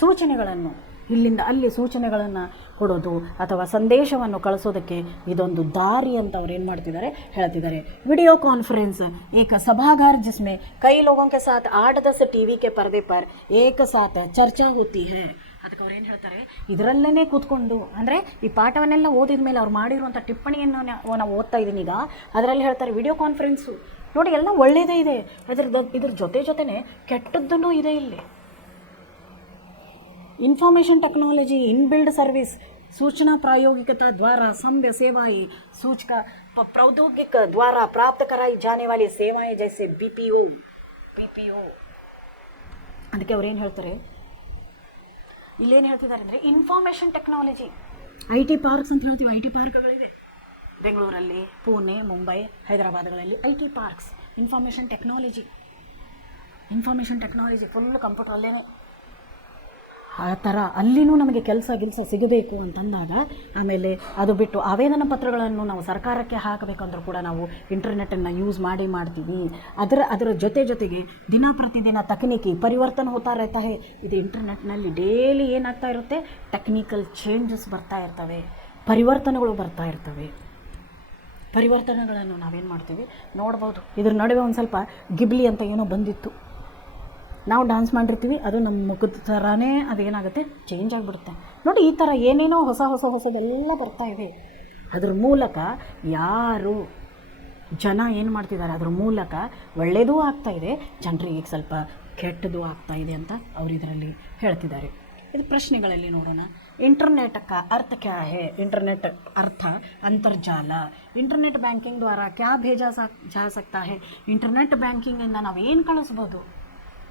ಸೂಚನೆಗಳನ್ನು ಇಲ್ಲಿಂದ ಅಲ್ಲಿ ಸೂಚನೆಗಳನ್ನು ಕೊಡೋದು ಅಥವಾ ಸಂದೇಶವನ್ನು ಕಳಿಸೋದಕ್ಕೆ ಇದೊಂದು ದಾರಿ ಅಂತ ಅವ್ರು ಏನು ಮಾಡ್ತಿದ್ದಾರೆ, ಹೇಳ್ತಿದ್ದಾರೆ. ವಿಡಿಯೋ ಕಾನ್ಫರೆನ್ಸ್ एक सभागार जिसमें कई लोगों के साथ 8-10 टीवी के पर्दे पर एक साथ ಚರ್ಚಾ होती है. ಅದಕ್ಕೆ ಅವ್ರು ಏನು ಹೇಳ್ತಾರೆ, ಇದರಲ್ಲೇ ಕೂತ್ಕೊಂಡು, ಅಂದರೆ ಈ ಪಾಠವನ್ನೆಲ್ಲ ಓದಿದ ಮೇಲೆ ಅವ್ರು ಮಾಡಿರುವಂಥ ಟಿಪ್ಪಣಿಯನ್ನು ನಾವು ಓದ್ತಾ ಇದ್ದೀನಿ ಈಗ, ಅದರಲ್ಲಿ ಹೇಳ್ತಾರೆ ವಿಡಿಯೋ ಕಾನ್ಫರೆನ್ಸು. ನೋಡಿ, ಎಲ್ಲ ಒಳ್ಳೆಯದೇ ಇದೆ, ಇದ್ರ ಜೊತೆನೇ ಕೆಟ್ಟದ್ದೂ ಇದೆ. ಇಲ್ಲಿ इंफॉर्मेशन टेक्नोलॉजी, इनबिल्ड सर्विस, सूचना प्रायोगिकता द्वारा सभ्य सेवाएं, सूचना प्रौद्योगिक द्वारा प्राप्त कराई जाने वाली सेवाएं जैसे BPO. ಅದಕ್ಕೆ ಅವ್ರು ಏನು ಹೇಳ್ತಾರೆ, ಇಲ್ಲೇನು ಹೇಳ್ತಿದ್ದಾರೆ ಅಂದರೆ, ಇನ್ಫಾರ್ಮೇಷನ್ ಟೆಕ್ನಾಲಜಿ, IT ಪಾರ್ಕ್ಸ್ ಅಂತ ಹೇಳ್ತೀವಿ, IT ಪಾರ್ಕ್ಗಳಿವೆ. ಬೆಂಗಳೂರಲ್ಲಿ, ಪುಣೆ, ಮುಂಬೈ, ಹೈದರಾಬಾದ್ಗಳಲ್ಲಿ IT parks, information technology full ಕಂಪ್ಯೂಟರಲ್ಲೇ. ಆ ಥರ ಅಲ್ಲಿನೂ ನಮಗೆ ಕೆಲಸ ಸಿಗಬೇಕು ಅಂತಂದಾಗ, ಆಮೇಲೆ ಅದು ಬಿಟ್ಟು ಆವೇದನ ಪತ್ರಗಳನ್ನು ನಾವು ಸರ್ಕಾರಕ್ಕೆ ಹಾಕಬೇಕಂದ್ರೂ ಕೂಡ ನಾವು ಇಂಟರ್ನೆಟ್ಟನ್ನು ಯೂಸ್ ಮಾಡ್ತೀವಿ. ಅದರ ಜೊತೆಗೆ ದಿನ ಪ್ರತಿದಿನ ತಕನೀಕಿ ಪರಿವರ್ತನೆ ಹೋಗ್ತಾ रहता है. ಇದು ಇಂಟರ್ನೆಟ್ನಲ್ಲಿ ಡೈಲಿ ಏನಾಗ್ತಾ ಇರುತ್ತೆ, ಟೆಕ್ನಿಕಲ್ ಚೇಂಜಸ್ ಬರ್ತಾ ಇರ್ತವೆ, ಪರಿವರ್ತನೆಗಳು ಬರ್ತಾ ಇರ್ತವೆ. ಪರಿವರ್ತನೆಗಳನ್ನು ನಾವೇನು ಮಾಡ್ತೀವಿ ನೋಡ್ಬೋದು. ಇದ್ರ ನಡುವೆ ಒಂದು ಸ್ವಲ್ಪ ಗಿಬ್ಲಿ ಅಂತ ಏನೋ ಬಂದಿತ್ತು, ನಾವು ಡ್ಯಾನ್ಸ್ ಮಾಡಿರ್ತೀವಿ, ಅದು ನಮ್ಮ ಮುಖದ ಥರನೇ ಅದೇನಾಗುತ್ತೆ, ಚೇಂಜ್ ಆಗಿಬಿಡುತ್ತೆ. ನೋಡಿ, ಈ ಥರ ಏನೇನೋ ಹೊಸದೆಲ್ಲ ಬರ್ತಾ ಇದೆ. ಅದ್ರ ಮೂಲಕ ಯಾರು ಜನ ಏನು ಮಾಡ್ತಿದ್ದಾರೆ, ಅದ್ರ ಮೂಲಕ ಒಳ್ಳೆಯದೂ ಆಗ್ತಾಯಿದೆ, ಜನರಿಗೆ ಸ್ವಲ್ಪ ಕೆಟ್ಟದ್ದು ಆಗ್ತಾಯಿದೆ ಅಂತ ಅವರು ಇದರಲ್ಲಿ ಹೇಳ್ತಿದ್ದಾರೆ. ಇದು ಪ್ರಶ್ನೆಗಳಲ್ಲಿ ನೋಡೋಣ. इंटरनेट का अर्थ क्या है? इंटरनेट अर्थ अंतर्जाल. इंटरनेट बैंकिंग द्वारा क्या भेजा जा सकता है? इंटरनेट बैंकिंग इंದ ನಾವು ಏನು ಕಳಿಸಬಹುದು?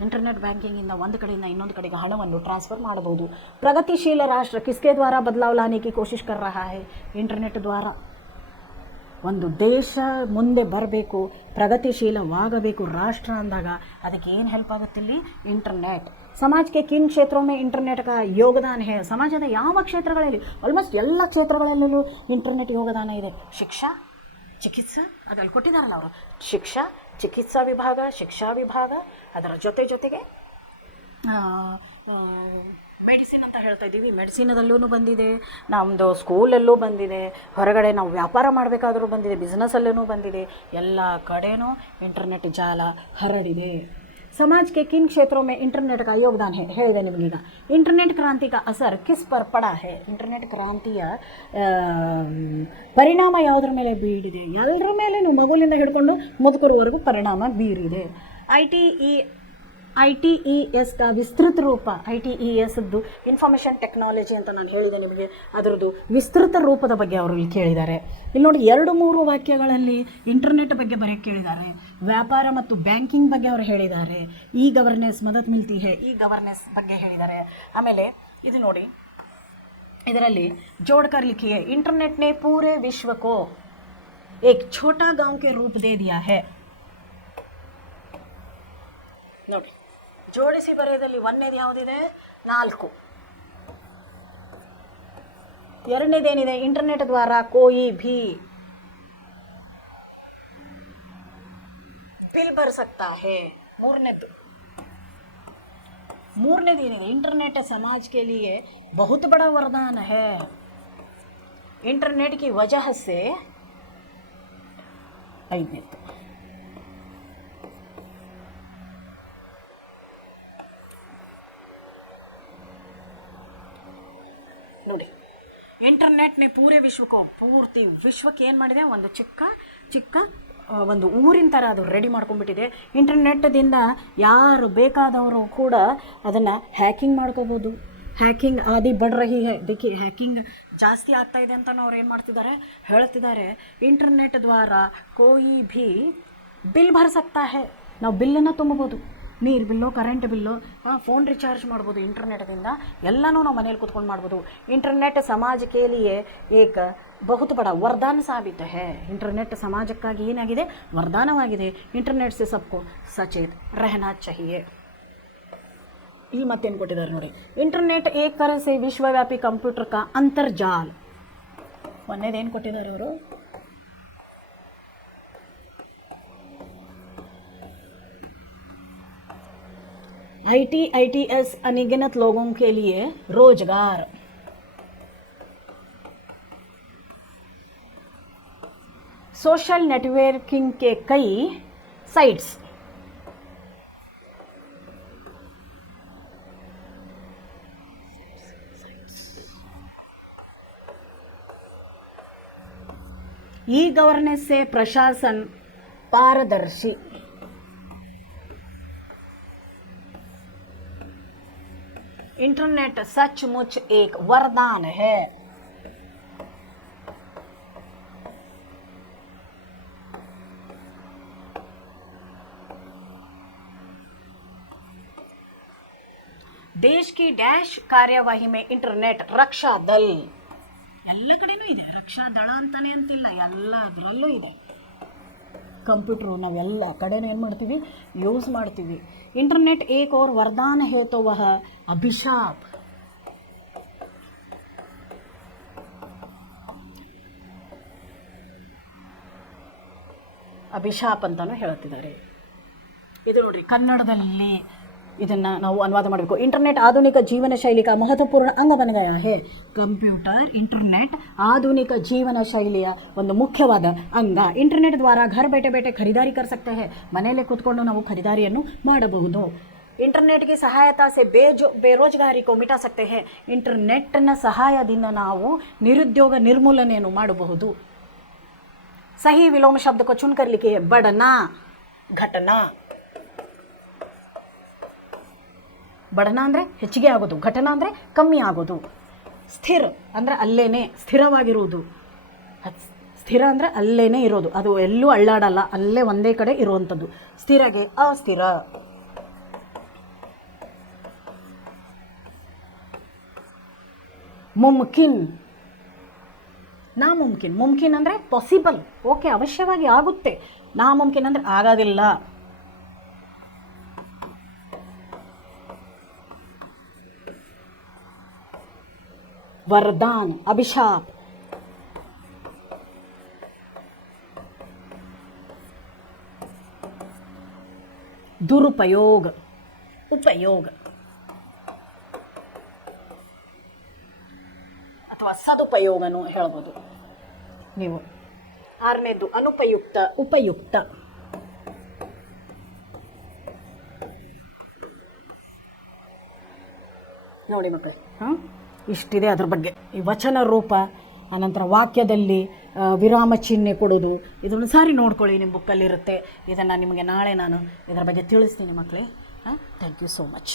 इंटरनेट बैंकिंग इंದ ಒಂದು ಕಡೆಯಿಂದ ಇನ್ನೊಂದು ಕಡೆಗೆ ಹಣವನ್ನು ಟ್ರಾನ್ಸ್ಫರ್ ಮಾಡಬಹುದು. प्रगतिशील राष्ट्र किसके द्वारा बदलाव लाने की कोशिश कर रहा है? इंटरनेट द्वारा. ಒಂದು ದೇಶ ಮುಂದೆ ಬರಬೇಕು, ಪ್ರಗತಿಶೀಲವಾಗಬೇಕು ರಾಷ್ಟ್ರ ಅಂದಾಗ ಅದಕ್ಕೆ ಏನು ಹೆಲ್ಪ್ ಆಗುತ್ತೆ ಇಲ್ಲಿ? ಇಂಟರ್ನೆಟ್. ಸಮಾಜಕ್ಕೆ ಕಿನ್ ಕ್ಷೇತ್ರೋं में ಇಂಟರ್ನೆಟ್ का योगदान है? ಸಮಾಜದ ಯಾವ ಕ್ಷೇತ್ರಗಳಲ್ಲಿ, ಆಲ್ಮೋಸ್ಟ್ ಎಲ್ಲ ಕ್ಷೇತ್ರಗಳಲ್ಲೂ ಇಂಟರ್ನೆಟ್ ಯೋಗದಾನ ಇದೆ. ಶಿಕ್ಷಾ, ಚಿಕಿತ್ಸಾ, ಅದ್ರಲ್ಲಿ ಕೊಟ್ಟಿದ್ದಾರಲ್ಲ ಅವರು, ಶಿಕ್ಷಾ, ಚಿಕಿತ್ಸಾ ವಿಭಾಗ, ಶಿಕ್ಷಾ ವಿಭಾಗ, ಅದರ ಜೊತೆಗೆ ಮೆಡಿಸಿನ್ ಅಂತ ಹೇಳ್ತಾ ಇದ್ದೀವಿ, ಮೆಡಿಸಿನದಲ್ಲೂ ಬಂದಿದೆ, ನಮ್ಮದು ಸ್ಕೂಲಲ್ಲೂ ಬಂದಿದೆ, ಹೊರಗಡೆ ನಾವು ವ್ಯಾಪಾರ ಮಾಡಬೇಕಾದ್ರೂ ಬಂದಿದೆ, ಬಿಸ್ನೆಸ್ಸಲ್ಲೂ ಬಂದಿದೆ, ಎಲ್ಲ ಕಡೆನೂ ಇಂಟರ್ನೆಟ್ ಜಾಲ ಹರಡಿದೆ. समाज के किन क्षेत्रों में इंटरनेट का योगदान है? ಹೇಳಿದೆ ನಿಮಗೀಗ. ಇಂಟರ್ನೆಟ್ ಕ್ರಾಂತಿ का असर किस पर पड़ा है? ಇಂಟರ್ನೆಟ್ ಕ್ರಾಂತಿಯ ಪರಿಣಾಮ ಯಾವುದ್ರ ಮೇಲೆ ಬೀರಿದೆ? ಎಲ್ಲರ ಮೇಲೇನು, ಮಗುವಿನಿಂದ ಹಿಡ್ಕೊಂಡು ಮುದುಕರವರೆಗೂ ಪರಿಣಾಮ ಬೀರಿದೆ. ITES का ವಿಸ್ತೃತ ರೂಪ. ITESದ್ದು ಇನ್ಫಾರ್ಮೇಷನ್ ಟೆಕ್ನಾಲಜಿ ಅಂತ ನಾನು ಹೇಳಿದೆ ನಿಮಗೆ, ಅದರದ್ದು ವಿಸ್ತೃತ ರೂಪದ ಬಗ್ಗೆ ಅವರು ಇಲ್ಲಿ ಕೇಳಿದ್ದಾರೆ. ಇಲ್ಲಿ ನೋಡಿ, 2-3 ವಾಕ್ಯಗಳಲ್ಲಿ ಇಂಟರ್ನೆಟ್ ಬಗ್ಗೆ ಬರೆಯಕ್ಕೆ ಕೇಳಿದ್ದಾರೆ, ವ್ಯಾಪಾರ ಮತ್ತು ಬ್ಯಾಂಕಿಂಗ್ ಬಗ್ಗೆ ಅವರು ಹೇಳಿದ್ದಾರೆ, ಇ ಗವರ್ನೆನ್ಸ್ ಮದತ್ ಮಿಲ್ತಿ ಹೇ, ಇ ಗವರ್ನೆನ್ಸ್ ಬಗ್ಗೆ ಹೇಳಿದ್ದಾರೆ. ಆಮೇಲೆ ಇದು ನೋಡಿ, ಇದರಲ್ಲಿ जोड़कर लिखिए, इंटरनेट ने पूरे विश्व को एक छोटा गांव के रूप दे दिया है. ನೋಡಿ, ಜೋಡಿಸಿ ಬರೆಯೋದಲ್ಲಿ ಒಂದನೇದು ಯಾವುದಿದೆ? 4. ಎರಡನೇದೇನಿದೆ? ಇಂಟರ್ನೆಟ್ ದ್ವಾರ ಕೋಯಿ ಭೀ ಬಿಲ್ ಭರ್ ಸಕ್ತಾ ಹೇ. ಮೂರನೇದೇನಿದೆ? इंटरनेट समाज के लिए बहुत बड़ा वरदान है. इंटरनेट की वजह से. 5ನೇದು ನೋಡಿ, ಇಂಟರ್ನೆಟ್ನೇ ಪೂರೇ ಪೂರ್ತಿ ವಿಶ್ವಕ್ಕೆ ಏನು ಮಾಡಿದೆ? ಒಂದು ಚಿಕ್ಕ ಒಂದು ಊರಿನ ಥರ ಅದು ರೆಡಿ ಮಾಡ್ಕೊಂಡ್ಬಿಟ್ಟಿದೆ. ಇಂಟರ್ನೆಟ್ದಿಂದ ಯಾರು ಬೇಕಾದವರು ಕೂಡ ಅದನ್ನು ಹ್ಯಾಕಿಂಗ್ ಮಾಡ್ಕೋಬೋದು. ಹ್ಯಾಕಿಂಗ್ ಆದಿ ಬಡ್ ರಹಿ ಹೈ. देखिए, ಹ್ಯಾಕಿಂಗ್ ಜಾಸ್ತಿ ಆಗ್ತಾ ಇದೆ ಅಂತ ಅವ್ರು ಏನು ಮಾಡ್ತಿದ್ದಾರೆ, ಹೇಳ್ತಿದ್ದಾರೆ. ಇಂಟರ್ನೆಟ್ ದ್ವಾರ ಕೋಯಿ ಭೀ ಬಿಲ್ ಭರ್ ಸಕ್ತಾ ಹೈ. ನಾವು ಬಿಲ್ಲನ್ನು ತುಂಬಬಹುದು, ನೀರು bill, current bill, phone recharge ಮಾಡ್ಬೋದು ಇಂಟರ್ನೆಟ್ದಿಂದ. ಎಲ್ಲನೂ ನಾವು ಮನೇಲಿ ಕೂತ್ಕೊಂಡು ಮಾಡ್ಬೋದು. ಇಂಟರ್ನೆಟ್ ಸಮಾಜ ಕೆ ಲಿಯೆ ಏಕ ಬಹುತ್ ಬಡ ವರದಾನ ಸಾಬೀತು ಹೈ. ಇಂಟರ್ನೆಟ್ ಸಮಾಜಕ್ಕಾಗಿ ಏನಾಗಿದೆ? ವರದಾನವಾಗಿದೆ. ಇಂಟರ್ನೆಟ್ ಸೆ ಸಬ್ಕೋ ಸಚೇತ್ ರಹನಾ ಚಾಹಿಯೆ. ಇಲ್ಲಿ ಮತ್ತೇನು ಕೊಟ್ಟಿದ್ದಾರೆ ನೋಡಿ, ಇಂಟರ್ನೆಟ್ ಏಕ್ ತರ ಸೆ ವಿಶ್ವವ್ಯಾಪಿ ಕಂಪ್ಯೂಟರ್ ಕಾ ಅಂತರ್ಜಾಲ್. ಒಂದೇದೇನು ಕೊಟ್ಟಿದ್ದಾರೆ ಅವರು? ITS अनगिनत लोगों के लिए रोजगार. सोशल नेटवर्किंग के कई साइट्स. ई गवर्नेंस से प्रशासन पारदर्शी. इंटरनेट सचमुच एक वरदान है. देश की डैश कार्यवाही में इंटरनेट रक्षा दल. ಎಲ್ಲ ಕಡೆನೂ ಇದೆ, ರಕ್ಷಾ ದಳ ಅಂತಲೇ ಅಂತಿಲ್ಲ, ಎಲ್ಲದರಲ್ಲೂ ಇದೆ. ಕಂಪ್ಯೂಟ್ರು ನಾವೆಲ್ಲ ಕಡೆನೂ ಏನು ಮಾಡ್ತೀವಿ, ಯೂಸ್ ಮಾಡ್ತೀವಿ. ಇಂಟರ್ನೆಟ್ ಏಕ್ और वरदान है तो वह अभिशाप. ಅಭಿಶಾಪ್ ಅಂತಲೂ ಹೇಳ್ತಿದ್ದಾರೆ. ಇದು ನೋಡ್ರಿ ಕನ್ನಡದಲ್ಲಿ ಇದನ್ನು ನಾವು ಅನುವಾದ ಮಾಡಬೇಕು. ಇಂಟರ್ನೆಟ್ ಆಧುನಿಕ ಜೀವನ ಶೈಲಿ का महत्वपूर्ण अंग बन गया है. ಕಂಪ್ಯೂಟರ್ ಇಂಟರ್ನೆಟ್ ಆಧುನಿಕ ಜೀವನ ಶೈಲಿಯ ಒಂದು ಮುಖ್ಯವಾದ ಅಂಗ. ಇಂಟರ್ನೆಟ್ ದ್ವಾರ ಘರ್ ಬೇಟೆ ಬೇಟೆ ಖರೀದಾರಿ कर सकते हैं. ಮನೆಯಲ್ಲೇ ಕೂತ್ಕೊಂಡು ನಾವು ಖರೀದಾರಿಯನ್ನು ಮಾಡಬಹುದು. ಇಂಟರ್ನೆಟ್ ಗೆ ಸಹಾಯತಾ ಸೆ ಬೇರೋಜ್ಗಾರಿ ಕೋ ಮಿಟಾ ಸಕ್ತೆ ಹೇ. ಇಂಟರ್ನೆಟ್ನ ಸಹಾಯದಿಂದ ನಾವು ನಿರುದ್ಯೋಗ ನಿರ್ಮೂಲನೆಯನ್ನು ಮಾಡಬಹುದು. सही विलोम शब्द को चुनकर लिखिए. बढ़ना घटना. बढ़ना ಅಂದರೆ ಹೆಚ್ಚಿಗೆ ಆಗೋದು, ಘಟನಾ ಅಂದರೆ ಕಮ್ಮಿ ಆಗೋದು. ಸ್ಥಿರ ಅಂದರೆ ಅಲ್ಲೇನೆ ಸ್ಥಿರವಾಗಿರುವುದು. ಸ್ಥಿರ ಅಂದರೆ ಅಲ್ಲೇನೆ ಇರೋದು, ಅದು ಎಲ್ಲೂ ಅಳ್ಳಾಡಲ್ಲ, ಅಲ್ಲೇ ಒಂದೇ ಕಡೆ ಇರುವಂಥದ್ದು. ಸ್ಥಿರಗೆ ಅಸ್ಥಿರ. ಮುಮ್ಕಿನ್ ನಾಮುಮ್ಕಿನ್. ಮುಮ್ಕಿನ್ ಅಂದರೆ ಪಾಸಿಬಲ್, ಓಕೆ ಅವಶ್ಯವಾಗಿ ಆಗುತ್ತೆ. ನಾಮುಮ್ಕಿನ್ ಅಂದರೆ ಆಗೋದಿಲ್ಲ. ವರದಾನ್ ಅಭಿಶಾಪ್. ದುರುಪಯೋಗ ಉಪಯೋಗ ಅಥವಾ ಸದುಪಯೋಗನೂ ಹೇಳ್ಬೋದು ನೀವು. ಆರನೇದು ಅನುಪಯುಕ್ತ ಉಪಯುಕ್ತ. ನೋಡಿ ಮಕ್ಕಳೇ, ಇಷ್ಟಿದೆ ಅದ್ರ ಬಗ್ಗೆ. ಈ ವಚನ ರೂಪ, ಅನಂತರ ವಾಕ್ಯದಲ್ಲಿ ವಿರಾಮ ಚಿಹ್ನೆ ಕೊಡೋದು, ಇದನ್ನು ಸಾರಿ ನೋಡ್ಕೊಳ್ಳಿ, ನಿಮ್ಮ ಬುಕ್ಕಲ್ಲಿರುತ್ತೆ. ಇದನ್ನು ನಿಮಗೆ ನಾಳೆ ನಾನು ಇದರ ಬಗ್ಗೆ ತಿಳಿಸ್ತೀನಿ ಮಕ್ಕಳೇ. Thank you so much.